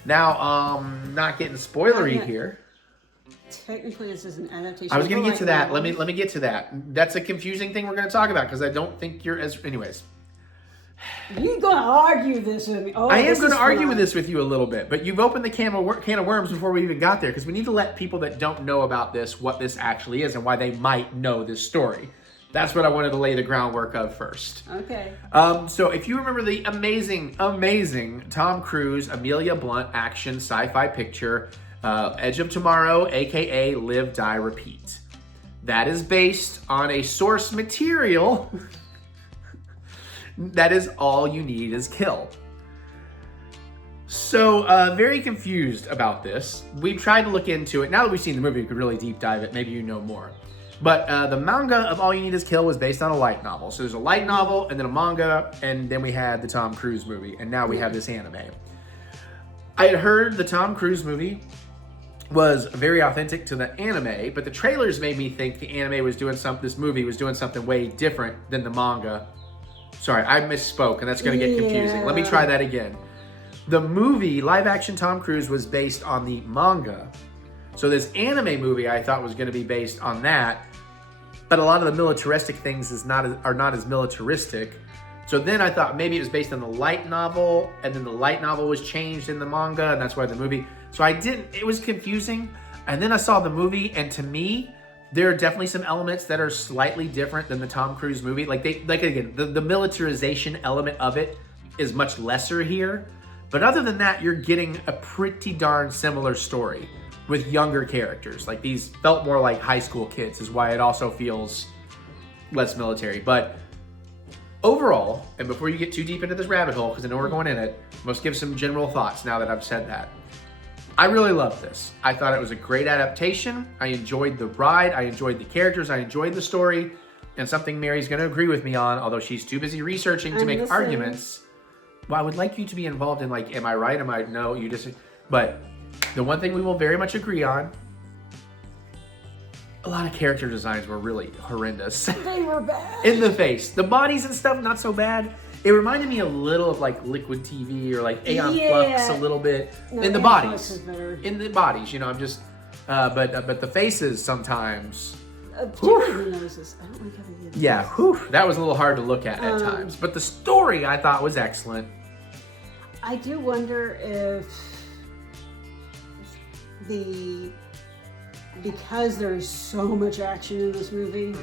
Now, not getting spoilery here. Technically, this is an adaptation. I was going to get to that. Let me get to that. That's a confusing thing we're going to talk about, because I don't think you're as... Anyways. You're going to argue this with me. Oh, I am going to argue with this with you a little bit, but you've opened the can of worms before we even got there, because we need to let people that don't know about this what this actually is and why they might know this story. That's what I wanted to lay the groundwork of first. Okay. So if you remember the amazing, amazing Tom Cruise, Amelia Blunt action sci-fi picture, Edge of Tomorrow, aka Live, Die, Repeat. That is based on a source material that is All You Need Is Kill. So, very confused about this. We've tried to look into it. Now that we've seen the movie, we could really deep dive it. Maybe you know more. But the manga of All You Need Is Kill was based on a light novel. So there's a light novel, and then a manga, and then we had the Tom Cruise movie, and now we have this anime. I had heard the Tom Cruise movie was very authentic to the anime, but the trailers made me think the anime was doing this movie was doing something way different than the manga. Sorry, I misspoke, and that's going to get confusing. Let me try that again. The movie, live action Tom Cruise, was based on the manga. So this anime movie I thought was going to be based on that, but a lot of the militaristic things are not as militaristic. So then I thought maybe it was based on the light novel, and then the light novel was changed in the manga, and that's why the movie. So it was confusing. And then I saw the movie, and to me, there are definitely some elements that are slightly different than the Tom Cruise movie. Like again, the militarization element of it is much lesser here. But other than that, you're getting a pretty darn similar story with younger characters. Like these felt more like high school kids is why it also feels less military. But overall, and before you get too deep into this rabbit hole, because I know we're going in it, let's give some general thoughts now that I've said that. I really loved this. I thought it was a great adaptation. I enjoyed the ride. I enjoyed the characters. I enjoyed the story. And something Mary's going to agree with me on, although she's too busy researching to make arguments. Well, I would like you to be involved in like, am I right? Am I no? You just. But the one thing we will very much agree on, a lot of character designs were really horrendous. They were bad. In the face. The bodies and stuff, not so bad. It reminded me a little of like Liquid TV or like Aeon Flux a little bit. No, in the Aeon bodies. Flux is better. In the bodies, I'm just, but the faces sometimes. Particularly the noses. I don't like how they get Yeah, that was a little hard to look at times. But the story I thought was excellent. I do wonder if because there's so much action in this movie,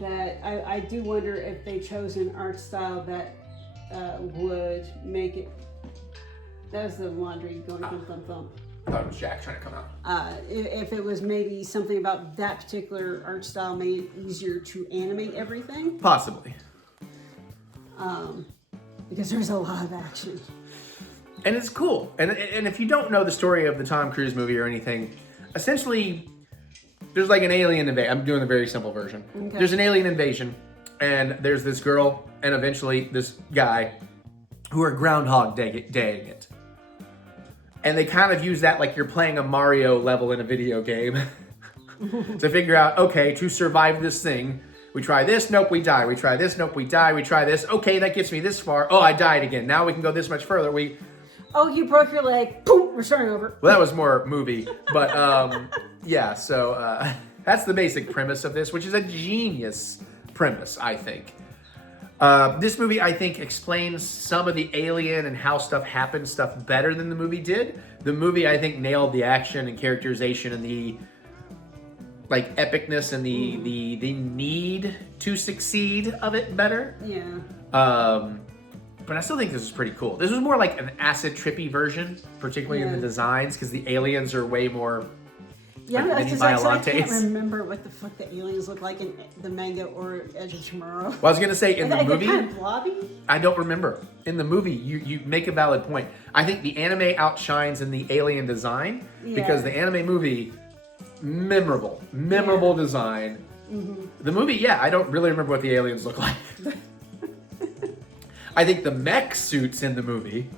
that I do wonder if they chose an art style that would make it. That was the laundry going thump thump thump. I thought it was Jack trying to come out. If it was maybe something about that particular art style made it easier to animate everything. Possibly. Because there's a lot of action. And it's cool. And if you don't know the story of the Tom Cruise movie or anything, essentially, there's like an alien invasion. I'm doing the very simple version. Okay. There's an alien invasion, and there's this girl, and eventually this guy, who are Groundhog Daying it. And they kind of use that like you're playing a Mario level in a video game to figure out, okay, to survive this thing, we try this, nope, we die. We try this, nope, we die. We try this, okay, that gets me this far. Oh, I died again. Now we can go this much further. Oh, you broke your leg. Boom, we're starting over. Well, that was more movie. But yeah, so that's the basic premise of this, which is a genius premise, I think. This movie, I think, explains some of the alien and how stuff happens stuff better than the movie did. The movie, I think, nailed the action and characterization and the like epicness and the need to succeed of it better. Yeah. But I still think this is pretty cool. This was more like an acid trippy version, particularly in the designs, because the aliens are way more. Yeah, like because I can't remember what the fuck the aliens look like in the manga or Edge of Tomorrow. Well, I was gonna say in the movie, kind of blobby. I don't remember. In the movie, you make a valid point. I think the anime outshines in the alien design because the anime movie, memorable design. Mm-hmm. The movie, I don't really remember what the aliens look like. I think the mech suits in the movie,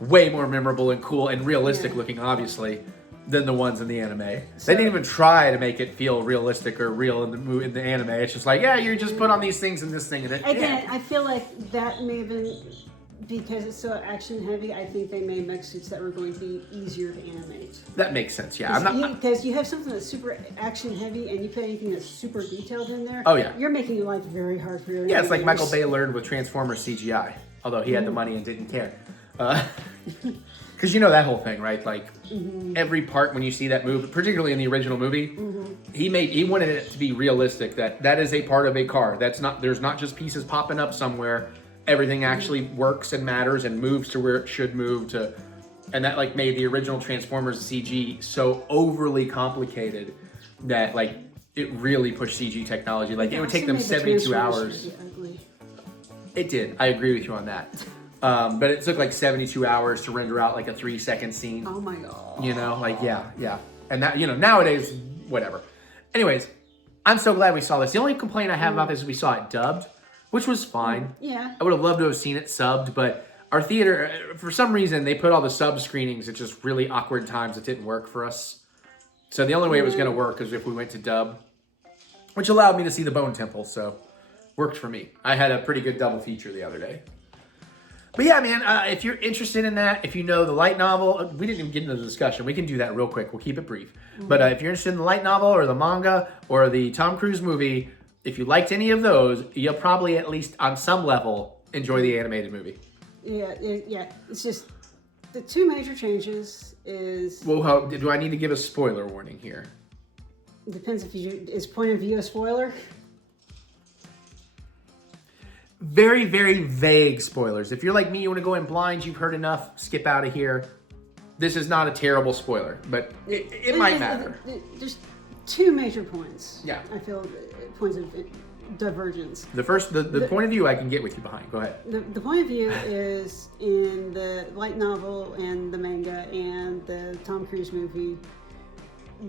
way more memorable and cool and realistic looking, obviously, than the ones in the anime. So, they didn't even try to make it feel realistic or real in the anime. It's just like, you just put on these things and this thing and it. Again, I feel like that may have been because it's so action heavy. I think they made mech suits that were going to be easier to animate. That makes sense. Yeah, because you have something that's super action heavy and you put anything that's super detailed in there. Oh yeah, you're making your life very hard for your. Yeah, it's like Michael Bay learned with Transformers CGI, although he had the money and didn't care. Because you know that whole thing, right? Like every part when you see that move, particularly in the original movie, he wanted it to be realistic. That is a part of a car. There's not just pieces popping up somewhere. Everything actually works and matters and moves to where it should move to, and that like made the original Transformers CG so overly complicated that like it really pushed CG technology. Like it would take them 72 hours. It did. I agree with you on that. But it took like 72 hours to render out like a 3-second scene. Oh my god. You know, like, yeah. And that, you know, nowadays, whatever. Anyways, I'm so glad we saw this. The only complaint I have about this is we saw it dubbed, which was fine. Yeah. I would have loved to have seen it subbed, but our theater, for some reason, they put all the sub screenings at just really awkward times. It didn't work for us. So the only way it was going to work is if we went to dub, which allowed me to see the Bone Temple, so worked for me. I had a pretty good double feature the other day. But yeah, man, if you're interested in that, if you know the light novel, we didn't even get into the discussion. We can do that real quick. We'll keep it brief. But if you're interested in the light novel or the manga or the Tom Cruise movie, if you liked any of those, you'll probably at least on some level enjoy the animated movie. Yeah. It's just the two major changes is. Well, do I need to give a spoiler warning here? Depends if is point of view a spoiler. Very, very vague spoilers. If you're like me, you want to go in blind, you've heard enough, skip out of here. This is not a terrible spoiler, but it might matter. There's two major points. Yeah. I feel points of divergence. The point of view I can get with you behind. Go ahead. The point of view is in the light novel and the manga and the Tom Cruise movie,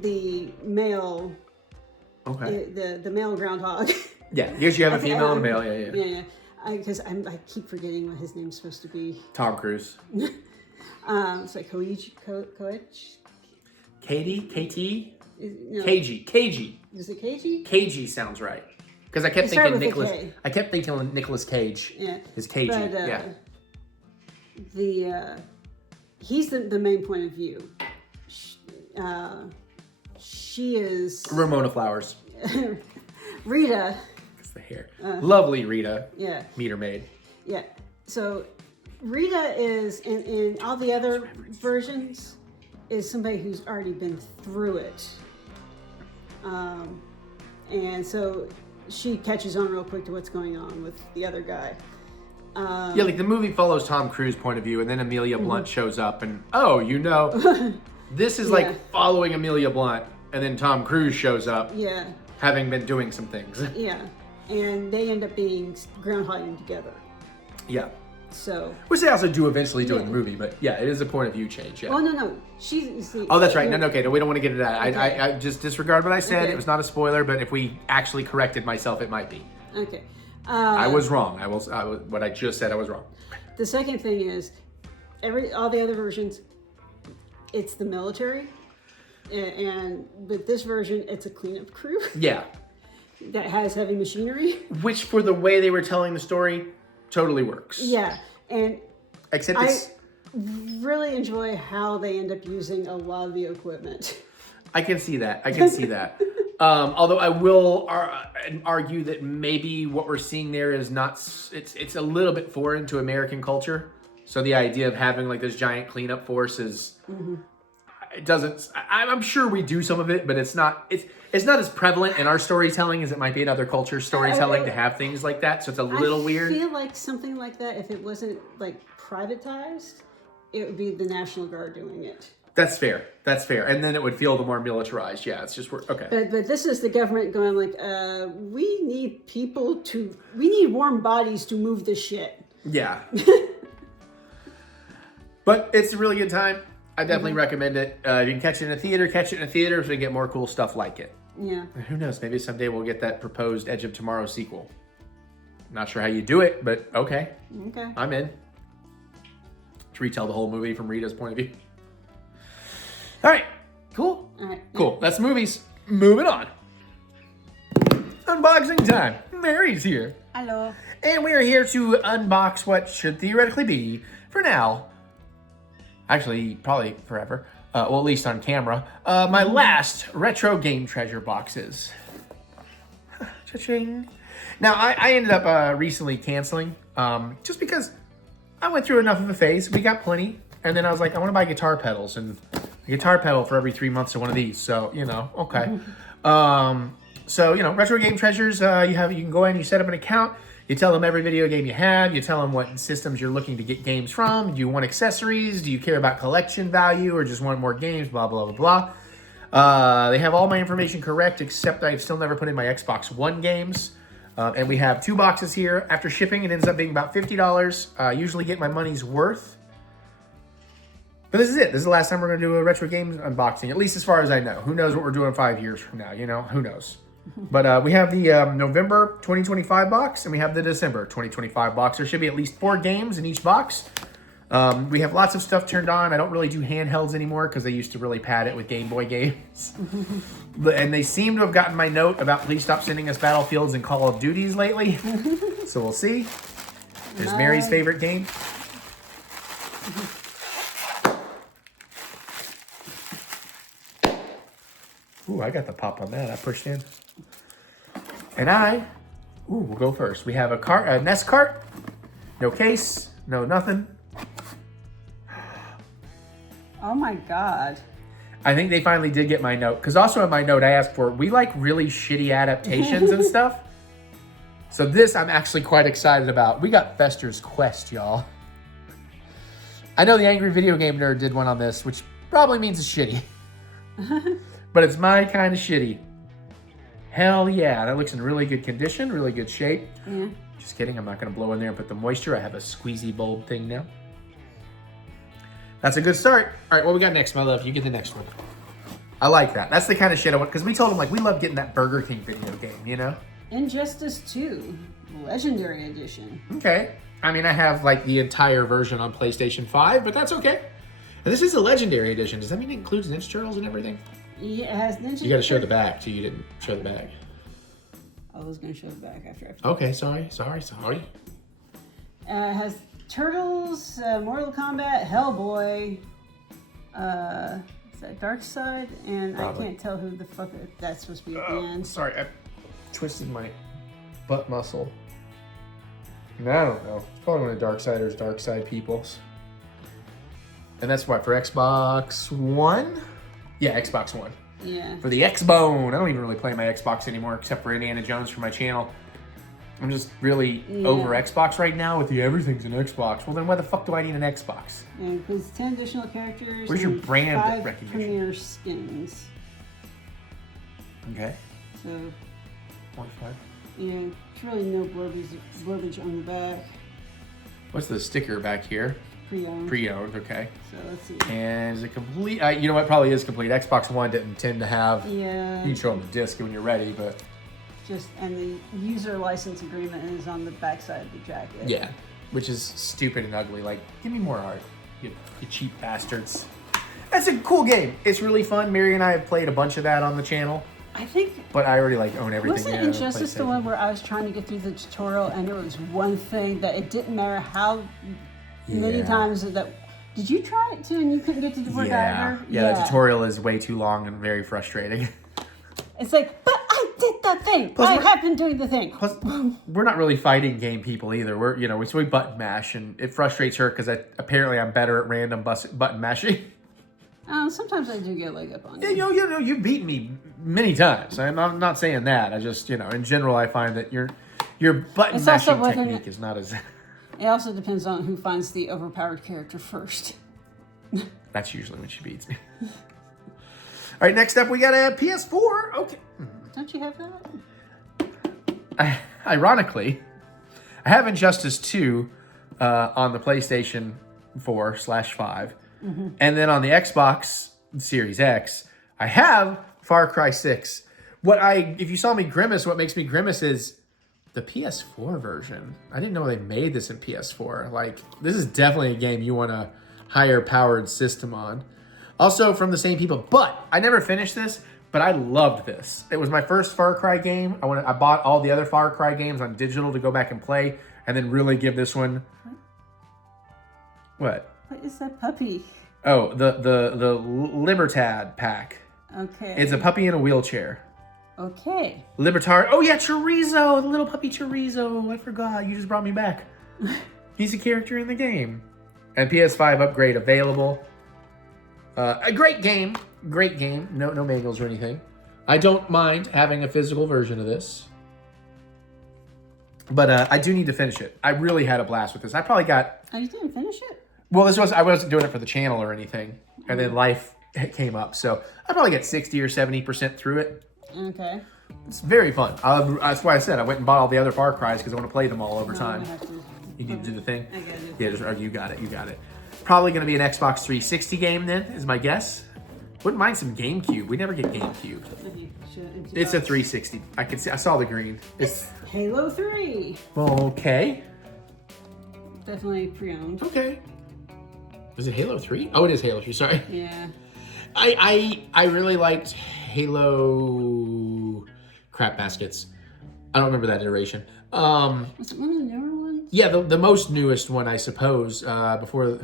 the male, the male groundhog. Yeah, because you have a female and a male. Yeah. Because I keep forgetting what his name's supposed to be. Tom Cruise. It's like Koichi. Katie? KT? No. KG. Is it KG? KG sounds right. Because I kept thinking Nicholas. K. I kept thinking Nicolas Cage. Yeah. Is KG. Yeah. He's the main point of view. She is Ramona Flowers. Rita. It's the hair. Lovely Rita. Yeah. Meter maid. Yeah. So Rita is in all the other versions is somebody who's already been through it. And so she catches on real quick to what's going on with the other guy. Yeah, like the movie follows Tom Cruise's point of view, and then Amelia Blunt shows up, and this is like following Amelia Blunt, and then Tom Cruise shows up. Yeah. Having been doing some things. Yeah. And they end up being groundhogging together. Yeah. So. Which they also do eventually do in the movie, but yeah, it is a point of view change. Yeah. Oh, no. She's the. Oh, that's right. No, okay. No, we don't want to get into that. Okay. I just disregard what I said. Okay. It was not a spoiler, but if we actually corrected myself, it might be. Okay. I was wrong. What I just said, I was wrong. The second thing is, all the other versions, it's the military. And with this version, it's a cleanup crew. Yeah. That has heavy machinery. Which, for the way they were telling the story, totally works. Yeah. And except I really enjoy how they end up using a lot of the equipment. I can see that. Although I will argue that maybe what we're seeing there is not, it's a little bit foreign to American culture. So the idea of having like this giant cleanup force is... It doesn't. I'm sure we do some of it, but it's not as prevalent in our storytelling as it might be in other cultures' storytelling to have things like that. So it's a little weird. I feel like something like that, if it wasn't like privatized, it would be the National Guard doing it. That's fair. And then it would feel the more militarized. Yeah, it's just okay. But this is the government going like, we need warm bodies to move this shit. Yeah. But it's a really good time. I definitely recommend it. If you can catch it in a theater, so you get more cool stuff like it. Yeah. And who knows? Maybe someday we'll get that proposed Edge of Tomorrow sequel. Not sure how you do it, but okay. Okay. I'm in. To retell the whole movie from Rita's point of view. All right. Cool. All right. Cool. That's movies. Moving on. Unboxing time. Mary's here. Hello. And we are here to unbox what should theoretically be, for now, actually, probably forever, well, at least on camera, my last retro game treasure boxes. Cha-ching. Now, I ended up recently canceling, just because I went through enough of a phase. We got plenty. And then I was like, I want to buy guitar pedals, and a guitar pedal for every 3 months of one of these. So, you know, okay. So, you know, Retro Game Treasures, you can go in, you set up an account, you tell them every video game you have, you tell them what systems you're looking to get games from. Do you want accessories? Do you care about collection value or just want more games? Blah, blah, blah, blah. They have all my information correct, except I've still never put in my Xbox One games. And we have 2 boxes here. After shipping, it ends up being about $50. I usually get my money's worth. But this is it. This is the last time we're going to do a retro games unboxing, at least as far as I know. Who knows what we're doing 5 years from now, you know? Who knows? But we have the November 2025 box, and we have the December 2025 box. There should be at least 4 games in each box. We have lots of stuff turned on. I don't really do handhelds anymore because they used to really pad it with Game Boy games. And they seem to have gotten my note about please stop sending us Battlefields and Call of Duties lately. So we'll see. There's Mary's favorite game. Ooh, I got the pop on that. I pushed in. And we'll go first. We have a Nest cart. No case, no nothing. Oh my God. I think they finally did get my note. Because also in my note, I asked for, we like really shitty adaptations and stuff. So this I'm actually quite excited about. We got Fester's Quest, y'all. I know the Angry Video Game Nerd did one on this, which probably means it's shitty. But it's my kind of shitty. Hell yeah, that looks in really good condition, really good shape. Yeah. Just kidding, I'm not gonna blow in there and put the moisture. I have a squeezy bulb thing now. That's a good start. All right, what we got next, my love? You get the next one. I like that. That's the kind of shit I want, because we told them, like, we love getting that Burger King video game, you know? Injustice 2, Legendary Edition. Okay. I mean, I have, like, the entire version on PlayStation 5, but that's okay. And this is a Legendary Edition. Does that mean it includes Ninja Turtles and everything? Yeah, it has Ninja. You got to show the back, too. You didn't show the back. I was going to show the back after. Okay, sorry. It has Turtles, Mortal Kombat, Hellboy, is that Dark Side? And Probably. I can't tell who the fuck that's supposed to be at the end. Sorry, I twisted my butt muscle. And I don't know. It's probably one of Darksiders' Dark Side peoples. And that's what, for Xbox One? Yeah, Xbox One. Yeah. For the X-Bone. I don't even really play my Xbox anymore except for Indiana Jones for my channel. I'm just really over Xbox right now with the everything's an Xbox. Well, then why the fuck do I need an Xbox? Yeah, includes 10 additional characters. Where's your and brand 5 recognition? premier skins. Okay. So, 25. yeah, it's really no blurbage on the back. What's the sticker back here? Pre-owned. Pre-owned, okay. So let's see. And is it complete? You know what? Probably is complete. Xbox One didn't tend to have. Yeah. You can show them the disc when you're ready, but. And the user license agreement is on the backside of the jacket. Yeah, which is stupid and ugly. Like, give me more art, you cheap bastards. That's a cool game. It's really fun. Mary and I have played a bunch of that on the channel. I think. But I already own everything. Wasn't Injustice the one where I was trying to get through the tutorial and there was one thing that it didn't matter how many times that. Did you try it too and you couldn't get to the word either? Yeah, the tutorial is way too long and very frustrating. It's like, but I did the thing. I have been doing the thing. Plus, we're not really fighting game people either. We button mash, and it frustrates her because apparently I'm better at random button mashing. Sometimes I do get a leg up on you. Yeah, you've beaten me many times. I'm not saying that. I just, in general, I find that your button mashing technique is not as. It also depends on who finds the overpowered character first. That's usually when she beats me. All right, next up we got a PS4. Okay. Don't you have that? Ironically, I have Injustice 2 on the PlayStation 4/5. And then on the Xbox Series X, I have Far Cry 6. If you saw me grimace, what makes me grimace is the PS4 version. I didn't know they made this in PS4. Like, this is definitely a game you want a higher powered system on. Also from the same people, but I never finished this, but I loved this. It was my first Far Cry game. I bought all the other Far Cry games on digital to go back and play, and then really give this one. What? What is that puppy? Oh, the Libertad pack. Okay. It's a puppy in a wheelchair. Okay. Libertard. Oh yeah, Chorizo, the little puppy Chorizo. I forgot. You just brought me back. He's a character in the game. And PS5 upgrade available. A great game. Great game. No manuals or anything. I don't mind having a physical version of this. But I do need to finish it. I really had a blast with this. I probably got... Oh, you didn't finish it? Well, I wasn't doing it for the channel or anything. And then life came up. So I probably get 60 or 70% through it. Okay. It's very fun. That's why I said I went and bought all the other Far Cries because I want to play them all over time. You need to do the thing? I got it. Yeah, you got it. You got it. Probably going to be an Xbox 360 game then, is my guess. Wouldn't mind some GameCube. We never get GameCube. It's a 360. I saw the green. It's Halo 3. Okay. Definitely pre-owned. Okay. Is it Halo 3? Oh, it is Halo 3. Sorry. Yeah. I really liked Halo crap baskets. I don't remember that iteration. Was it one of the newer ones? Yeah, the most newest one, I suppose. Before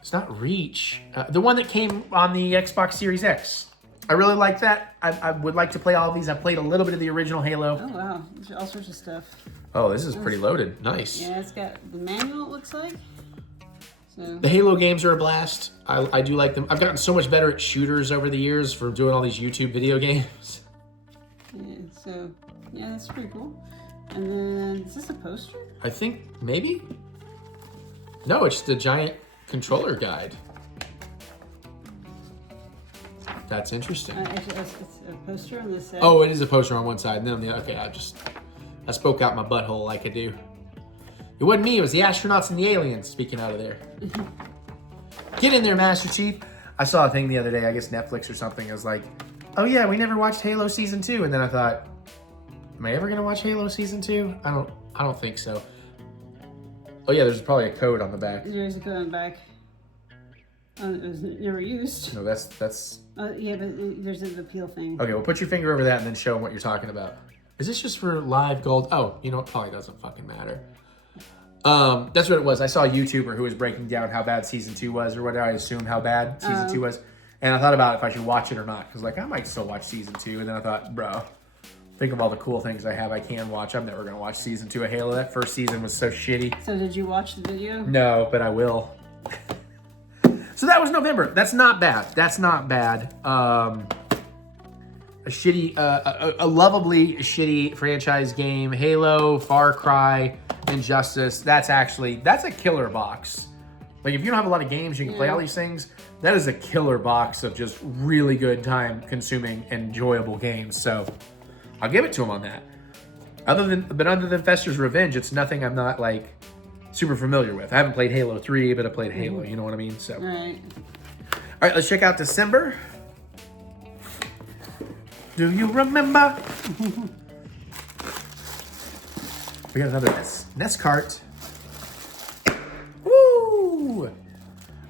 it's not Reach. The one that came on the Xbox Series X. I really like that. I would like to play all of these. I played a little bit of the original Halo. Oh wow, there's all sorts of stuff. Oh, this is pretty loaded. Nice. Yeah, it's got the manual. It looks like. So. The Halo games are a blast. I do like them. I've gotten so much better at shooters over the years from doing all these YouTube video games. Yeah, so, yeah, that's pretty cool. And then, is this a poster? I think, maybe? No, it's the giant controller guide. That's interesting. Actually, it's a poster on this side. Oh, it is a poster on one side. And then on the other, okay, I spoke out my butthole like I do. It wasn't me, it was the astronauts and the aliens speaking out of there. Get in there, Master Chief. I saw a thing the other day, I guess Netflix or something. It was like, oh yeah, we never watched Halo Season 2. And then I thought, am I ever gonna watch Halo Season 2? I don't think so. Oh yeah, there's probably a code on the back. There's a code on the back. It was never used. No, that's... yeah, but there's an appeal thing. Okay, well put your finger over that and then show them what you're talking about. Is this just for live gold? Oh, you know, it probably doesn't fucking matter. That's what it was. I saw a YouTuber who was breaking down how bad Season 2 was, or what I assume how bad Season 2 was. And I thought about if I should watch it or not. Because, like, I might still watch Season 2. And then I thought, bro, think of all the cool things I can watch. I'm never going to watch Season 2 of Halo. That first season was so shitty. So did you watch the video? No, but I will. So that was November. That's not bad. That's not bad. A shitty, a lovably shitty franchise game. Halo, Far Cry, Injustice. That's a killer box. Like, if you don't have a lot of games, you can play all these things. That is a killer box of just really good time-consuming, enjoyable games. So, I'll give it to him on that. Other than Fester's Revenge, it's nothing I'm not, like, super familiar with. I haven't played Halo 3, but I played Halo, you know what I mean? So, All right, let's check out December. Do you remember? We got another NES cart. Woo!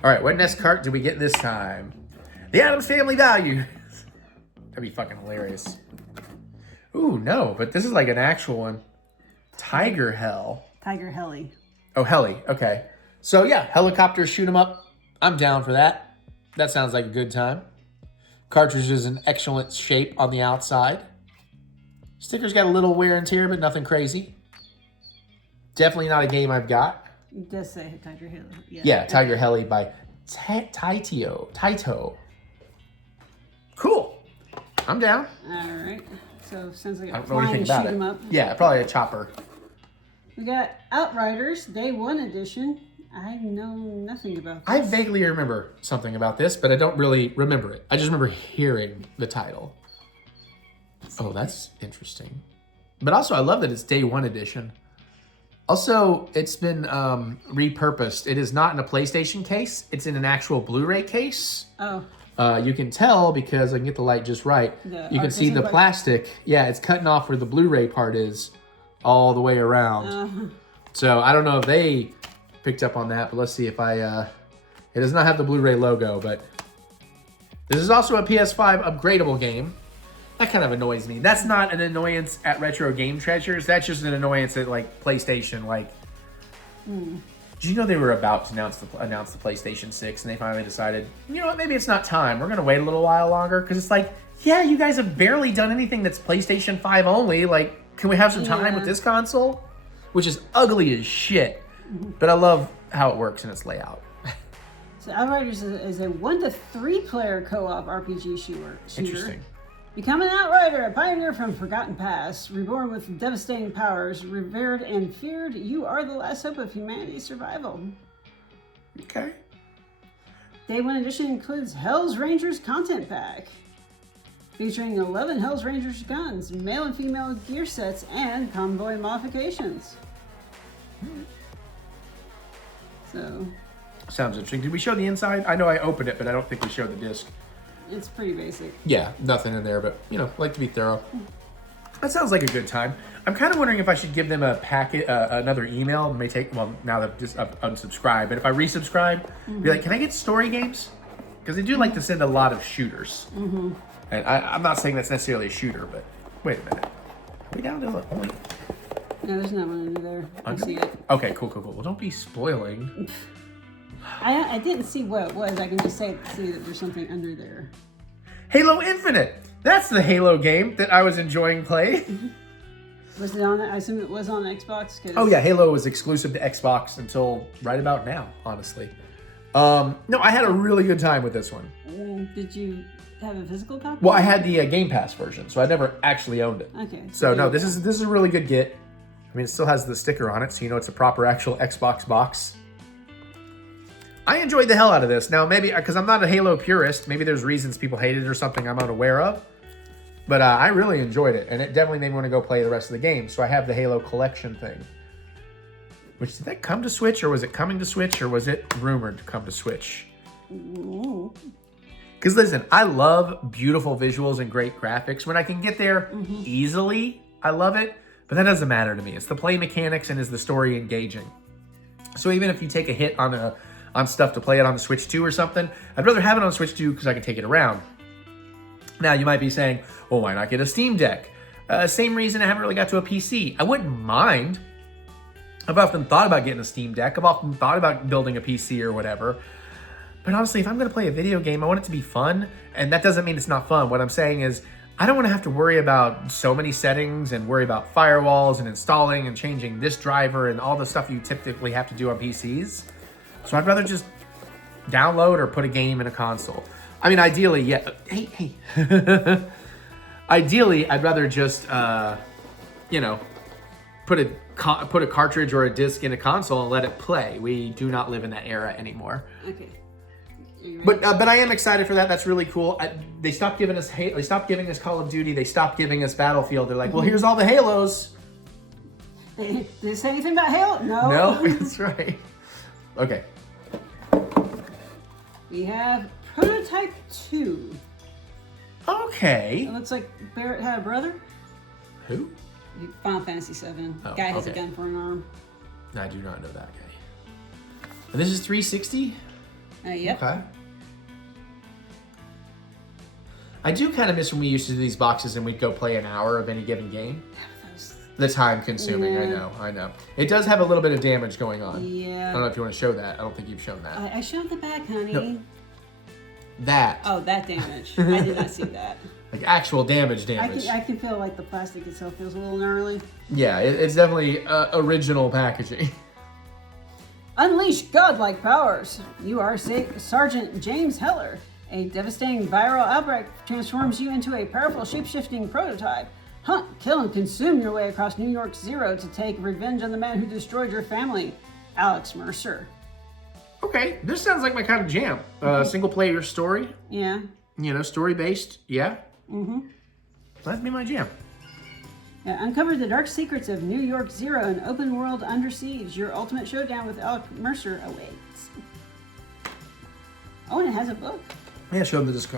All right, what NES cart do we get this time? The Addams Family Values. That'd be fucking hilarious. Ooh, no, but this is like an actual one. Tiger Hell. Tiger Heli. Oh, Heli. Okay. So yeah, helicopters shoot 'em up. I'm down for that. That sounds like a good time. Cartridge is in excellent shape on the outside. Sticker's got a little wear and tear, but nothing crazy. Definitely not a game I've got. It does say Tiger Heli. Yeah, Tiger Heli by Taito. Cool. I'm down. All right. So sounds like I a don't know what you flying think about shoot it. 'em up. Yeah, probably a chopper. We got Outriders Day 1 edition. I know nothing about this. I vaguely remember something about this, but I don't really remember it. I just remember hearing the title. Oh, that's interesting. But also, I love that it's Day 1 edition. Also, it's been repurposed. It is not in a PlayStation case. It's in an actual Blu-ray case. Oh. You can tell because I can get the light just right. You can see the plastic. Yeah, it's cutting off where the Blu-ray part is all the way around. So I don't know if they picked up on that, but let's see if it does not have the Blu-ray logo, but this is also a PS5 upgradable game. That kind of annoys me. That's not an annoyance at Retro Game Treasures. That's just an annoyance at, like, PlayStation. Like, did you know they were about to announce the PlayStation 6, and they finally decided, you know what, maybe it's not time. We're going to wait a little while longer, because it's like, yeah, you guys have barely done anything that's PlayStation 5 only. Like, can we have some time with this console? Which is ugly as shit. But I love how it works in its layout. So Outriders is a 1 to 3 player co-op RPG shooter. Interesting. Become an outrider, a pioneer from forgotten past, reborn with devastating powers, revered and feared. You are the last hope of humanity's survival. Okay. Day 1 edition includes Hell's Rangers content pack, featuring 11 Hell's Rangers guns, male and female gear sets, and convoy modifications. So, sounds interesting. Did we show the inside? I know I opened it, but I don't think we showed the disc. it's pretty basic. Yeah, nothing in there, but you know, like to be thorough. That sounds like a good time. I'm kind of wondering if I should give them a packet, another email. It may take, well, now that I've just unsubscribed, but if I resubscribe, be like, can I get story games? Because they do like to send a lot of shooters. And I'm not saying that's necessarily a shooter, but wait a minute. Are we down to the only? No, there's not one under there. I see it. Okay, cool. Well, don't be spoiling. I didn't see what it was. I can just see that there's something under there. Halo Infinite. That's the Halo game that I was enjoying playing. Was it on? I assume it was on Xbox. Oh yeah, Halo was exclusive to Xbox until right about now, honestly. No, I had a really good time with this one. Did you have a physical copy? Well, I had the Game Pass version, so I never actually owned it. Okay. So no, this is a really good get. I mean, it still has the sticker on it, so you know it's a proper actual Xbox box. I enjoyed the hell out of this. Now, maybe, because I'm not a Halo purist, maybe there's reasons people hate it or something I'm unaware of. But I really enjoyed it, and it definitely made me want to go play the rest of the game. So I have the Halo collection thing. Which, did that come to Switch, or was it coming to Switch, or was it rumored to come to Switch? Because listen, I love beautiful visuals and great graphics. When I can get there easily, I love it. But that doesn't matter to me. It's the play mechanics and is the story engaging. So even if you take a hit on stuff to play it on the Switch 2 or something, I'd rather have it on Switch 2 because I can take it around. Now, you might be saying, well, why not get a Steam Deck? Same reason I haven't really got to a PC. I wouldn't mind. I've often thought about getting a Steam Deck. I've often thought about building a PC or whatever. But honestly, if I'm going to play a video game, I want it to be fun. And that doesn't mean it's not fun. What I'm saying is, I don't want to have to worry about so many settings and worry about firewalls and installing and changing this driver and all the stuff you typically have to do on PCs. So I'd rather just download or put a game in a console. I mean, ideally, yeah. Hey. Ideally, I'd rather just, put a cartridge or a disc in a console and let it play. We do not live in that era anymore. Okay. But I am excited for that. That's really cool. They stopped giving us They stopped giving us Call of Duty. They stopped giving us Battlefield. They're like, well, here's all the Halos. Did they say anything about Halo? No. No, that's right. Okay. We have Prototype 2. Okay. It looks like Barrett had a brother. Who? Final Fantasy VII. Oh, Guy has a okay. gun for an arm. I do not know that guy. And this is 360? Yep. Okay. I do kind of miss when we used to do these boxes and we'd go play an hour of any given game. The time consuming, Yeah. I know. It does have a little bit of damage going on. Yeah. I don't know if you want to show that. I don't think you've shown that. I showed the back, honey. No. That. Oh, that damage. I did not see that. Like actual damage. I can feel like the plastic itself feels a little gnarly. Yeah, it's definitely original packaging. Unleash godlike powers. You are Sergeant James Heller. A devastating viral outbreak transforms you into a powerful shape-shifting prototype. Hunt, kill, and consume your way across New York Zero to take revenge on the man who destroyed your family, Alex Mercer. Okay, this sounds like my kind of jam. Single player story. Yeah. Story based. Yeah. That'd be my jam. Uncover the dark secrets of New York Zero, an open world under siege. Your ultimate showdown with Alex Mercer awaits. Oh, and it has a book. Yeah, show them the disc.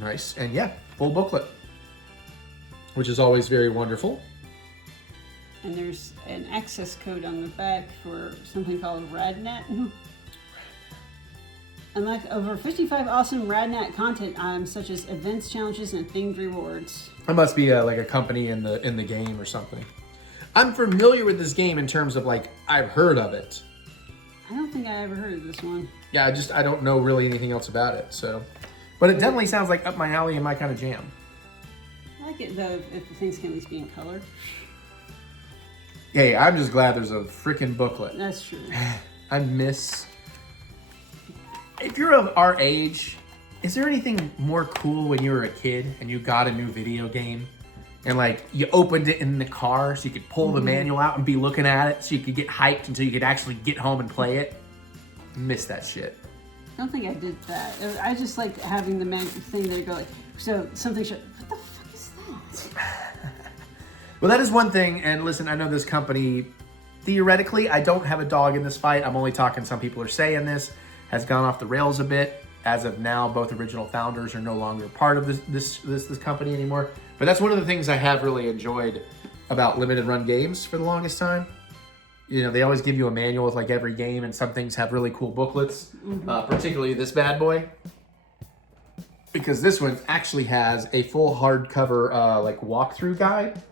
Nice. And yeah, full booklet. Which is always very wonderful. And there's an access code on the back for something called RadNet. Unlock over 55 awesome RadNet content items such as events, challenges, and themed rewards. It must be like a company in the game or something. I'm familiar with this game in terms of like I've heard of it. I don't think I ever heard of this one. Yeah, I don't know really anything else about it. So, but it definitely sounds like up my alley and my kind of jam. I like it though if the things can at least be in color. Hey, I'm just glad there's a freaking booklet. That's true. I miss... If you're of our age, is there anything more cool when you were a kid and you got a new video game? And like, you opened it in the car so you could pull the manual out and be looking at it so you could get hyped until you could actually get home and play it? Miss that shit. I don't think I did that. I just like having the magic thing there go like, so something should, what the fuck is that? Well, that is one thing, and listen, I know this company, theoretically, I don't have a dog in this fight. I'm only talking, some people are saying this, has gone off the rails a bit. As of now, both original founders are no longer part of this company anymore. But that's one of the things I have really enjoyed about limited run games for the longest time. You know, they always give you a manual with like every game, and some things have really cool booklets, particularly this bad boy. Because this one actually has a full hardcover like walkthrough guide.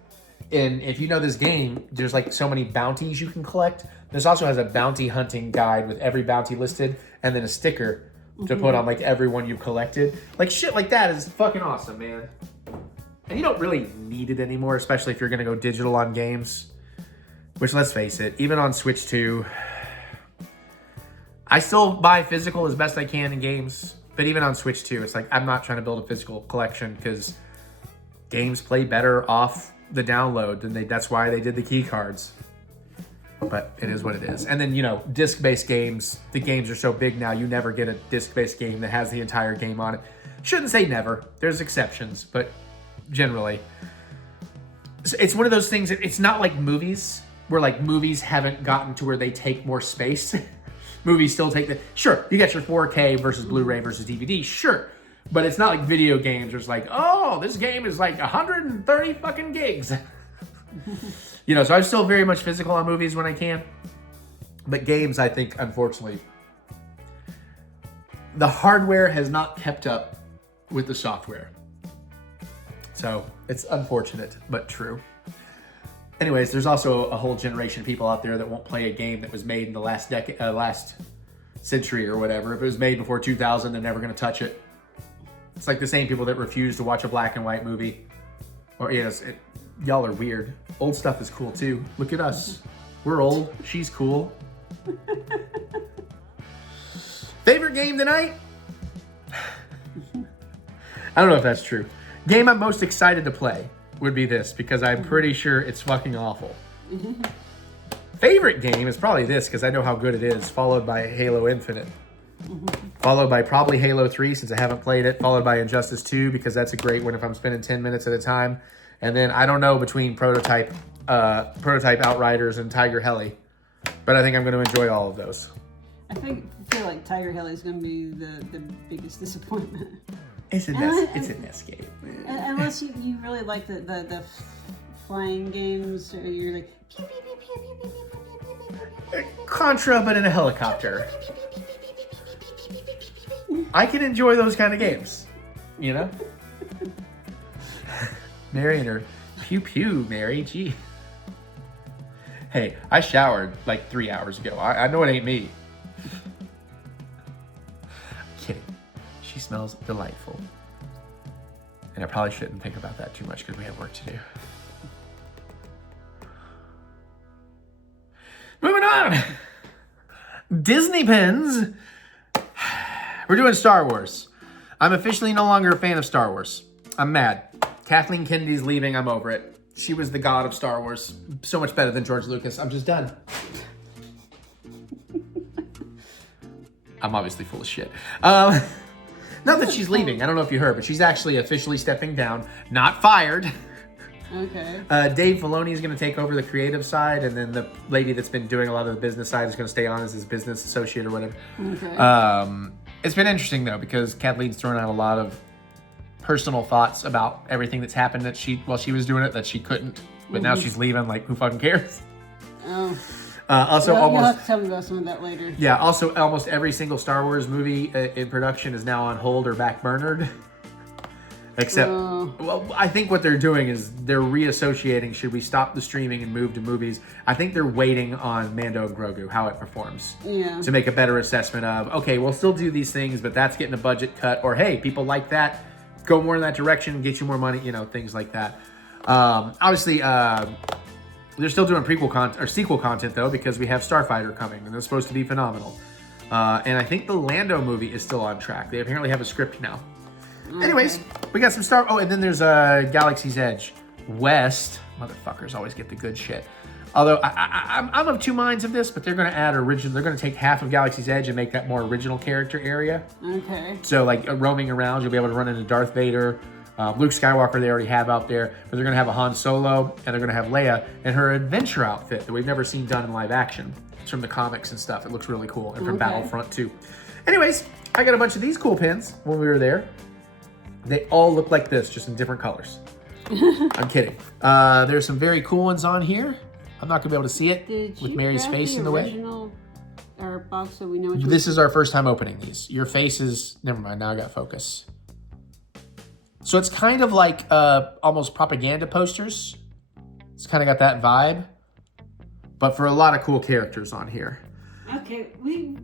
And if you know this game, there's like so many bounties you can collect. This also has a bounty hunting guide with every bounty listed, and then a sticker to put on like every one you've collected. Like shit like that is fucking awesome, man. And you don't really need it anymore, especially if you're gonna go digital on games. Which, let's face it, even on Switch 2, I still buy physical as best I can in games. But even on Switch 2, it's like, I'm not trying to build a physical collection because games play better off the download than that's why they did the key cards. But it is what it is. And then, you know, disc-based games, the games are so big now, you never get a disc-based game that has the entire game on it. Shouldn't say never. There's exceptions, but generally. It's one of those things, it's not like movies, where like movies haven't gotten to where they take more space. Movies still take sure, you got your 4K versus Blu-ray versus DVD, sure. But it's not like video games where it's like, oh, this game is like 130 fucking gigs. You know, so I'm still very much physical on movies when I can. But games, I think, unfortunately, the hardware has not kept up with the software. So it's unfortunate, but true. Anyways, there's also a whole generation of people out there that won't play a game that was made in the last century or whatever. If it was made before 2000, they're never going to touch it. It's like the same people that refuse to watch a black and white movie. Or yes, y'all are weird. Old stuff is cool too. Look at us. We're old. She's cool. Favorite game tonight? I don't know if that's true. Game I'm most excited to play would be this, because I'm pretty sure it's fucking awful. Favorite game is probably this, because I know how good it is, followed by Halo Infinite. Followed by probably Halo 3, since I haven't played it. Followed by Injustice 2, because that's a great one if I'm spending 10 minutes at a time. And then, I don't know, between Prototype Outriders and Tiger Heli. But I think I'm going to enjoy all of those. I feel like Tiger Heli is going to be the biggest disappointment. It's an escape. Unless you really like the flying games, or you're like pew, pew, pew, pew, pew, pew, pew, pew, pew. Contra, but in a helicopter. I can enjoy those kind of games, you know? Mary and her pew pew, Mary, gee. Hey, I showered like 3 hours ago. I know it ain't me. Kidding. She smells delightful. And I probably shouldn't think about that too much because we have work to do. Moving on. Disney pins. We're doing Star Wars. I'm officially no longer a fan of Star Wars. I'm mad. Kathleen Kennedy's leaving. I'm over it. She was the god of Star Wars. So much better than George Lucas. I'm just done. I'm obviously full of shit. Not that she's leaving. I don't know if you heard, but she's actually officially stepping down. Not fired. Okay. Dave Filoni is going to take over the creative side, and then the lady that's been doing a lot of the business side is going to stay on as his business associate or whatever. Okay. It's been interesting, though, because Kathleen's thrown out a lot of personal thoughts about everything that's happened that while she was doing it, that she couldn't. But now she's leaving, like, who fucking cares? Oh. Almost, you'll have to tell me about some of that later. Yeah, also almost every single Star Wars movie in production is now on hold or backburnered. Except, well, I think what they're doing is they're reassociating. Should we stop the streaming and move to movies? I think they're waiting on Mando and Grogu, how it performs. Yeah. To make a better assessment of, okay, we'll still do these things, but that's getting a budget cut. Or, hey, people like that. Go more in that direction, get you more money, you know, things like that. Obviously, They're still doing prequel content or sequel content though, because we have Starfighter coming, and it's supposed to be phenomenal. And I think the Lando movie is still on track. They apparently have a script now. Okay. Anyways, we got some Star. Oh, and then there's Galaxy's Edge West. Motherfuckers always get the good shit. Although I'm of two minds of this, but they're going to add original. They're going to take half of Galaxy's Edge and make that more original character area. Okay. So like roaming around, you'll be able to run into Darth Vader, Luke Skywalker. They already have out there, but they're going to have a Han Solo, and they're going to have Leia in her adventure outfit that we've never seen done in live action. It's from the comics and stuff. It looks really cool, and from Battlefront too. Anyways, I got a bunch of these cool pins when we were there. They all look like this, just in different colors. I'm kidding. There's some very cool ones on here. I'm not gonna be able to see it with Mary's face in the way. Or box so we know This is our first time opening these. Your face is, never mind, now I got focus. So it's kind of like almost propaganda posters. It's kind of got that vibe, but for a lot of cool characters on here. Okay, we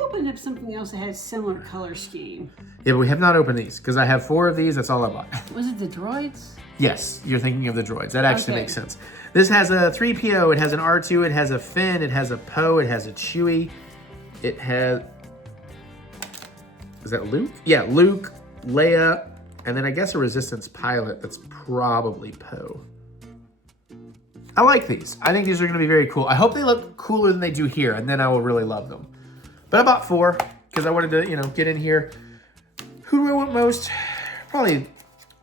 opened up something else that had similar color scheme. Yeah, but we have not opened these because I have 4 of these. That's all I bought. Was it the droids? Yes, you're thinking of the droids. That actually makes sense. This has a 3PO, it has an R2, it has a Finn, it has a Poe, it has a Chewie, it has... Is that Luke? Yeah, Luke, Leia, and then I guess a Resistance pilot that's probably Poe. I like these. I think these are going to be very cool. I hope they look cooler than they do here, and then I will really love them. But I bought 4 because I wanted to, get in here. Who do I want most? Probably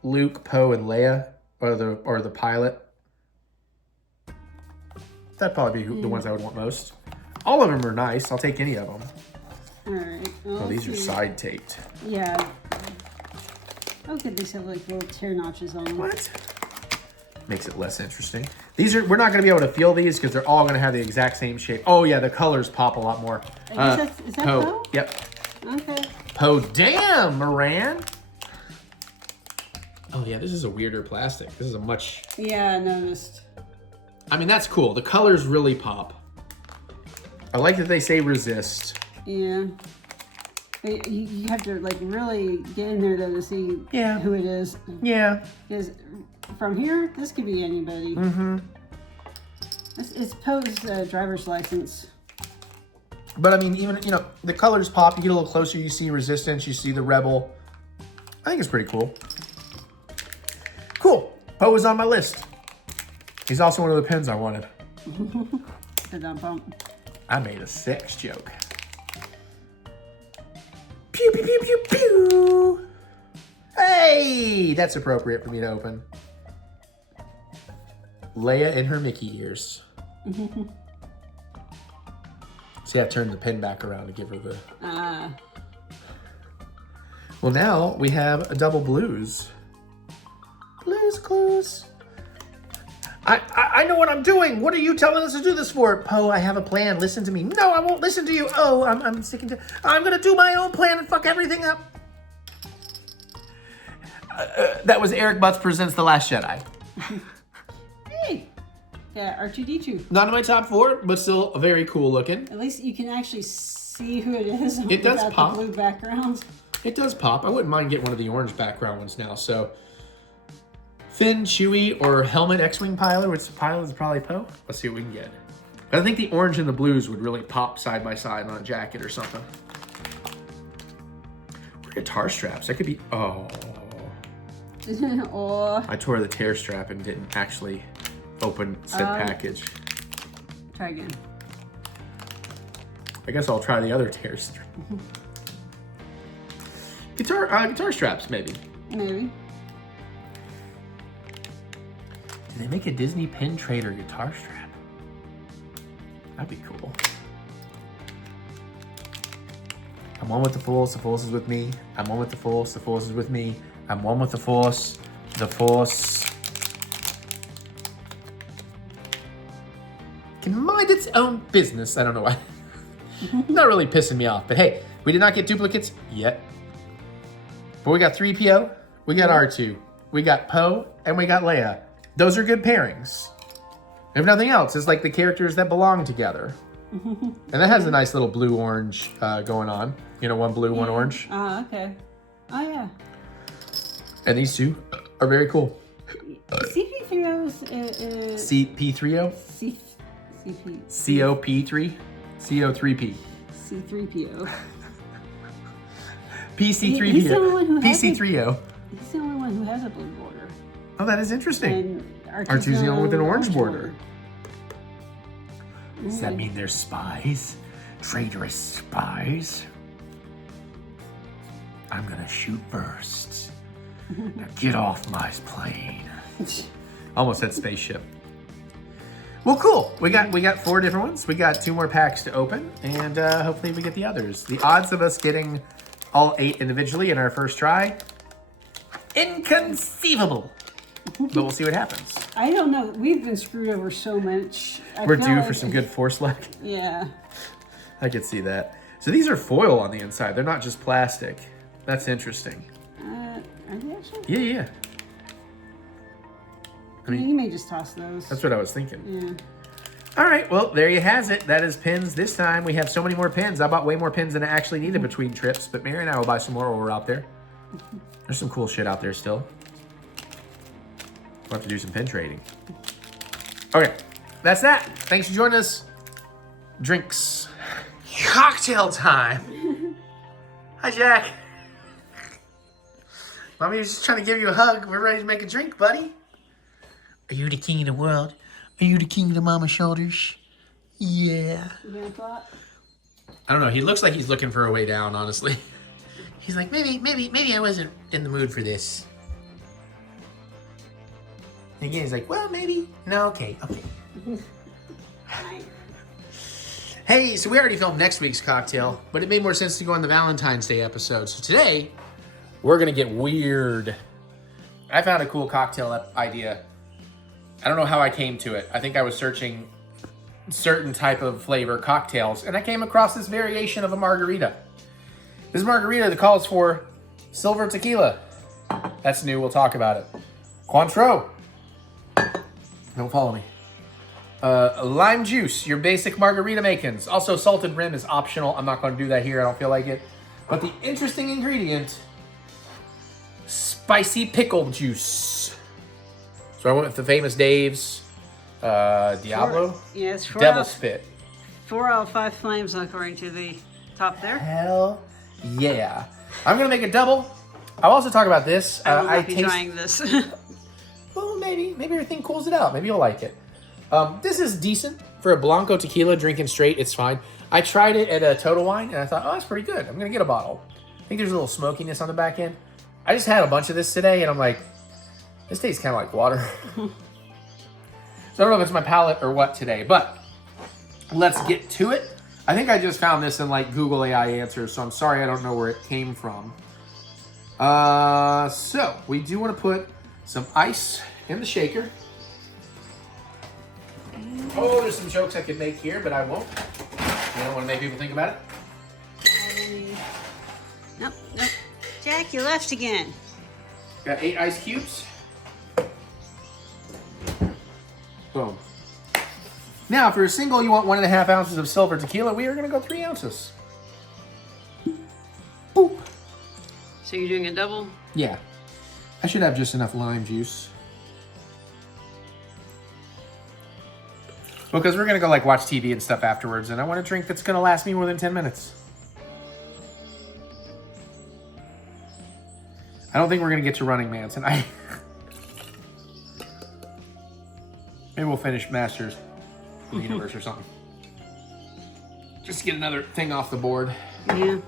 Luke, Poe, and Leia, or the pilot. That'd probably be the ones I would want most. All of them are nice. I'll take any of them. All right. Oh, these are side taped. Yeah. Oh, good. These have like little tear notches on them. What? Makes it less interesting. We're not going to be able to feel these because they're all going to have the exact same shape. Oh yeah, the colors pop a lot more. Is that Poe? Yep. Okay. Poe, damn, Moran. Oh yeah, this is a weirder plastic. This is a much... Yeah, I noticed. I mean, that's cool. The colors really pop. I like that they say resist. Yeah. You have to like really get in there though to see who it is. Yeah. Because from here, this could be anybody. Mm-hmm. It's Poe's driver's license. But I mean, even, the colors pop. You get a little closer, you see Resistance, you see the Rebel. I think it's pretty cool. Cool. Poe is on my list. He's also one of the pins I wanted. I made a sex joke. Pew, pew, pew, pew, pew. Hey, that's appropriate for me to open. Leia in her Mickey ears. See, I turned the pin back around to give her the... Well, now we have a double blues. Blues Clues. I know what I'm doing. What are you telling us to do this for? Poe, I have a plan. Listen to me. No, I won't listen to you. Oh, I'm sticking to... I'm going to do my own plan and fuck everything up. That was Eric Butts Presents The Last Jedi. Hey. Yeah, R2-D2. Not in my top 4, but still very cool looking. At least you can actually see who it is. It does pop. The blue background. It does pop. I wouldn't mind getting one of the orange background ones now. So, Finn, Chewie, or Helmet X-Wing pilot, which the pilot is probably Poe. Let's see what we can get. But I think the orange and the blues would really pop side by side on a jacket or something. Or guitar straps. That could be... Oh. Oh. I tore the tear strap and didn't actually open said package. Try again. I guess I'll try the other tear strap. Guitar straps, maybe. Maybe. Do they make a Disney pin trader guitar strap? That'd be cool. I'm one with the Force is with me. I'm one with the Force is with me. I'm one with the Force can mind its own business. I don't know why. Not really pissing me off, but hey, we did not get duplicates yet. But we got 3PO, we got R2, we got Poe, and we got Leia. Those are good pairings. If nothing else, it's like the characters that belong together. And that has a nice little blue-orange going on. One blue, one orange. Okay. Oh, yeah. And these two are very cool. See if you C3O is P3O? CP. COP3? CO3P. C3PO. PC3PO. He's the only one who has PC3O. He's the only one who has a blue border. Oh, that is interesting. And R2's the only one with an orange border. border. Does that mean they're spies? Traitorous spies? I'm gonna shoot first. Now get off my plane. Almost said spaceship. Well, cool. We got 4 different ones. We got 2 more packs to open, and hopefully we get the others. The odds of us getting all 8 individually in our first try, inconceivable. But we'll see what happens. I don't know. We've been screwed over so much. We're due for some good force luck. Yeah. I could see that. So these are foil on the inside. They're not just plastic. That's interesting. Are they actually? Yeah. I mean, you may just toss those. that's what I was thinking. Yeah. All right, well, there you has it. That is pins. This time we have so many more pins. I bought way more pins than I actually needed between trips, but Mary and I will buy some more while we're out there. There's some cool shit out there still. We'll have to do some pin trading. Okay, that's that. Thanks for joining us. Drinks. Cocktail time. Hi, Jack. Mommy was just trying to give you a hug. We're ready to make a drink, buddy. Are you the king of the world? Are you the king of the mama shoulders? Yeah. You got a thought? I don't know. He looks like he's looking for a way down, honestly. He's like, maybe I wasn't in the mood for this. And again, he's like, well, maybe. No, okay. Hey, so we already filmed next week's cocktail, but it made more sense to go on the Valentine's Day episode. So today, we're going to get weird. I found a cool cocktail idea. I don't know how I came to it. I think I was searching certain type of flavor cocktails, and I came across this variation of a margarita. This margarita that calls for silver tequila. That's new. We'll talk about it. Cointreau. Don't follow me. Lime juice, your basic margarita makings. Also, salted rim is optional. I'm not going to do that here. I don't feel like it. But the interesting ingredient, spicy pickle juice. So I went with the famous Dave's Diablo. Yes, Devil Spit. 4 out of 5 flames according to the top there. Hell yeah. I'm going to make a double. I'll also talk about this. I will not be trying this. Well, maybe everything cools it out. Maybe you'll like it. This is decent for a Blanco tequila, drinking straight. It's fine. I tried it at a Total Wine, and I thought, oh, that's pretty good. I'm going to get a bottle. I think there's a little smokiness on the back end. I just had a bunch of this today, and I'm like, this tastes kind of like water. So I don't know if it's my palate or what today, but let's get to it. I think I just found this in like Google AI answers, so I'm sorry I don't know where it came from. So we do want to put some ice in the shaker. Oh, there's some jokes I could make here, but I won't. I don't want to make people think about it. Nope. Jack, you left again. Got 8 ice cubes. Boom. Now, for a single, you want 1.5 ounces of silver tequila. We are going to go 3 ounces. Boop. So you're doing a double? Yeah. I should have just enough lime juice. Well, because we're going to go like watch TV and stuff afterwards, and I want a drink that's going to last me more than 10 minutes. I don't think we're going to get to Running Man tonight. Maybe we'll finish Masters of the Universe or something. Just to get another thing off the board. Yeah.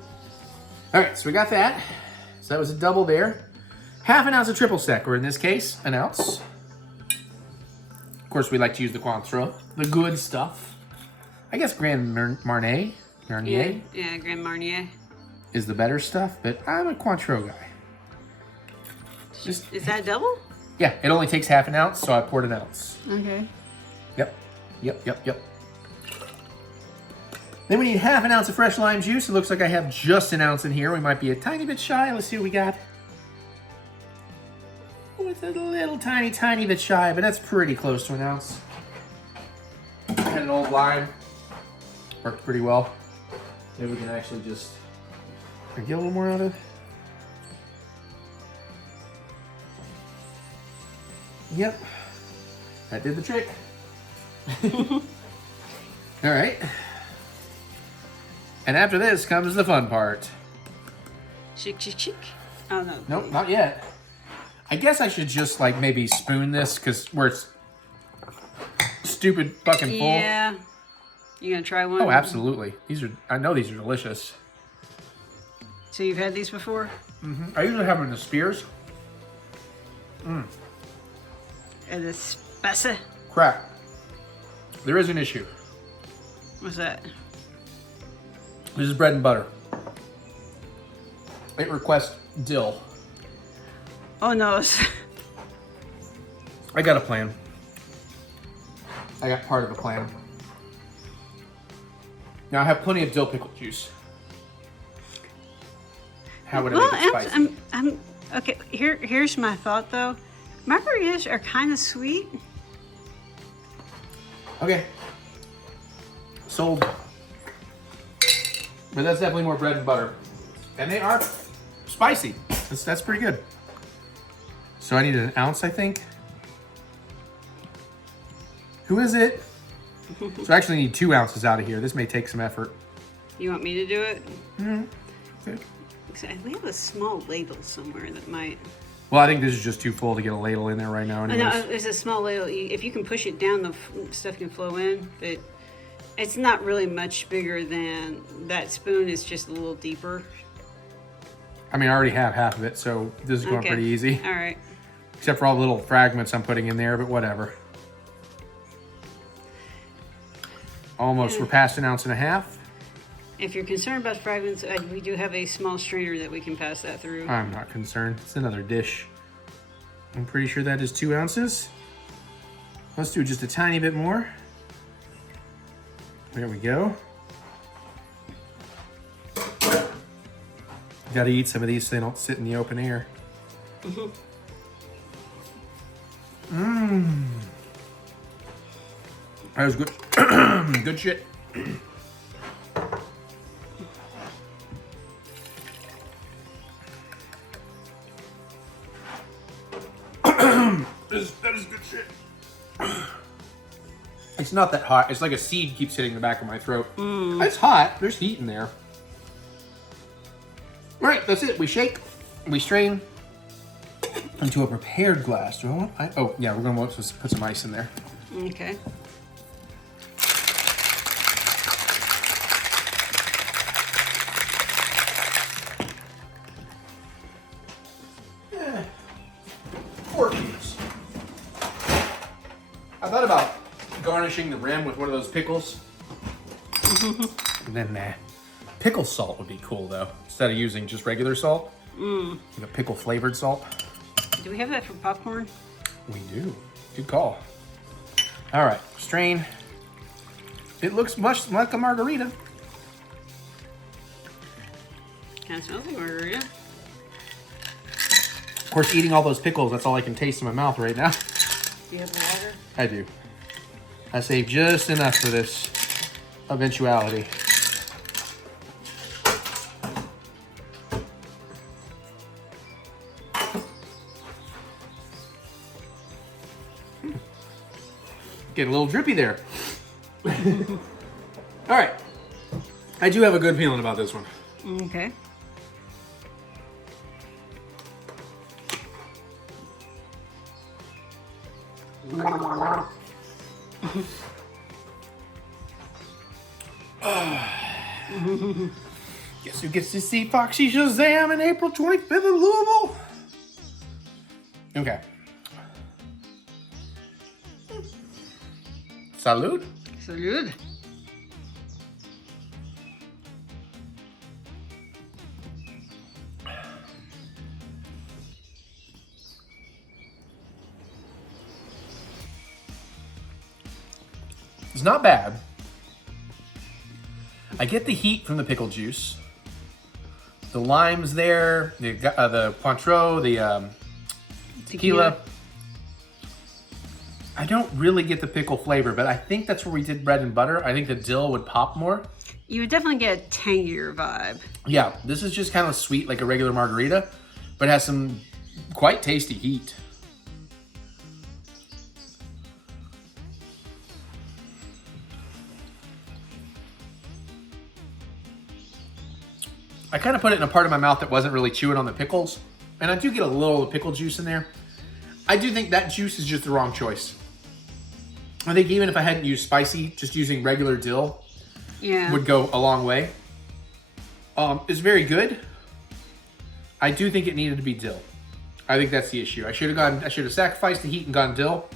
All right, so we got that. So that was a double there. 1/2 ounce of triple sec, or in this case, 1 ounce. Of course, we like to use the Cointreau, the good stuff. I guess Grand Marnier Yeah, Grand Marnier. is the better stuff, but I'm a Cointreau guy. Is that double? Yeah, it only takes 1/2 ounce, so I poured 1 ounce. Okay. Yep. Then we need 1/2 ounce of fresh lime juice. It looks like I have just 1 ounce in here. We might be a tiny bit shy. Let's see what we got. Oh, it's a little tiny bit shy, but that's pretty close to 1 ounce. Had an old lime. Worked pretty well. Maybe we can actually just get a little more out of it. Yep. That did the trick. All right. And after this comes the fun part. Chick, chick, chick. Oh, no. Nope, not yet. I guess I should just like maybe spoon this because where it's stupid fucking full. Yeah. You gonna try one? Oh, absolutely. I know these are delicious. So you've had these before? I usually have them in the spears. And the spicy. Crap. There is an issue. What's that? This is bread and butter. It requests dill. Oh no. I got a plan. I got part of a plan. Now I have plenty of dill pickle juice. How would I make it spicy? I'm okay. Here's my thought though. Margaritas are kind of sweet. Okay. Sold. But that's definitely more bread and butter. And they are spicy. That's pretty good. So I need an ounce, I think. Who is it? So I actually need 2 ounces out of here. This may take some effort. You want me to do it? Okay. We have a small ladle somewhere that might. Well, I think this is just too full to get a ladle in there right now. No, Anyways. there's a small ladle. If you can push it down, the stuff can flow in. But it's not really much bigger than that spoon. It's just a little deeper. I mean, I already have half of it, so this is going pretty easy. All right. Except for all the little fragments I'm putting in there, but whatever. Almost, we're past 1.5 ounces. If you're concerned about fragments, we do have a small strainer that we can pass that through. I'm not concerned. It's another dish. I'm pretty sure that is 2 ounces. Let's do just a tiny bit more. There we go. Got to eat some of these so they don't sit in the open air. That was good. Good shit. That is good shit. It's not that hot. It's like a seed keeps hitting the back of my throat. It's hot. There's heat in there. All right, that's it. We shake, we strain into a prepared glass. Do I want? Oh, yeah, we're gonna put some ice in there. Okay. I thought about garnishing the rim with one of those pickles. And then pickle salt would be cool though, instead of using just regular salt. Like a pickle flavored salt. Do we have that for popcorn? We do. Good call. All right, strain. It looks much like a margarita. Kind of smells like margarita. Of course, eating all those pickles, that's all I can taste in my mouth right now. Do you have the water? I do. I saved just enough for this eventuality. Get a little drippy there. All right. I do have a good feeling about this one. Okay. Guess who gets to see Foxy Shazam in April 25th in Louisville? Okay. Salud. Salud. It's not bad. I get the heat from the pickle juice. The lime's there, the Cointreau, the tequila. I don't really get the pickle flavor, but I think that's where we did bread and butter. I think the dill would pop more. You would definitely get a tangier vibe. Yeah, this is just kind of sweet like a regular margarita, but it has some quite tasty heat. I kind of put it in a part of my mouth that wasn't really chewing on the pickles. And I do get a little pickle juice in there. I do think that juice is just the wrong choice. I think even if I hadn't used spicy, just using regular dill would go a long way. It's very good. I do think it needed to be dill. I think that's the issue. I should have sacrificed the heat and gone dill.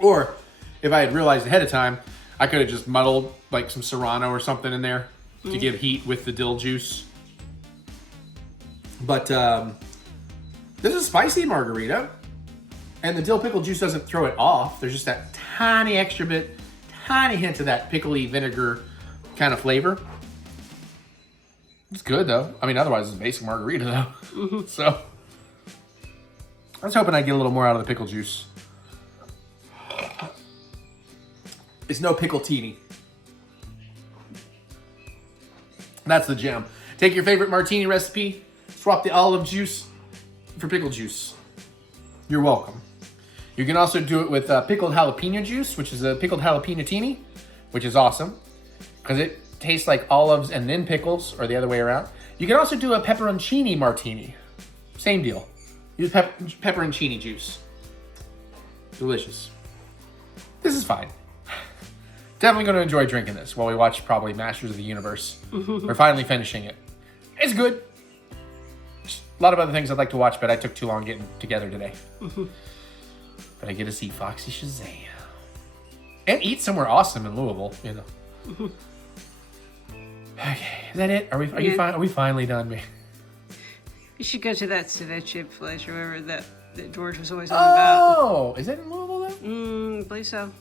Or if I had realized ahead of time, I could have just muddled like some Serrano or something in there to give heat with the dill juice. But this is a spicy margarita. And the dill pickle juice doesn't throw it off. There's just that tiny extra bit, tiny hint of that pickly vinegar kind of flavor. It's good though. I mean, otherwise it's a basic margarita though. So I was hoping I'd get a little more out of the pickle juice. It's no pickle-tini. That's the gem. Take your favorite martini recipe, swap the olive juice for pickle juice. You're welcome. You can also do it with pickled jalapeno juice, which is a pickled jalapeno-tini, which is awesome because it tastes like olives and then pickles, or the other way around. You can also do a pepperoncini martini. Same deal. Use pepperoncini juice. Delicious. This is fine. Definitely going to enjoy drinking this while we watch probably Masters of the Universe. We're finally finishing it. It's good. Just a lot of other things I'd like to watch, but I took too long getting together today. But I get to see Foxy Shazam. And eat somewhere awesome in Louisville, you know. Okay, is that it? Are we finally done, man? You should go to that ceviche place or whatever that George was always on about. Oh, is that in Louisville though? I believe so.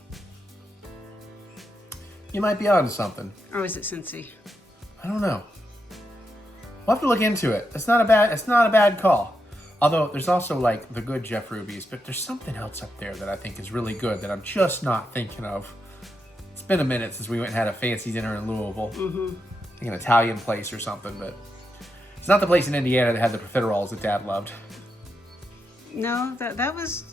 You might be onto something. Or was it Cincy? I don't know. We'll have to look into it. It's not a bad call. Although there's also like the good Jeff Ruby's, but there's something else up there that I think is really good that I'm just not thinking of. It's been a minute since we went and had a fancy dinner in Louisville. I think an Italian place or something, but it's not the place in Indiana that had the profiteroles that Dad loved. No, that was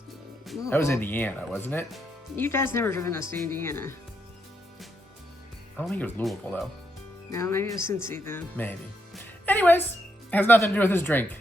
Louisville. That was Indiana, wasn't it? Your dad's never driven us to Indiana. I don't think it was Louisville though. No, maybe it was Cincy then. Maybe. Anyways, has nothing to do with his drink.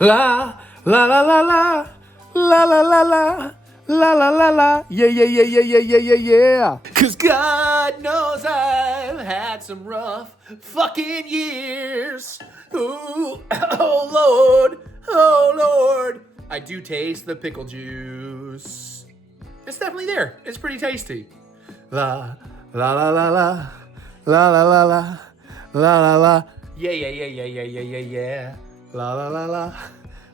La la la la la la la la la la la la la yeah yeah yeah yeah yeah yeah yeah yeah. 'Cause God knows I've had some rough fucking years. Ooh, oh Lord, I do taste the pickle juice. It's definitely there. It's pretty tasty. La la la la la la la la la la la la yeah yeah yeah yeah yeah yeah yeah yeah. La la la la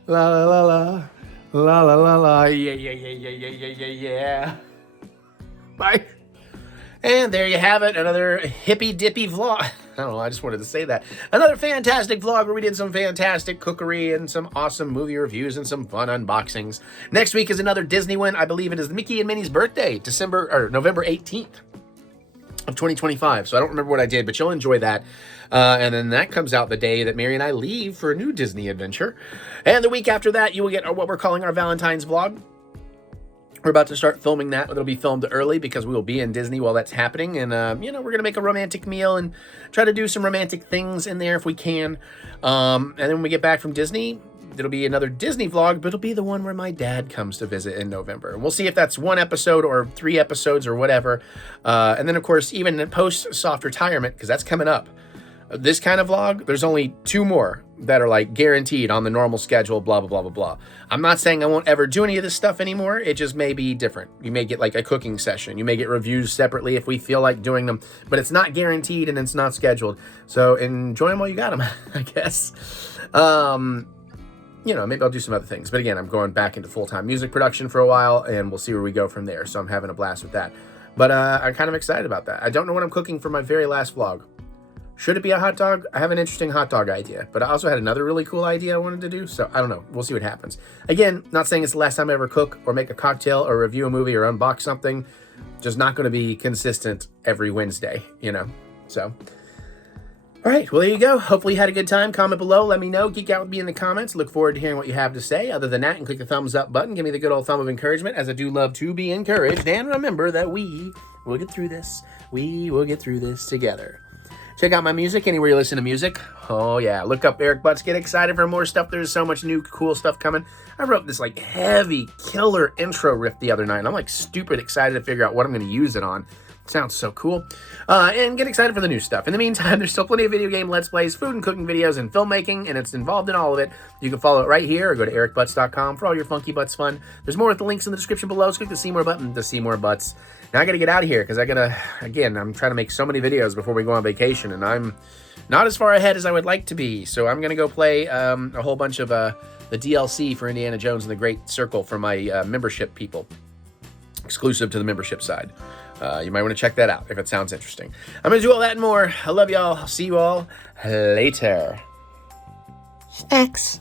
la la la la la la la la yeah yeah yeah yeah yeah yeah yeah yeah. Bye. And there you have it, another hippy dippy vlog. I don't know, I just wanted to say that. Another fantastic vlog where we did some fantastic cookery and some awesome movie reviews and some fun unboxings. Next week is another Disney one. I believe it is Mickey and Minnie's birthday, November 18th. Of 2025. So I don't remember what I did, but you'll enjoy that. And then that comes out the day that Mary and I leave for a new Disney adventure. And the week after that, you will get what we're calling our Valentine's vlog. We're about to start filming that. It'll be filmed early because we will be in Disney while that's happening. And, we're going to make a romantic meal and try to do some romantic things in there if we can. And then when we get back from Disney, it'll be another Disney vlog, but it'll be the one where my dad comes to visit in November. And we'll see if that's 1 episode or 3 episodes or whatever. And then, of course, even post soft retirement, because that's coming up. This kind of vlog, there's only 2 more that are like guaranteed on the normal schedule, blah, blah, blah, blah, blah. I'm not saying I won't ever do any of this stuff anymore. It just may be different. You may get like a cooking session. You may get reviews separately if we feel like doing them, but it's not guaranteed and it's not scheduled. So enjoy them while you got them, I guess. Maybe I'll do some other things. But again, I'm going back into full-time music production for a while, and we'll see where we go from there. So I'm having a blast with that. But I'm kind of excited about that. I don't know what I'm cooking for my very last vlog. Should it be a hot dog? I have an interesting hot dog idea, but I also had another really cool idea I wanted to do, so I don't know. We'll see what happens. Again, not saying it's the last time I ever cook or make a cocktail or review a movie or unbox something. Just not going to be consistent every Wednesday, So All right, well, there you go. Hopefully you had a good time. Comment below. Let me know. Geek out with me in the comments. Look forward to hearing what you have to say. Other than that, and click the thumbs up button. Give me the good old thumb of encouragement, as I do love to be encouraged. And remember that we will get through this. We will get through this together. Check out my music anywhere you listen to music. Oh, yeah. Look up TheEricButts. Get excited for more stuff. There's so much new, cool stuff coming. I wrote this, like, heavy, killer intro riff the other night, and I'm, like, stupid excited to figure out what I'm going to use it on. Sounds so cool. And get excited for the new stuff. In the meantime, there's still plenty of video game Let's Plays, food and cooking videos, and filmmaking, and it's involved in all of it. You can follow it right here or go to TheEricButts.com for all your funky butts fun. There's more with the links in the description below, so click the See More button to see more butts. Now I gotta get out of here because I'm trying to make so many videos before we go on vacation, and I'm not as far ahead as I would like to be. So I'm gonna go play a whole bunch of the DLC for Indiana Jones and the Great Circle for my membership people, exclusive to the membership side. You might want to check that out if it sounds interesting. I'm going to do all that and more. I love y'all. I'll see you all later. Thanks.